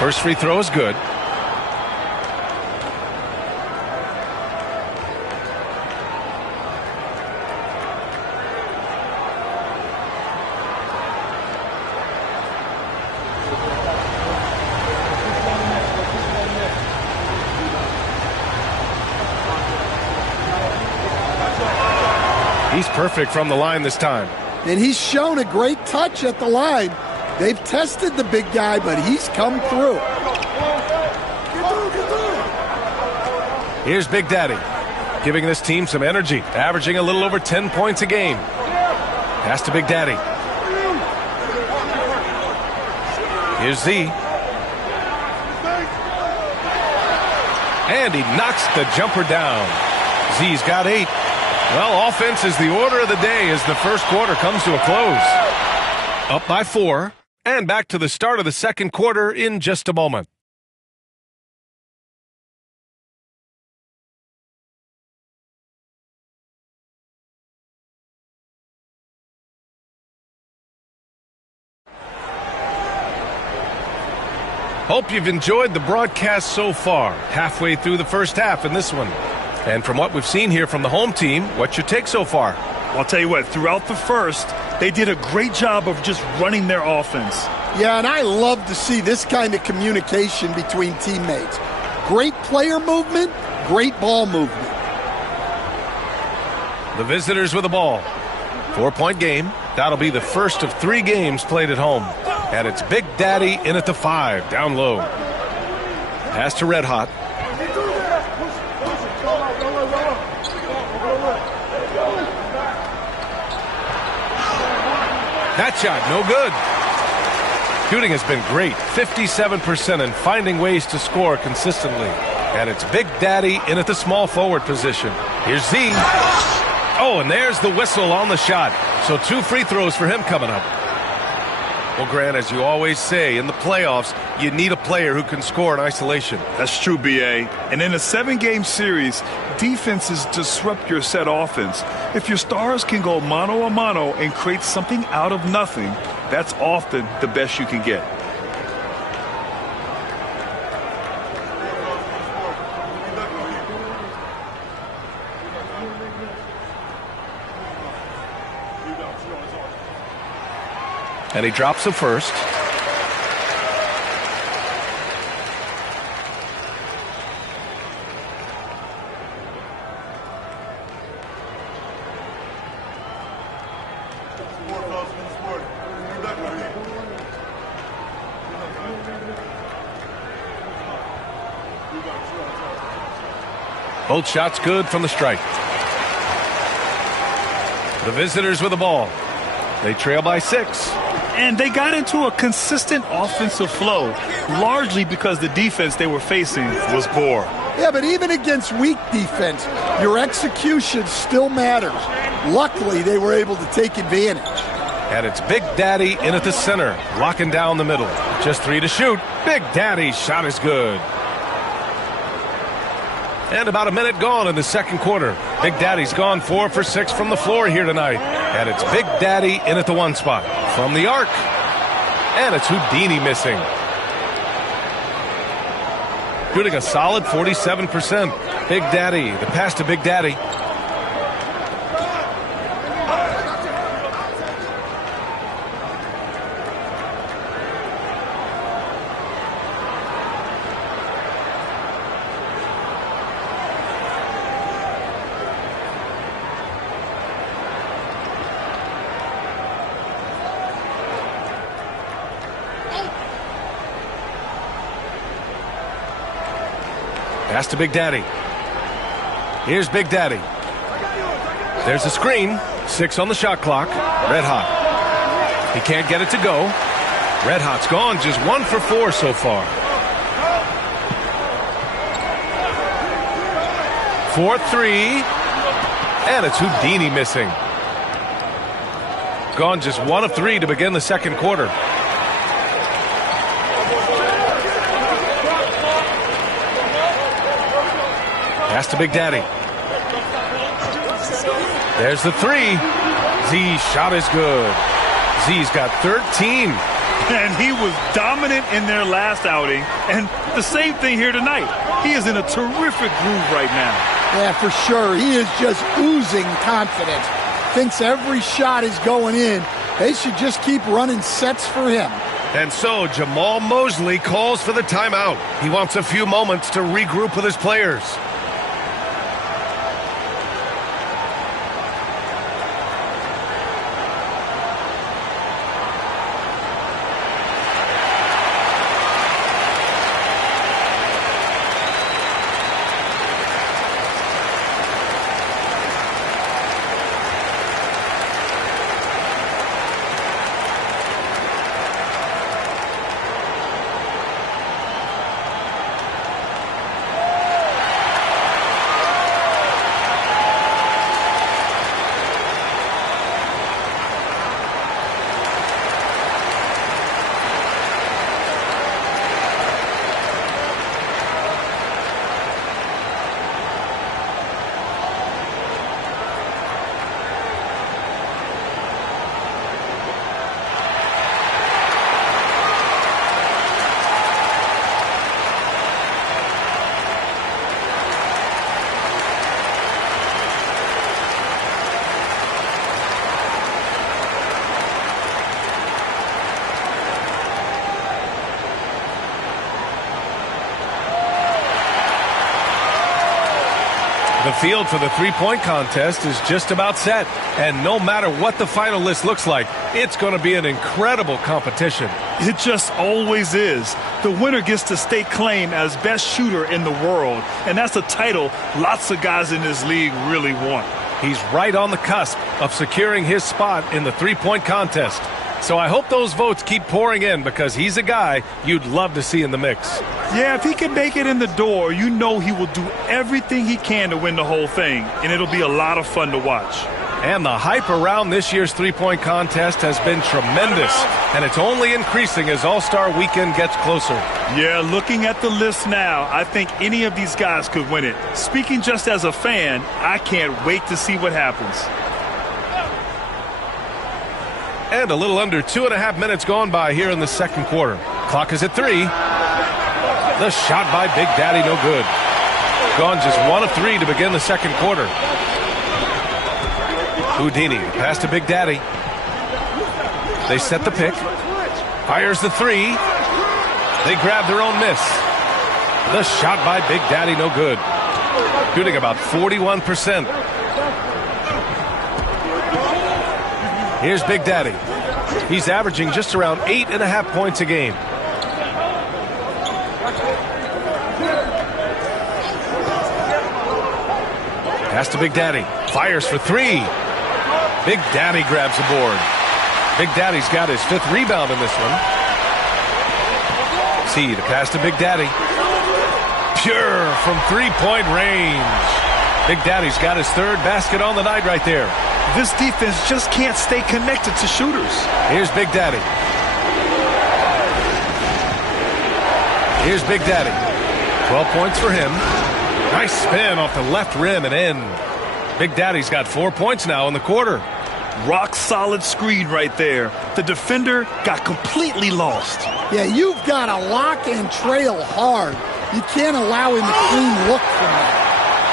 First free throw is good. He's perfect from the line this time. And he's shown a great touch at the line. They've tested the big guy, but he's come through. Here's Big Daddy, giving this team some energy, averaging a little over 10 points a game. Pass to Big Daddy. Here's Z. And he knocks the jumper down. Z's got 8. Well, offense is the order of the day as the first quarter comes to a close. Up by 4. And back to the start of the second quarter in just a moment. Hope you've enjoyed the broadcast so far. Halfway through the first half in this one. And from what we've seen here from the home team, what's your take so far? I'll tell you what, throughout the first, they did a great job of just running their offense. Yeah, and I love to see this kind of communication between teammates. Great player movement, great ball movement. The visitors with the ball. 4-point game. That'll be the first of 3 games played at home. And it's Big Daddy in at the 5, down low. Pass to Red Hot. That shot, no good. Shooting has been great, 57%, and finding ways to score consistently. And it's Big Daddy in at the small forward position. Here's Z. Oh, and there's the whistle on the shot. So 2 free throws for him coming up. Well, Grant, as you always say, in the playoffs, you need a player who can score in isolation. That's true, B.A. And in a 7-game series, defenses disrupt your set offense. If your stars can go mano-a-mano and create something out of nothing, that's often the best you can get. And he drops the first. Both shots good from the strike. The visitors with the ball. They trail by 6. And they got into a consistent offensive flow, largely because the defense they were facing was poor. Yeah, but even against weak defense, your execution still matters. Luckily, they were able to take advantage. And it's Big Daddy in at the center, locking down the middle. Just 3 to shoot. Big Daddy's shot is good. And about a minute gone in the second quarter. Big Daddy's gone 4 for 6 from the floor here tonight. And it's Big Daddy in at the 1 spot. From the arc. And it's Houdini missing. Shooting a solid 47%. Big Daddy, the pass to Big Daddy. Pass to Big Daddy. Here's Big Daddy. There's a screen. 6 on the shot clock. Red Hot. He can't get it to go. Red Hot's gone. Just 1 for 4 so far. 4-3. And it's Houdini missing. Gone just 1 of 3 to begin the second quarter. Pass to Big Daddy. There's the 3. Z's shot is good. Z's got 13. And he was dominant in their last outing. And the same thing here tonight. He is in a terrific groove right now. Yeah, for sure. He is just oozing confidence. Thinks every shot is going in. They should just keep running sets for him. And so Jamal Mosley calls for the timeout. He wants a few moments to regroup with his players. The field for the three-point contest is just about set. And no matter what the final list looks like, it's going to be an incredible competition. It just always is. The winner gets to stake claim as best shooter in the world. And that's a title lots of guys in this league really want. He's right on the cusp of securing his spot in the three-point contest. So I hope those votes keep pouring in because he's a guy you'd love to see in the mix. Yeah, if he can make it in the door, you know he will do everything he can to win the whole thing, and it'll be a lot of fun to watch. And the hype around this year's three-point contest has been tremendous, and it's only increasing as All-Star Weekend gets closer. Yeah, looking at the list now, I think any of these guys could win it. Speaking just as a fan, I can't wait to see what happens. And a little under 2.5 minutes gone by here in the second quarter. Clock is at 3. The shot by Big Daddy, no good. Gone just 1 of 3 to begin the second quarter. Houdini pass to Big Daddy. They set the pick. Fires the 3. They grab their own miss. The shot by Big Daddy, no good. Shooting about 41%. Here's Big Daddy. He's averaging just around 8.5 points a game. Pass to Big Daddy. Fires for 3. Big Daddy grabs the board. Big Daddy's got his 5th rebound in this one. See the pass to Big Daddy. Pure from 3-point range. Big Daddy's got his 3rd basket on the night right there. This defense just can't stay connected to shooters. Here's Big Daddy. Here's Big Daddy. 12 points for him. Nice spin off the left rim and in. Big Daddy's got 4 points now in the quarter. Rock solid screen right there. The defender got completely lost. Yeah, you've got to lock and trail hard. You can't allow him a clean look from that.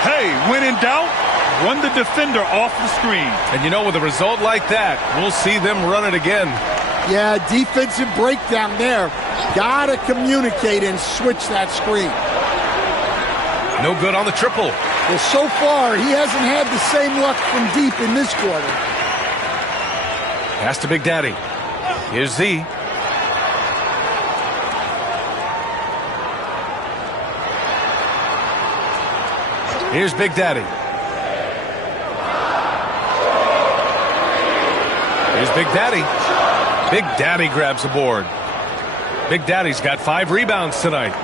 Hey, when in doubt, run the defender off the screen. And you know, with a result like that, we'll see them run it again. Yeah, defensive breakdown there. Got to communicate and switch that screen. No good on the triple. Well, so far, he hasn't had the same luck from deep in this quarter. Pass to Big Daddy. Here's Z. Here's Big Daddy. Here's Big Daddy. Big Daddy grabs the board. Big Daddy's got 5 rebounds tonight.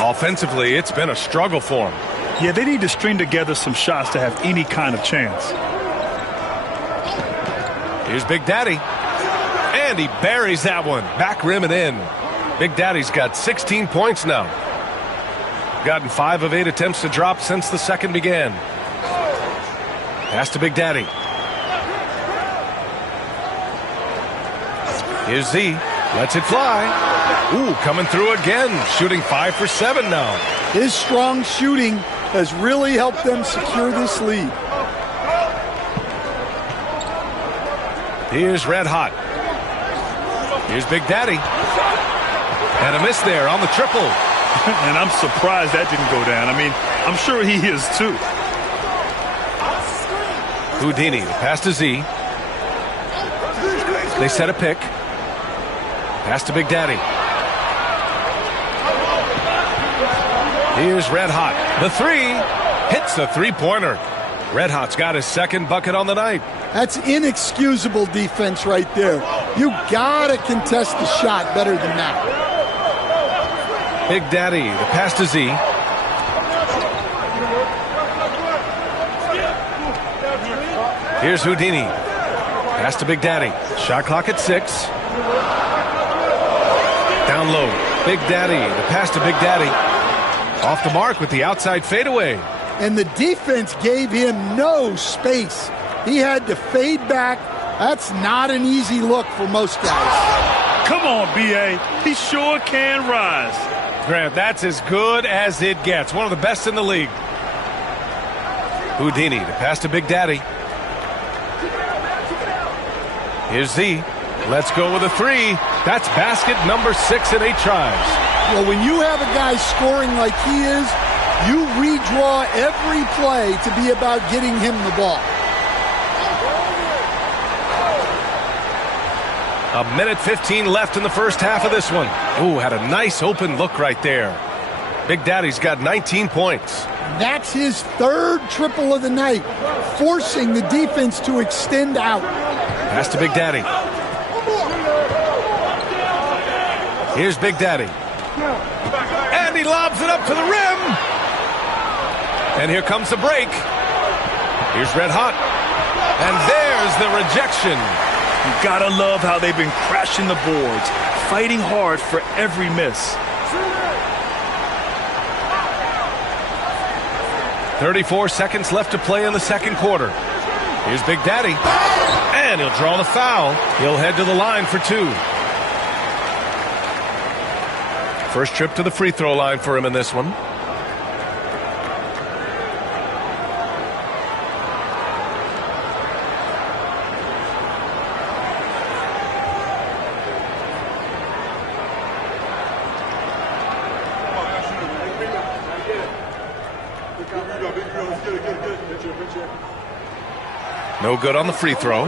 Offensively, it's been a struggle for him. Yeah, they need to string together some shots to have any kind of chance. Here's Big Daddy. And he buries that one. Back rim and in. Big Daddy's got 16 points now. Gotten 5 of 8 attempts to drop since the second began. Pass to Big Daddy. Here's Z. Lets it fly. Ooh, coming through again. Shooting 5 for 7 now. His strong shooting has really helped them secure this lead. Here's Red Hot. Here's Big Daddy. And a miss there on the triple. And I'm surprised that didn't go down. I mean, I'm sure he is too. Houdini, pass to Z. They set a pick. Pass to Big Daddy. Here's Red Hot. The 3 hits the 3-pointer. Red Hot's got his 2nd bucket on the night. That's inexcusable defense right there. You gotta contest the shot better than that. Big Daddy, the pass to Z. Here's Houdini. Pass to Big Daddy. Shot clock at 6. Down low. Big Daddy, the pass to Big Daddy. Off the mark with the outside fadeaway. And the defense gave him no space. He had to fade back. That's not an easy look for most guys. Come on, B.A. He sure can rise. Grant, that's as good as it gets. One of the best in the league. Houdini, the pass to Big Daddy. Here's Z. Let's go with a 3. That's basket number 6 in 8 tries. Well, when you have a guy scoring like he is, you redraw every play to be about getting him the ball. 1:15 left in the first half of this one. Ooh, had a nice open look right there. Big Daddy's got 19 points. That's his 3rd triple of the night, forcing the defense to extend out. Pass to Big Daddy. Here's Big Daddy. And he lobs it up to the rim. And here comes the break. Here's Red Hot. And there's the rejection. You gotta love how they've been crashing the boards, fighting hard for every miss. 34 seconds left to play in the second quarter. Here's Big Daddy. And he'll draw the foul. He'll head to the line for 2. First trip to the free throw line for him in this one. No good on the free throw.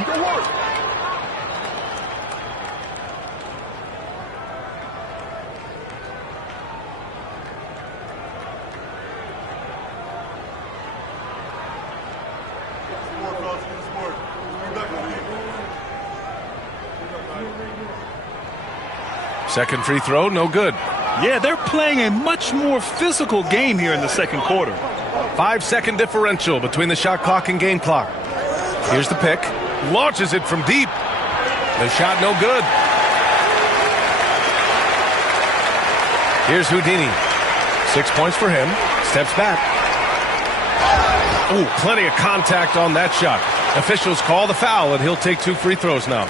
Second free throw, no good. Yeah, they're playing a much more physical game here in the second quarter. 5-second differential between the shot clock and game clock. Here's the pick. Launches it from deep. The shot no good. Here's Houdini. 6 points for him. Steps back. Oh, plenty of contact on that shot. Officials call the foul, and he'll take 2 free throws now.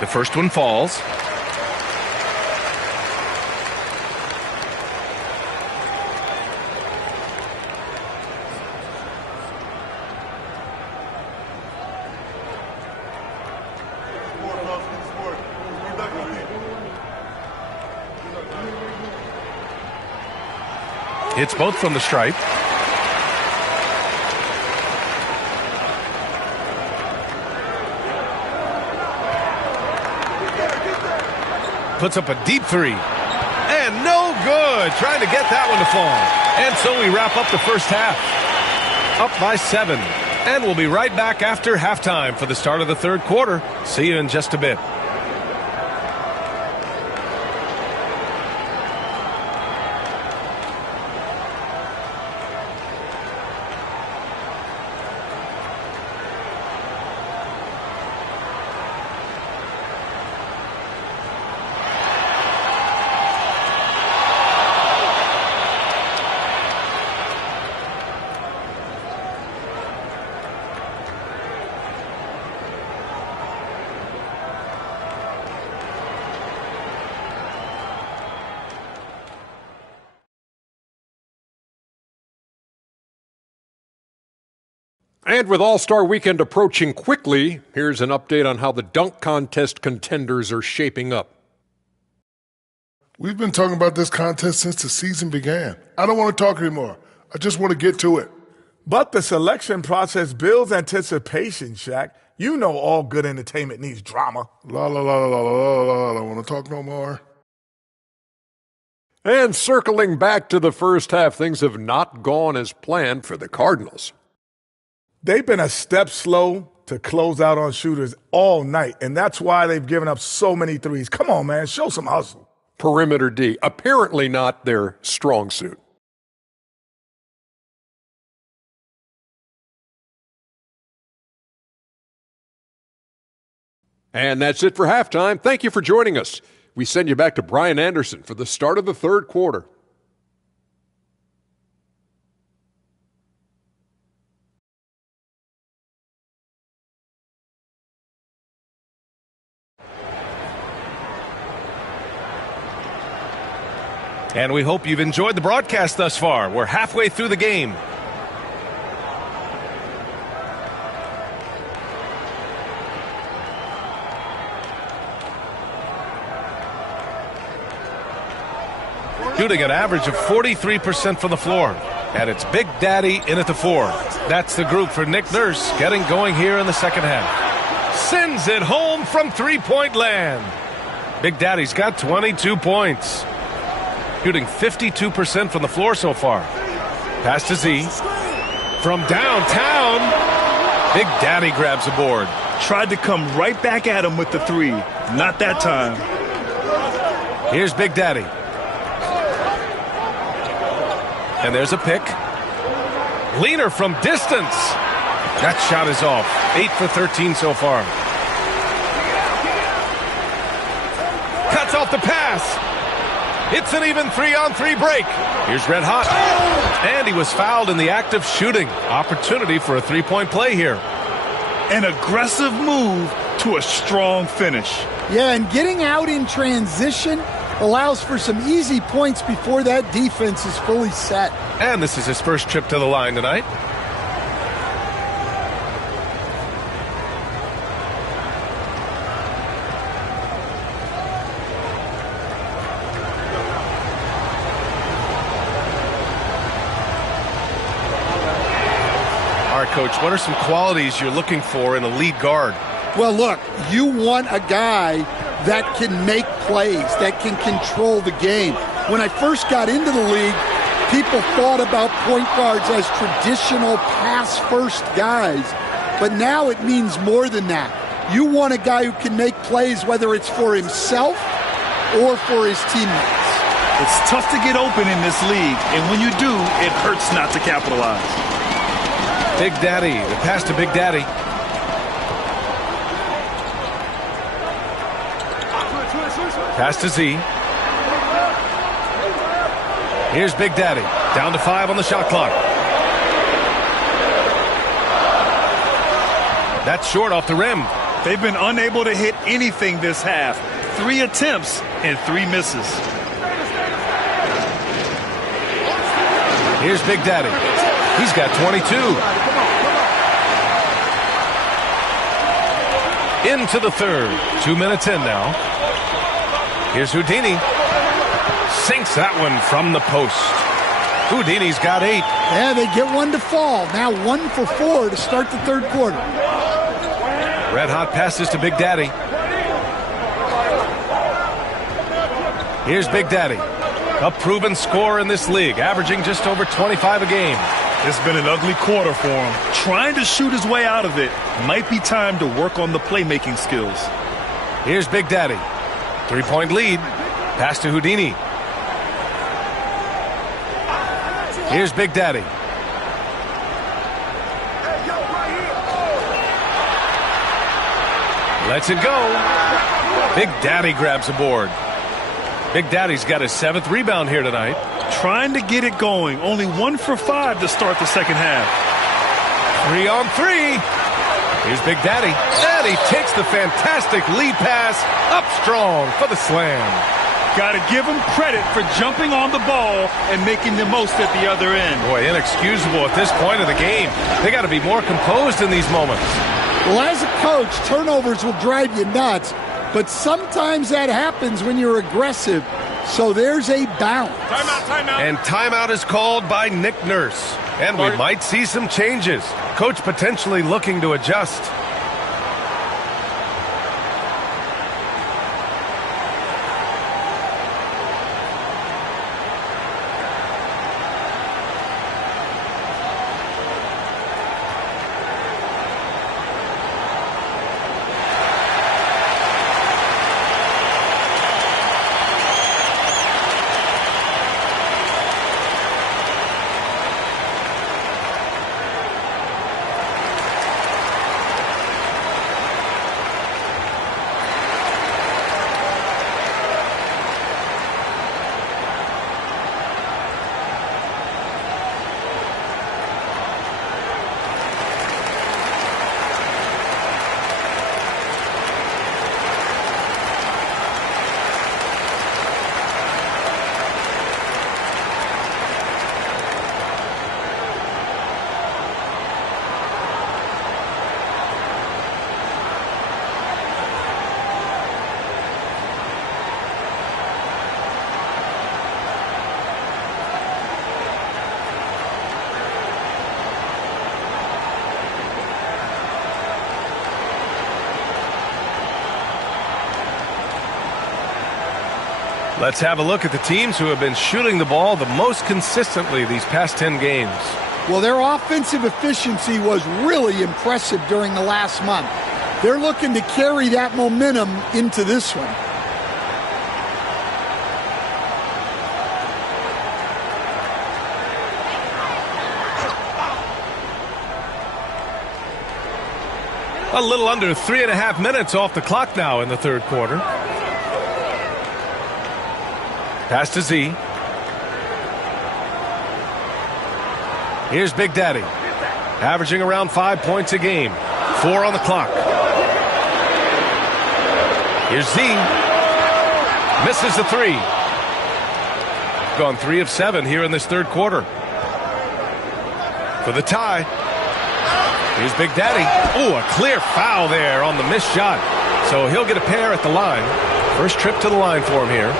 The first one falls. Hits both from the stripe. Puts up a deep 3. And no good. Trying to get that one to fall. And so we wrap up the first half. Up by 7. And we'll be right back after halftime for the start of the third quarter. See you in just a bit. And with All-Star Weekend approaching quickly, here's an update on how the dunk contest contenders are shaping up. We've been talking about this contest since the season began. I don't want to talk anymore. I just want to get to it. But the selection process builds anticipation, Shaq. You know all good entertainment needs drama. La la la la la la la. I don't want to talk no more. And circling back to the first half, things have not gone as planned for the Cardinals. They've been a step slow to close out on shooters all night, and that's why they've given up so many threes. Come on, man, show some hustle. Perimeter D, apparently not their strong suit. And that's it for halftime. Thank you for joining us. We send you back to Brian Anderson for the start of the third quarter. And we hope you've enjoyed the broadcast thus far. We're halfway through the game. Shooting an average of 43% from the floor. And it's Big Daddy in at the 4. That's the group for Nick Nurse getting going here in the second half. Sends it home from three-point land. Big Daddy's got 22 points. Shooting 52% from the floor so far. Pass to Z. From downtown, Big Daddy grabs the board. Tried to come right back at him with the three. Not that time. Here's Big Daddy. And there's a pick. Leaner from distance. That shot is off. 8 for 13 so far. Cuts off the pass. It's an even 3-on-3 break. Here's Red Hot. And he was fouled in the act of shooting. Opportunity for a three-point play here. An aggressive move to a strong finish. Yeah, and getting out in transition allows for some easy points before that defense is fully set. And this is his first trip to the line tonight. All right, Coach, what are some qualities you're looking for in a lead guard? Well, look, you want a guy that can make plays, that can control the game. When I first got into the league, people thought about point guards as traditional pass-first guys, but now it means more than that. You want a guy who can make plays, whether it's for himself or for his teammates. It's tough to get open in this league, and when you do, it hurts not to capitalize. Big Daddy, the pass to Big Daddy. Pass to Z. Here's Big Daddy. Down to 5 on the shot clock. That's short off the rim. They've been unable to hit anything this half. 3 attempts and 3 misses. Here's Big Daddy. He's got 22. Into the third. 2 minutes in now. Here's Houdini. Sinks that one from the post. Houdini's got 8. Yeah, they get one to fall. Now 1 for 4 to start the third quarter. Red Hot passes to Big Daddy. Here's Big Daddy. A proven scorer in this league, averaging just over 25 a game. It's been an ugly quarter for him. Trying to shoot his way out of it. Might be time to work on the playmaking skills. Here's Big Daddy. 3-point lead. Pass to Houdini. Here's Big Daddy. Lets it go. Big Daddy grabs the board. Big Daddy's got his 7th rebound here tonight. Trying to get it going. Only 1 for 5 to start the second half. 3 on 3. Here's Big Daddy. And he takes the fantastic lead pass up strong for the slam. Got to give him credit for jumping on the ball and making the most at the other end. Boy, inexcusable at this point of the game. They got to be more composed in these moments. Well, as a coach, turnovers will drive you nuts, but sometimes that happens when you're aggressive. So there's a balance. Timeout. And timeout is called by Nick Nurse. And we might see some changes. Coach potentially looking to adjust. Let's have a look at the teams who have been shooting the ball the most consistently these past 10 games. Well, their offensive efficiency was really impressive during the last month. They're looking to carry that momentum into this one. A little under 3.5 minutes off the clock now in the third quarter. Pass to Z. Here's Big Daddy, averaging around 5 points a game. 4 on the clock. Here's Z. Misses the 3. Gone 3 of 7 here in this third quarter. For the tie. Here's Big Daddy. Oh, a clear foul there on the missed shot. So he'll get a pair at the line. First trip to the line for him here.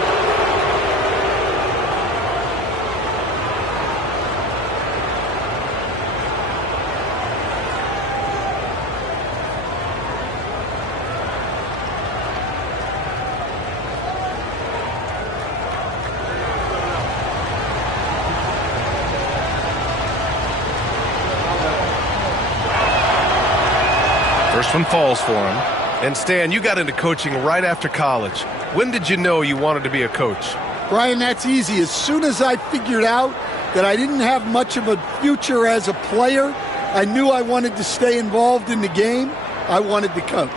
First one falls for him. And Stan, you got into coaching right after college. When did you know you wanted to be a coach? Brian, that's easy. As soon as I figured out that I didn't have much of a future as a player, I knew I wanted to stay involved in the game. I wanted to coach.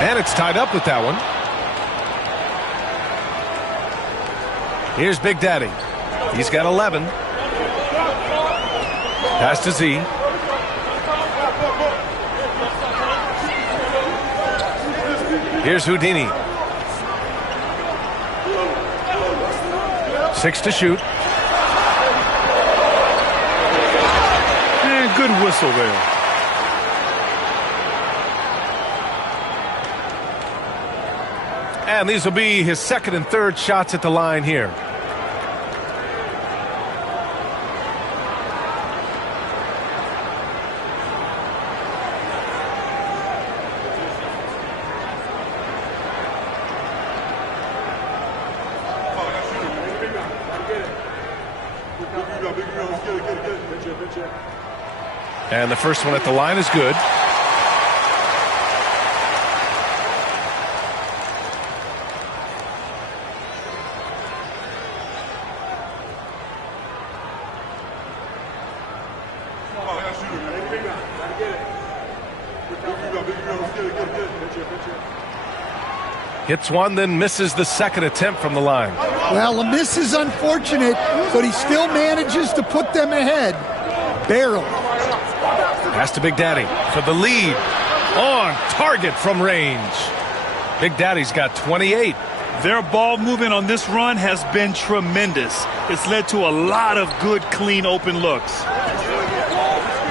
And it's tied up with that one. Here's Big Daddy. He's got 11. Pass to Z. Here's Houdini. 6 to shoot. And good whistle there. And these will be his second and third shots at the line here. And the first one at the line is good. Hits one, then misses the second attempt from the line. Well, the miss is unfortunate, but he still manages to put them ahead. Barely. Pass to Big Daddy for the lead. On target from range. Big Daddy's got 28. Their ball movement on this run has been tremendous. It's led to a lot of good, clean, open looks.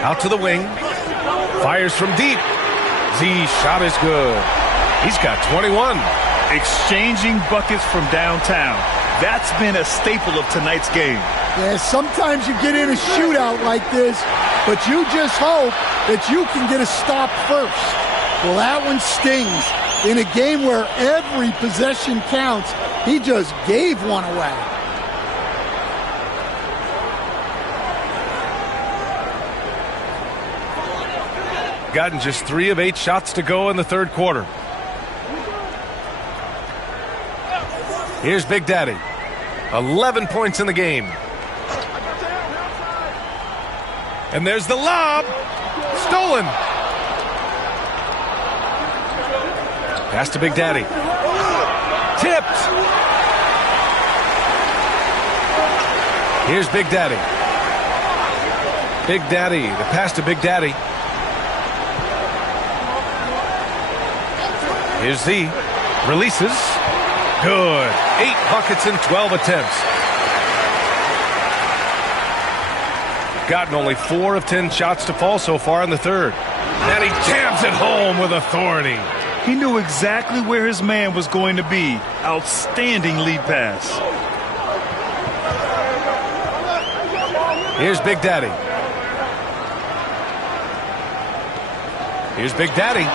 Out to the wing. Fires from deep. Z shot is good. He's got 21. Exchanging buckets from downtown. That's been a staple of tonight's game. Yeah, sometimes you get in a shootout like this, but you just hope that you can get a stop first. Well, that one stings. In a game where every possession counts, he just gave one away. Gotten just 3 of 8 shots to go in the third quarter. Here's Big Daddy. 11 points in the game. And there's the lob. Stolen. Pass to Big Daddy. Tipped. Here's Big Daddy. Big Daddy. The pass to Big Daddy. Here's Z. Releases. Good. 8 buckets in 12 attempts. Gotten only 4 of 10 shots to fall so far in the third. And he jams it home with authority. He knew exactly where his man was going to be. Outstanding lead pass. Here's Big Daddy. Here's Big Daddy.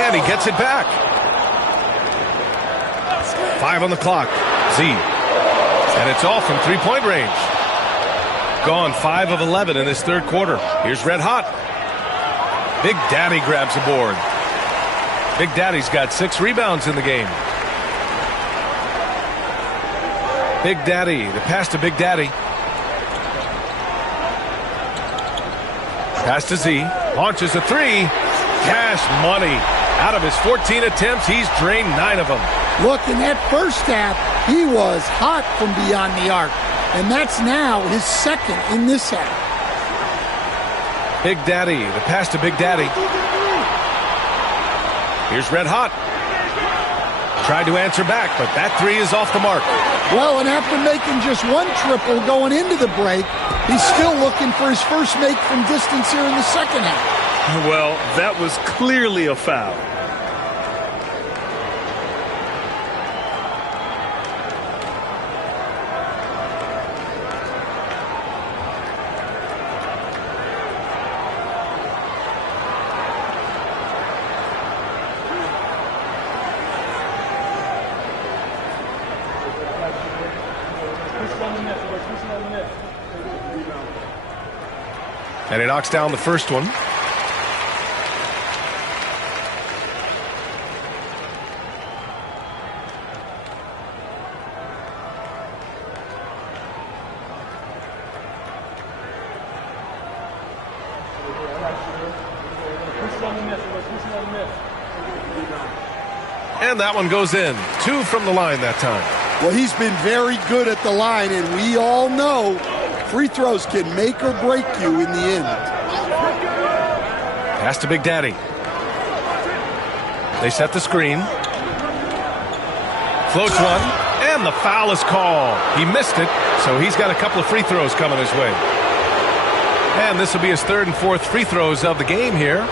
And he gets it back. 5 on the clock. Z. And it's off from three-point range. Gone 5 of 11 in this third quarter. Here's Red Hot. Big Daddy grabs the board. Big Daddy's got 6 rebounds in the game. Big Daddy, the pass to Big Daddy. Pass to Z. Launches a 3. Cash money. Out of his 14 attempts, he's drained 9 of them. Look, in that first half, he was hot from beyond the arc. And that's now his second in this half. Big Daddy, the pass to Big Daddy. Here's Red Hot. Tried to answer back, but that 3 is off the mark. Well, and after making just 1 triple going into the break, he's still looking for his first make from distance here in the second half. Well, that was clearly a foul. And he knocks down the first one. And that one goes in. 2 from the line that time. Well, he's been very good at the line, and we all know free throws can make or break you in the end. Pass to Big Daddy. They set the screen. Floats one, and the foul is called. He missed it, so he's got a couple of free throws coming his way. And this will be his 3rd and 4th free throws of the game here.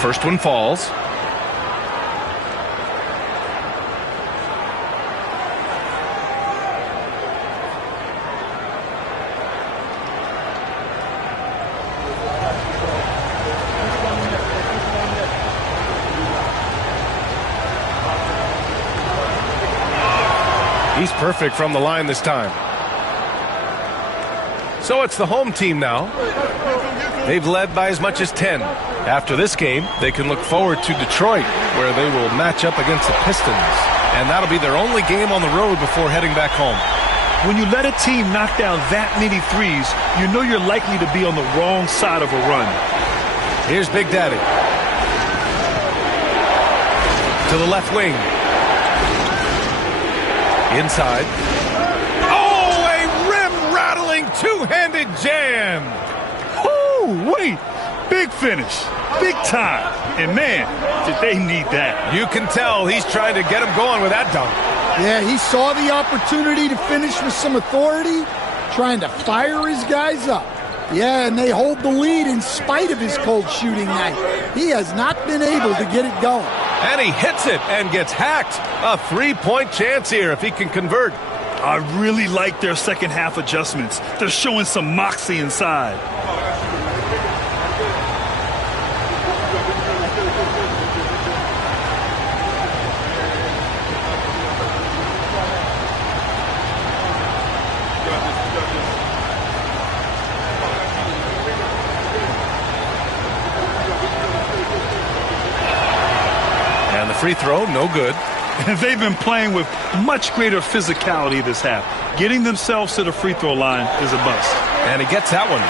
First one falls. He's perfect from the line this time. So it's the home team now. They've led by as much as 10. After this game, they can look forward to Detroit, where they will match up against the Pistons. And that'll be their only game on the road before heading back home. When you let a team knock down that many threes, you know you're likely to be on the wrong side of a run. Here's Big Daddy. To the left wing. Inside. Oh, a rim-rattling two-handed jam. Oh, wait. Big finish. Big time. And, man, did they need that. You can tell he's trying to get him going with that dunk. Yeah, he saw the opportunity to finish with some authority, trying to fire his guys up. Yeah, and they hold the lead in spite of his cold shooting night. He has not been able to get it going. And he hits it and gets hacked. A three-point chance here if he can convert. I really like their second half adjustments. They're showing some moxie inside. Free throw, no good. They've been playing with much greater physicality this half. Getting themselves to the free throw line is a bust. And he gets that one.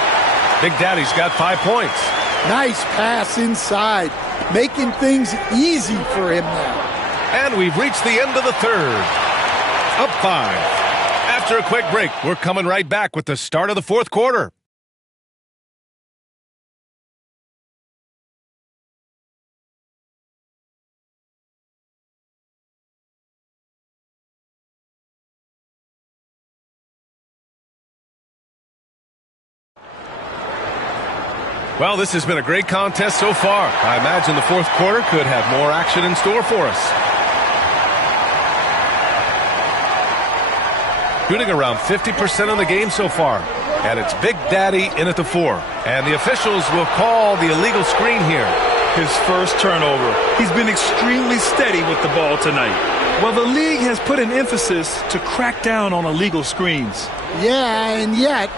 Big Daddy's got 5 points. Nice pass inside, making things easy for him now. And we've reached the end of the third. Up 5. After a quick break, we're coming right back with the start of the fourth quarter. Well, this has been a great contest so far. I imagine the fourth quarter could have more action in store for us. Shooting around 50% of the game so far. And it's Big Daddy in at the 4. And the officials will call the illegal screen here. His first turnover. He's been extremely steady with the ball tonight. Well, the league has put an emphasis to crack down on illegal screens. Yeah, and yet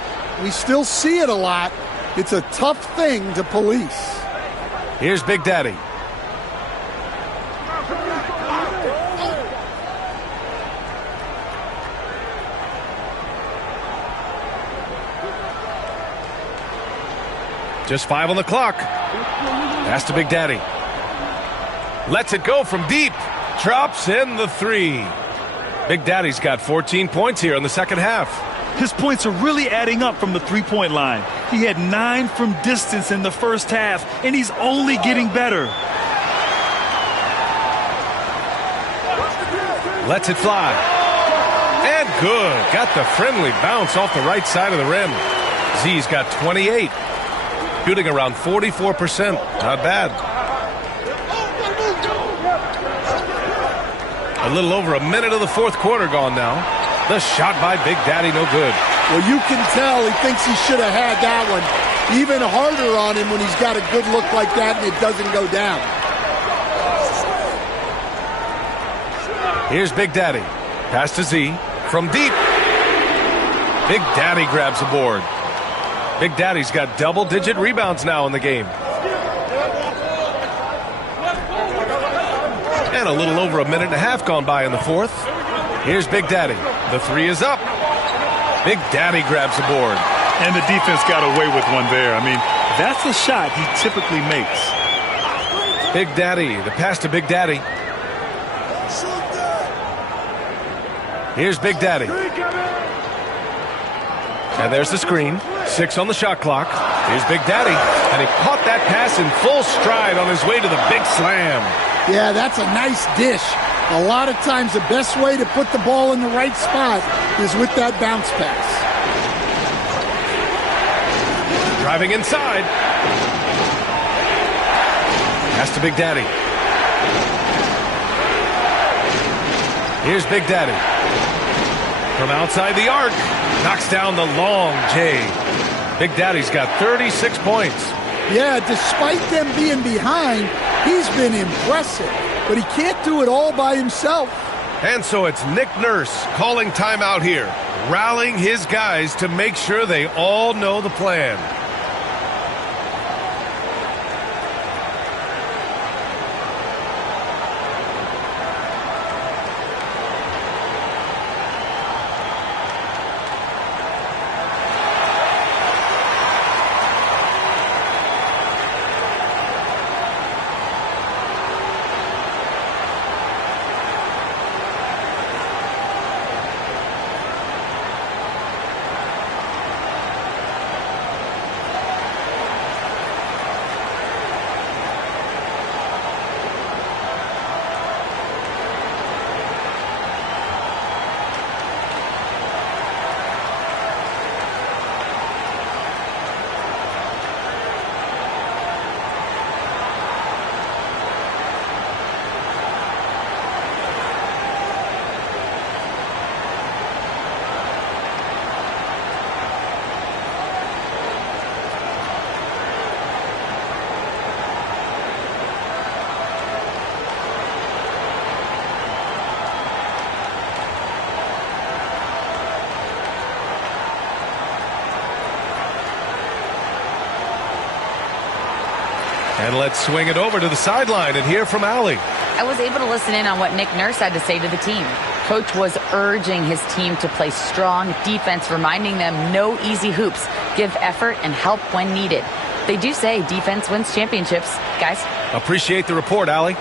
we still see it a lot. It's a tough thing to police. Here's Big Daddy. Just 5 on the clock. Pass to Big Daddy. Lets it go from deep. Drops in the 3. Big Daddy's got 14 points here in the second half. His points are really adding up from the three-point line. He had 9 from distance in the first half, and he's only getting better. Lets it fly. And good. Got the friendly bounce off the right side of the rim. Z's got 28. Shooting around 44%. Not bad. A little over a minute of the fourth quarter gone now. The shot by Big Daddy, no good. Well, you can tell he thinks he should have had that one. Even harder on him when he's got a good look like that and it doesn't go down. Here's Big Daddy. Pass to Z. From deep. Big Daddy grabs the board. Big Daddy's got double-digit rebounds now in the game. And a little over a minute and a half gone by in the fourth. Here's Big Daddy. The 3 is up. Big Daddy grabs the board. And the defense got away with one there. I mean, that's the shot he typically makes. Big Daddy. The pass to Big Daddy. Here's Big Daddy. And there's the screen. 6 on the shot clock. Here's Big Daddy. And he caught that pass in full stride on his way to the big slam. Yeah, that's a nice dish. A lot of times the best way to put the ball in the right spot is with that bounce pass. Driving inside. Pass to Big Daddy. Here's Big Daddy. From outside the arc. Knocks down the long J. Big Daddy's got 36 points. Yeah, despite them being behind, he's been impressive. But he can't do it all by himself. And so it's Nick Nurse calling timeout here, rallying his guys to make sure they all know the plan. And let's swing it over to the sideline and hear from Allie. I was able to listen in on what Nick Nurse had to say to the team. Coach was urging his team to play strong defense, reminding them no easy hoops, give effort and help when needed. They do say defense wins championships, guys. Appreciate the report, Allie.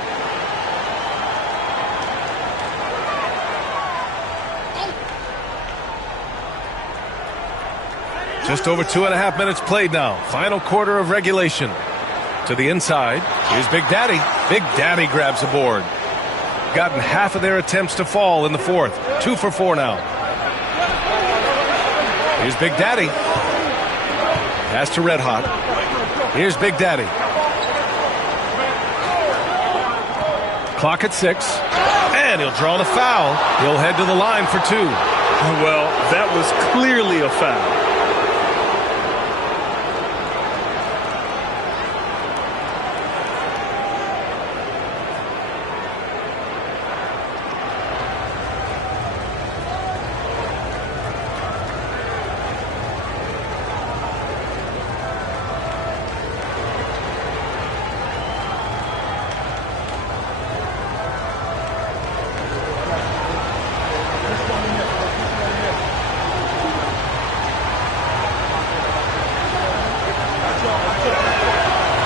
Just over 2.5 minutes played now. Final quarter of regulation. To the inside. Here's Big Daddy. Big Daddy grabs the board. Gotten half of their attempts to fall in the fourth. 2 for 4 now. Here's Big Daddy. Pass to Red Hot. Here's Big Daddy. Clock at 6. And he'll draw the foul. He'll head to the line for 2. Well, that was clearly a foul.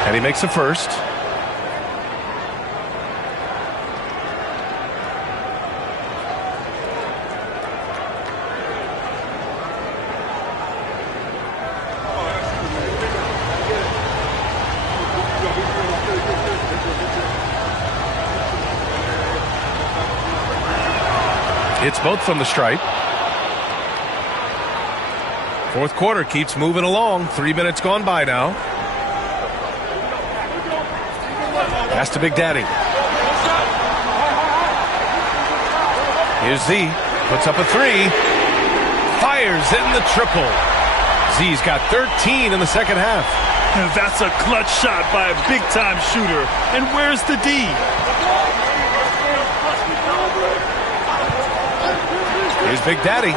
And he makes a first. It's both from the stripe. Fourth quarter keeps moving along. 3 minutes gone by now. Pass to Big Daddy. Here's Z. Puts up a 3. Fires in the triple. Z's got 13 in the second half. That's a clutch shot by a big-time shooter. And where's the D? Here's Big Daddy.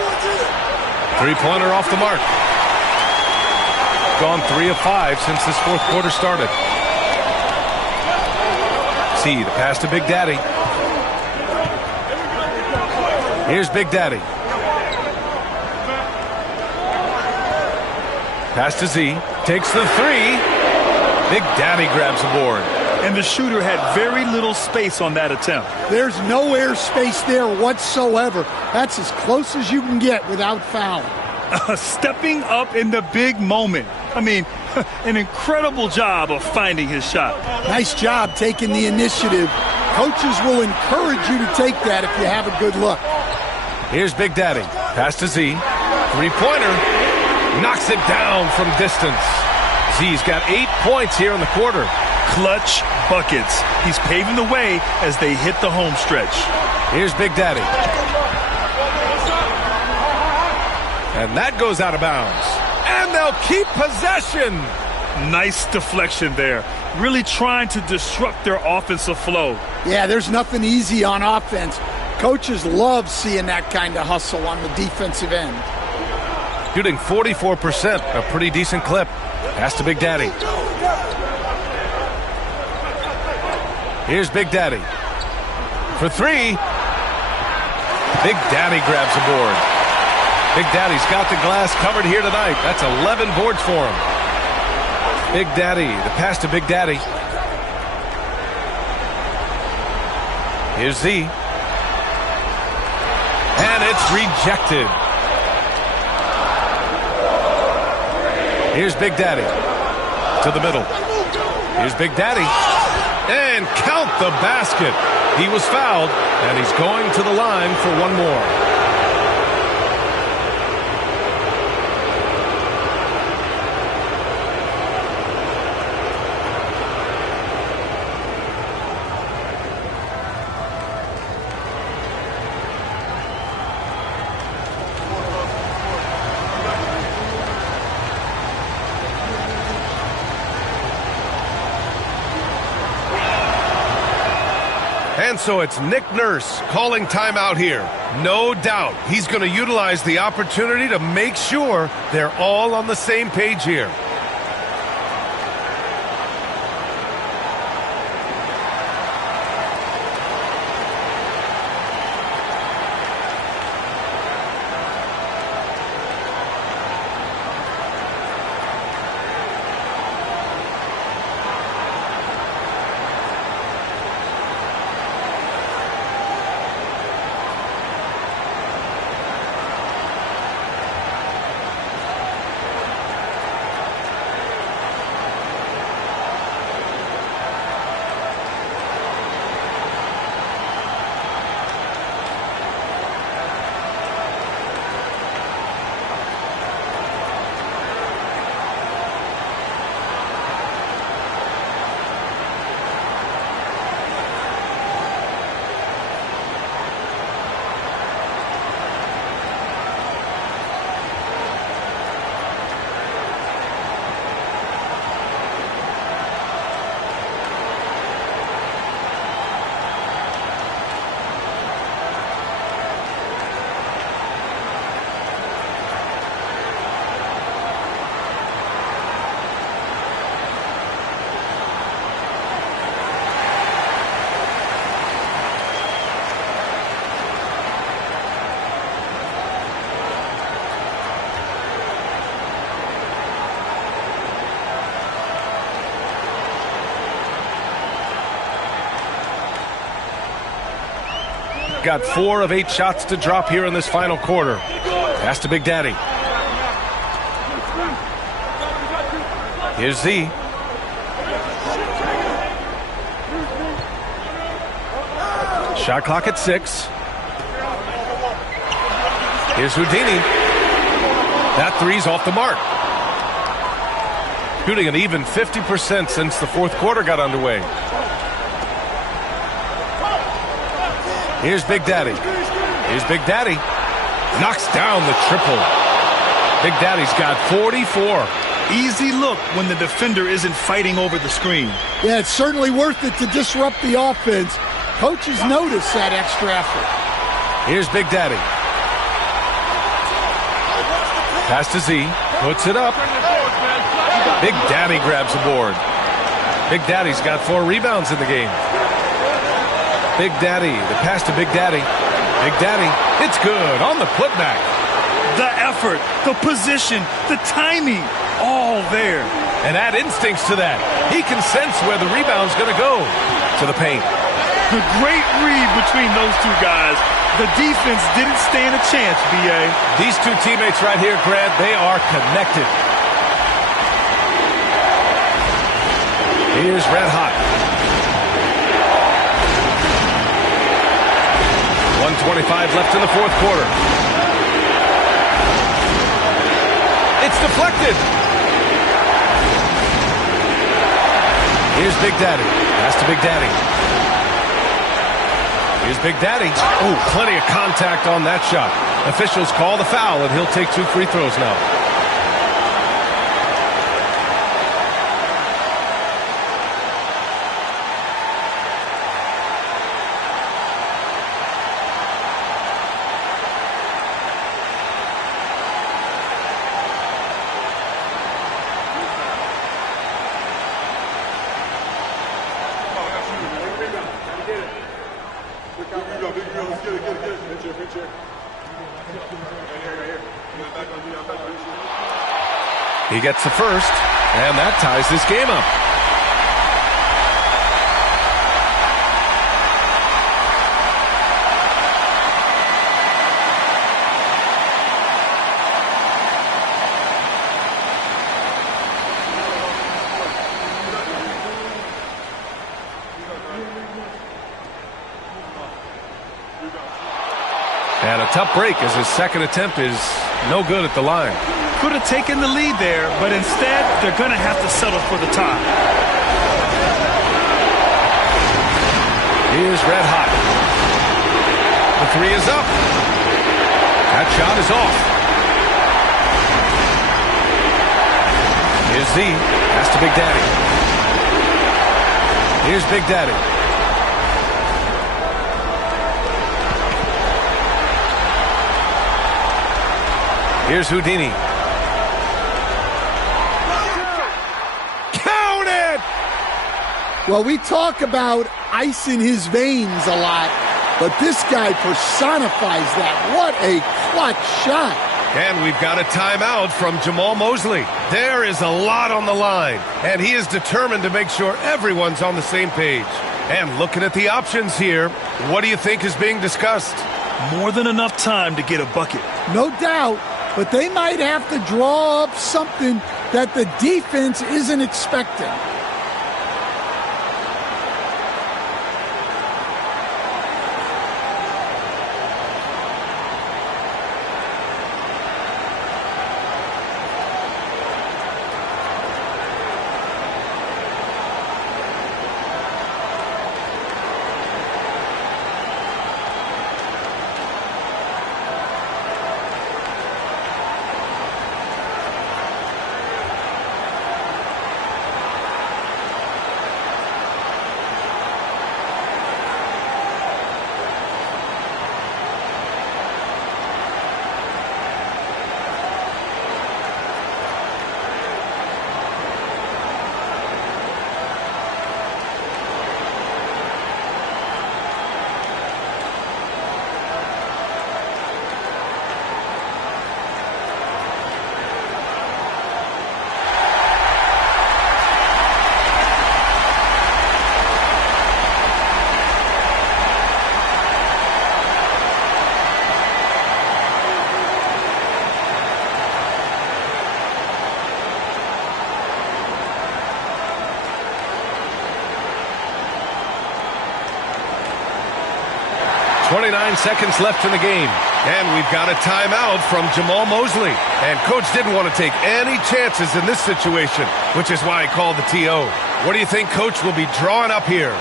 Three-pointer off the mark. Gone 3 of 5 since this fourth quarter started. C, the pass to Big Daddy. Here's Big Daddy. Pass to Z. Takes the 3. Big Daddy grabs the board. And the shooter had very little space on that attempt. There's no air space there whatsoever. That's as close as you can get without fouling. Stepping up in the big moment. I mean, an incredible job of finding his shot. Nice job taking the initiative. Coaches will encourage you to take that if you have a good look. Here's Big Daddy. Pass to Z. Three-pointer. Knocks it down from distance. Z's got 8 points here in the quarter. Clutch buckets. He's paving the way as they hit the home stretch. Here's Big Daddy. And that goes out of bounds. And they'll keep possession. Nice deflection there. Really trying to disrupt their offensive flow. Yeah, there's nothing easy on offense. Coaches love seeing that kind of hustle on the defensive end. Shooting 44%, a pretty decent clip. Pass to Big Daddy. Here's Big Daddy. For 3. Big Daddy grabs the board. Big Daddy's got the glass covered here tonight. That's 11 boards for him. Big Daddy, the pass to Big Daddy. Here's Z. And it's rejected. Here's Big Daddy. To the middle. Here's Big Daddy. And count the basket. He was fouled, and he's going to the line for one more. And so it's Nick Nurse calling timeout here. No doubt he's going to utilize the opportunity to make sure they're all on the same page here. got 4 of 8 shots to drop here in this final quarter. Pass to Big Daddy. Here's Z. Shot clock at 6. Here's Houdini. That three's off the mark. Shooting an even 50% since the fourth quarter got underway. Here's Big Daddy. Here's Big Daddy. Knocks down the triple. Big Daddy's got 44. Easy look when the defender isn't fighting over the screen. Yeah, it's certainly worth it to disrupt the offense. Coaches notice that extra effort. Here's Big Daddy. Pass to Z. Puts it up. Big Daddy grabs the board. Big Daddy's got 4 rebounds in the game. Big Daddy. The pass to Big Daddy. Big Daddy. It's good on the putback. The effort, the position, the timing, all there. And add instincts to that. He can sense where the rebound's going to go. To the paint. The great read between those two guys. The defense didn't stand a chance, B.A. These two teammates right here, Grant, they are connected. Here's Red Hot. 1:25 left in the fourth quarter. It's deflected. Here's Big Daddy. Pass to Big Daddy. Here's Big Daddy. Oh, plenty of contact on that shot. Officials call the foul, and he'll take 2 free throws now. He gets the first, and that ties this game up. And a tough break as his second attempt is no good at the line. Could have taken the lead there, but instead they're going to have to settle for the tie. Here's Red Hot. The three is up. That shot is off. Here's Z. Pass to Big Daddy. Here's Big Daddy. Here's Houdini. Count it! Well, we talk about ice in his veins a lot, but this guy personifies that. What a clutch shot. And we've got a timeout from Jamal Mosley. There is a lot on the line, and he is determined to make sure everyone's on the same page. And looking at the options here, what do you think is being discussed? More than enough time to get a bucket. No doubt. But they might have to draw up something that the defense isn't expecting. 29 seconds left in the game. And we've got a timeout from Jamal Mosley. And Coach didn't want to take any chances in this situation, which is why he called the TO. What do you think Coach will be drawing up here?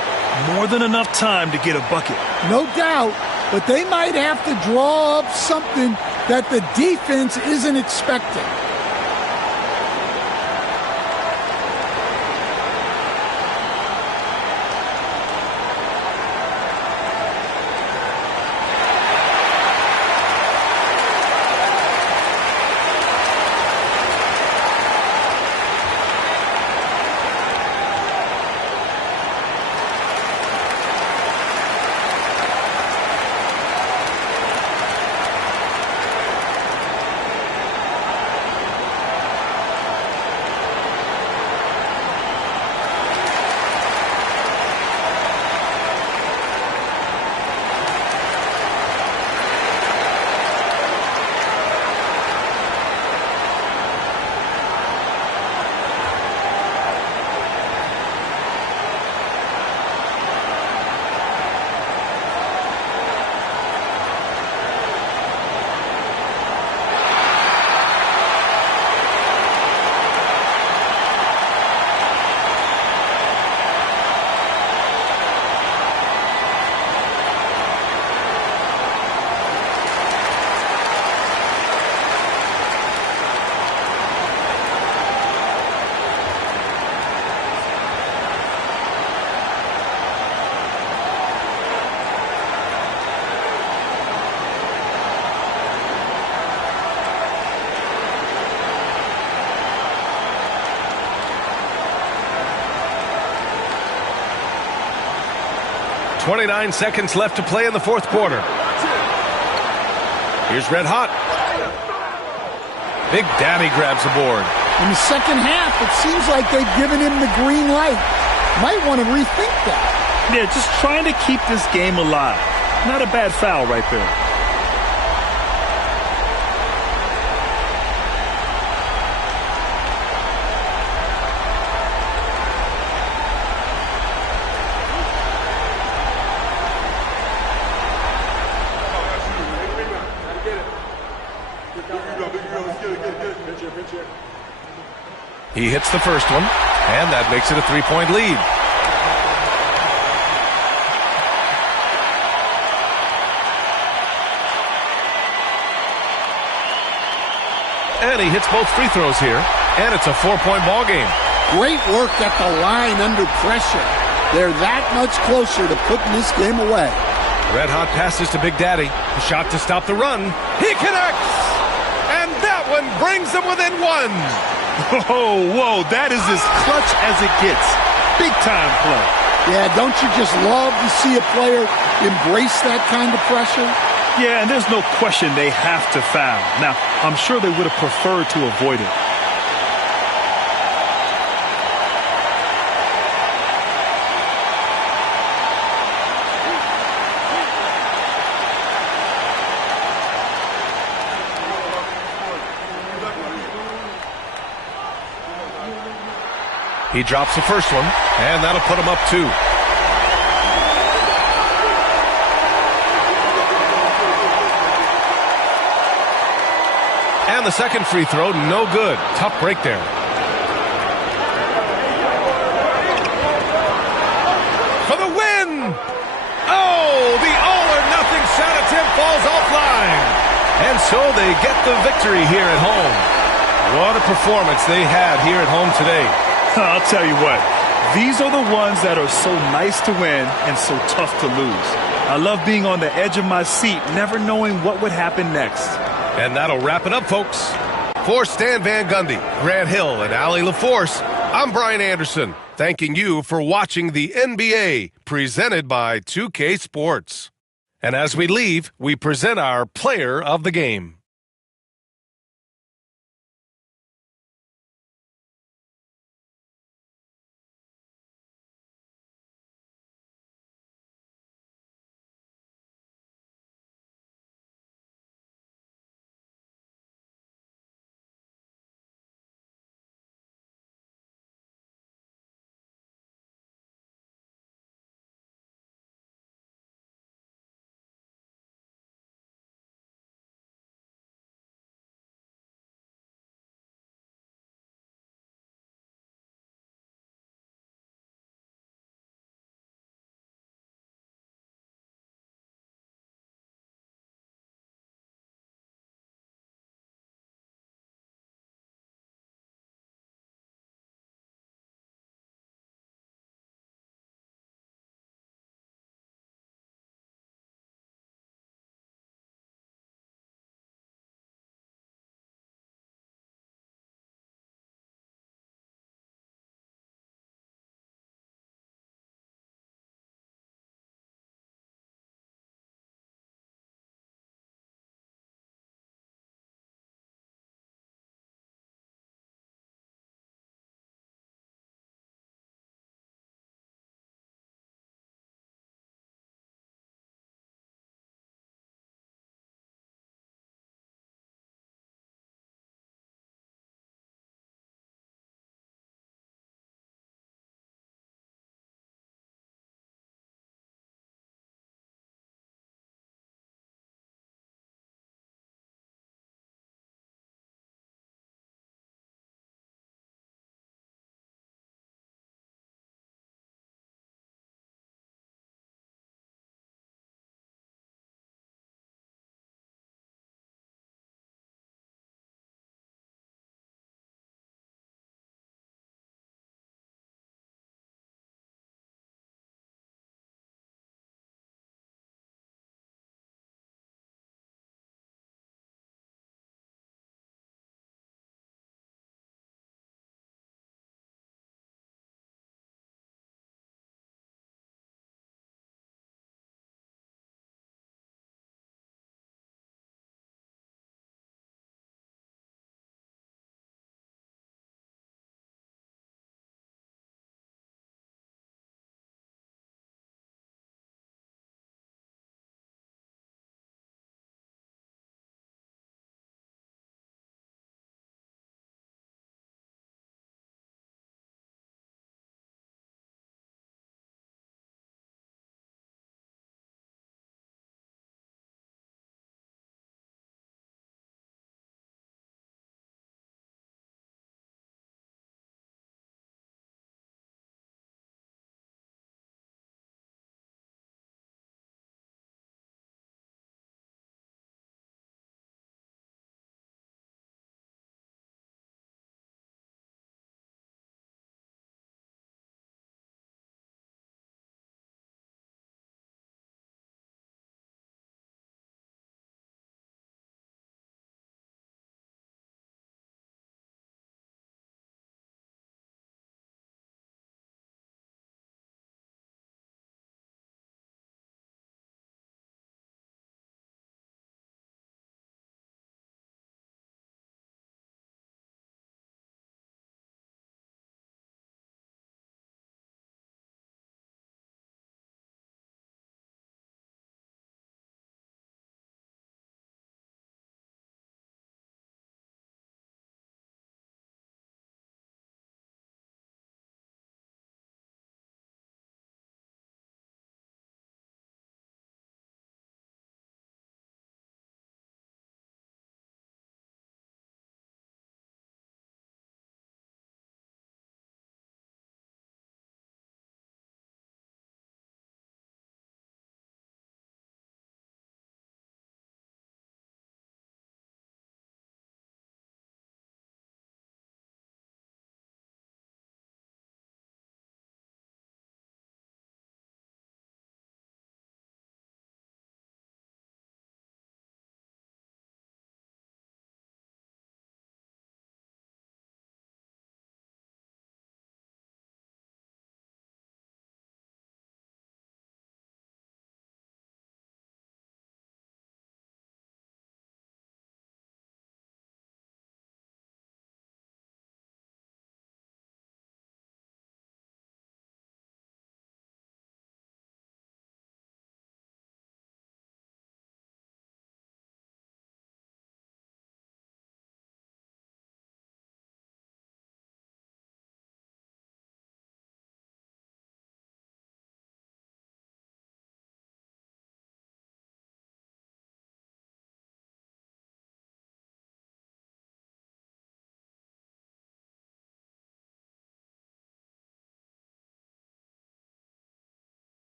More than enough time to get a bucket. No doubt, but they might have to draw up something that the defense isn't expecting. .29 seconds left to play in the fourth quarter. Here's Red Hot. Big Daddy grabs the board. In the second half, it seems like they've given him the green light. Might want to rethink that. Yeah, just trying to keep this game alive. Not a bad foul right there. He hits the first one, and that makes it a three-point lead. And he hits both free throws here, and it's a 4-point ball game. Great work at the line under pressure. They're that much closer to putting this game away. Red Hot passes to Big Daddy. A shot to stop the run. He connects! And that one brings them within one. Whoa, that is as clutch as it gets. Big time play. Yeah, don't you just love to see a player embrace that kind of pressure? Yeah, and there's no question they have to foul. Now, I'm sure they would have preferred to avoid it. He drops the first one, and that'll put him up 2. And the second free throw, no good. Tough break there. For the win! Oh, the all-or-nothing shot attempt falls offline. And so they get the victory here at home. What a performance they had here at home today. I'll tell you what, these are the ones that are so nice to win and so tough to lose. I love being on the edge of my seat, never knowing what would happen next. And that'll wrap it up, folks. For Stan Van Gundy, Grant Hill, and Allie LaForce, I'm Brian Anderson, thanking you for watching the NBA, presented by 2K Sports. And as we leave, we present our player of the game.